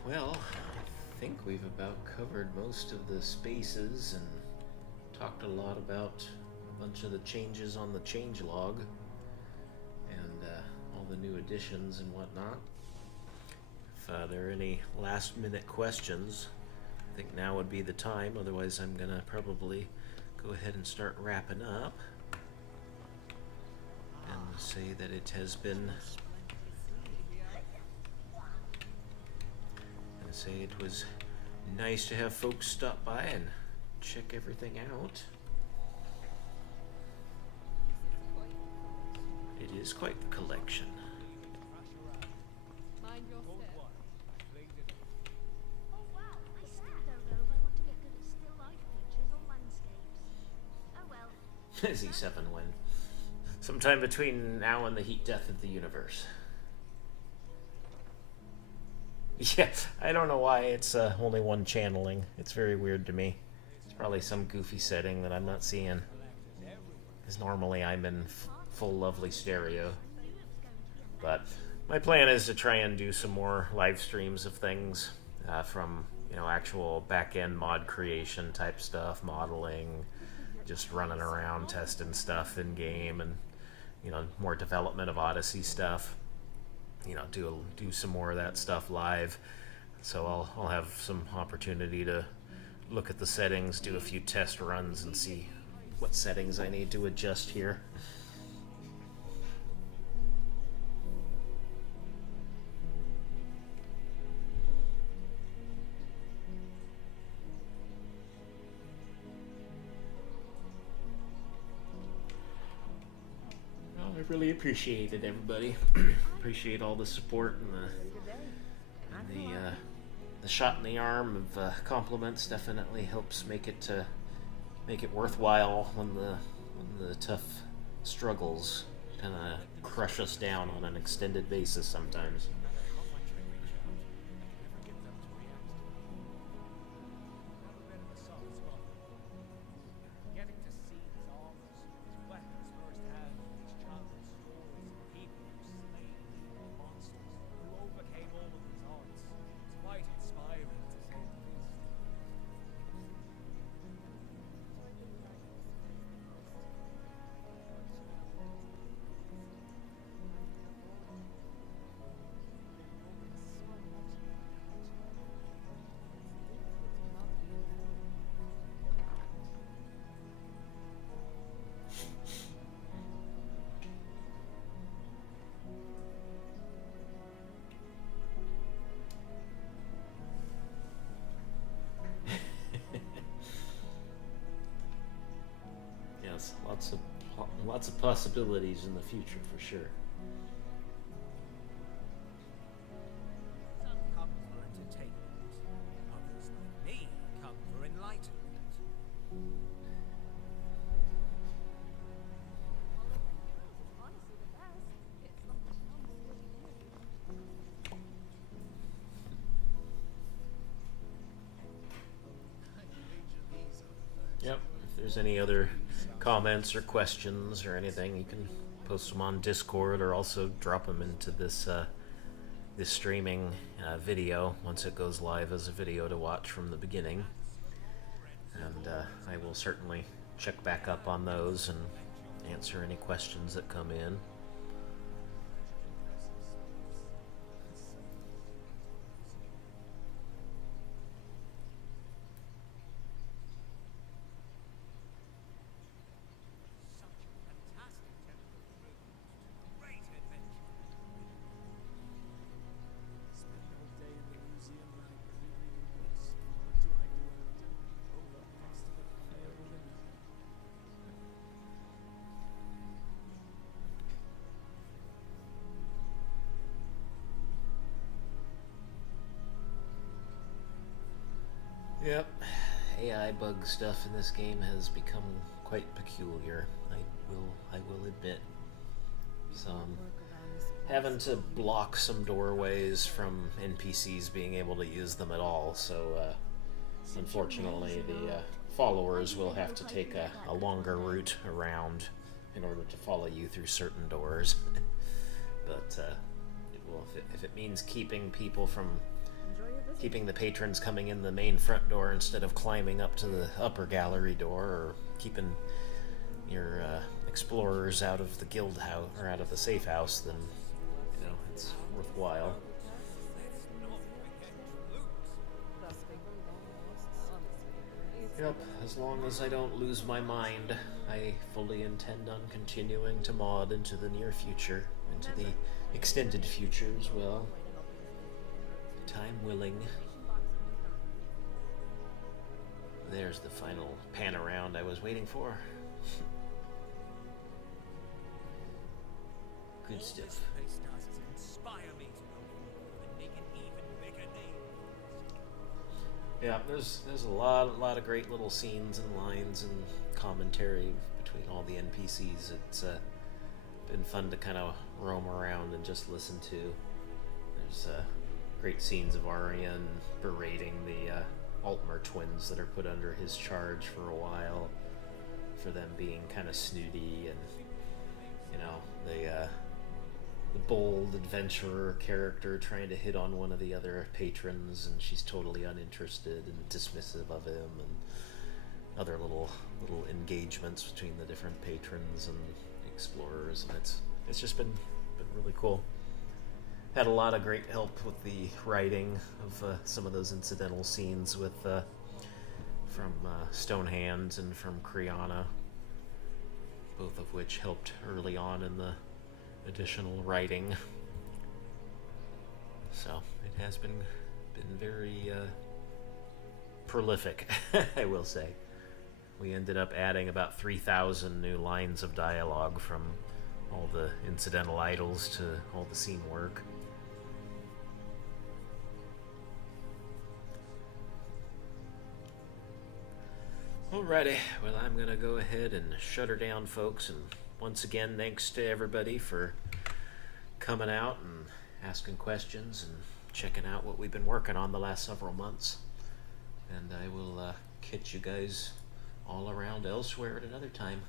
Well, I think we've about covered most of the spaces and talked a lot about a bunch of the changes on the changelog and all the new additions and whatnot. If there are any last minute questions, I think now would be the time. Otherwise, I'm gonna probably go ahead and start wrapping up and say that it has been say it was nice to have folks stop by and check everything out. It is quite the collection. Mind your step. Oh wow, I still don't know if I want to get Z7 when? Sometime between now and the heat death of the universe. Yeah, I don't know why it's only one channeling. It's very weird to me. It's probably some goofy setting that I'm not seeing. Because normally I'm in full lovely stereo. But my plan is to try and do some more live streams of things from, you know, actual back-end mod creation type stuff, modeling, just running around testing stuff in game, and, you know, more development of Odyssey stuff. You know, do some more of that stuff live. So I'll have some opportunity to look at the settings, do a few test runs, and see what settings I need to adjust here. I really appreciate it, everybody. Appreciate all the support and the shot in the arm of compliments. Definitely helps make it worthwhile when the tough struggles kind of crush us down on an extended basis sometimes. Yes, lots of possibilities in the future for sure. Some come for entertainment. Others, like me, come for enlightenment. Yep, if there's any other comments or questions or anything, you can post them on Discord, or also drop them into this this streaming video once it goes live as a video to watch from the beginning. And I will certainly check back up on those and answer any questions that come in. Yep, AI bug stuff in this game has become quite peculiar, I will admit. Some having to block some doorways from NPCs being able to use them at all, so unfortunately the followers will have to take a longer route around in order to follow you through certain doors. But if it means keeping the patrons coming in the main front door instead of climbing up to the upper gallery door, or keeping your explorers out of the guild house or out of the safe house, then you know it's worthwhile. Yep, as long as I don't lose my mind, I fully intend on continuing to mod into the near future, into the extended future as well. Time willing. There's the final pan around I was waiting for. Good stuff. Yeah, there's a lot of great little scenes and lines and commentary between all the NPCs. It's been fun to kind of roam around and just listen to. There's great scenes of Arian berating the Altmer twins that are put under his charge for a while, for them being kind of snooty, and you know, the bold adventurer character trying to hit on one of the other patrons, and she's totally uninterested and dismissive of him, and other little engagements between the different patrons and explorers, and it's just been really cool. Had a lot of great help with the writing of some of those incidental scenes with from Stonehands and from Kriana, both of which helped early on in the additional writing. So it has been very prolific, I will say. We ended up adding about 3,000 new lines of dialogue from all the incidental idols to all the scene work. Alrighty, well, I'm gonna go ahead and shut her down, folks, and once again, thanks to everybody for coming out and asking questions and checking out what we've been working on the last several months. And I will catch you guys all around elsewhere at another time.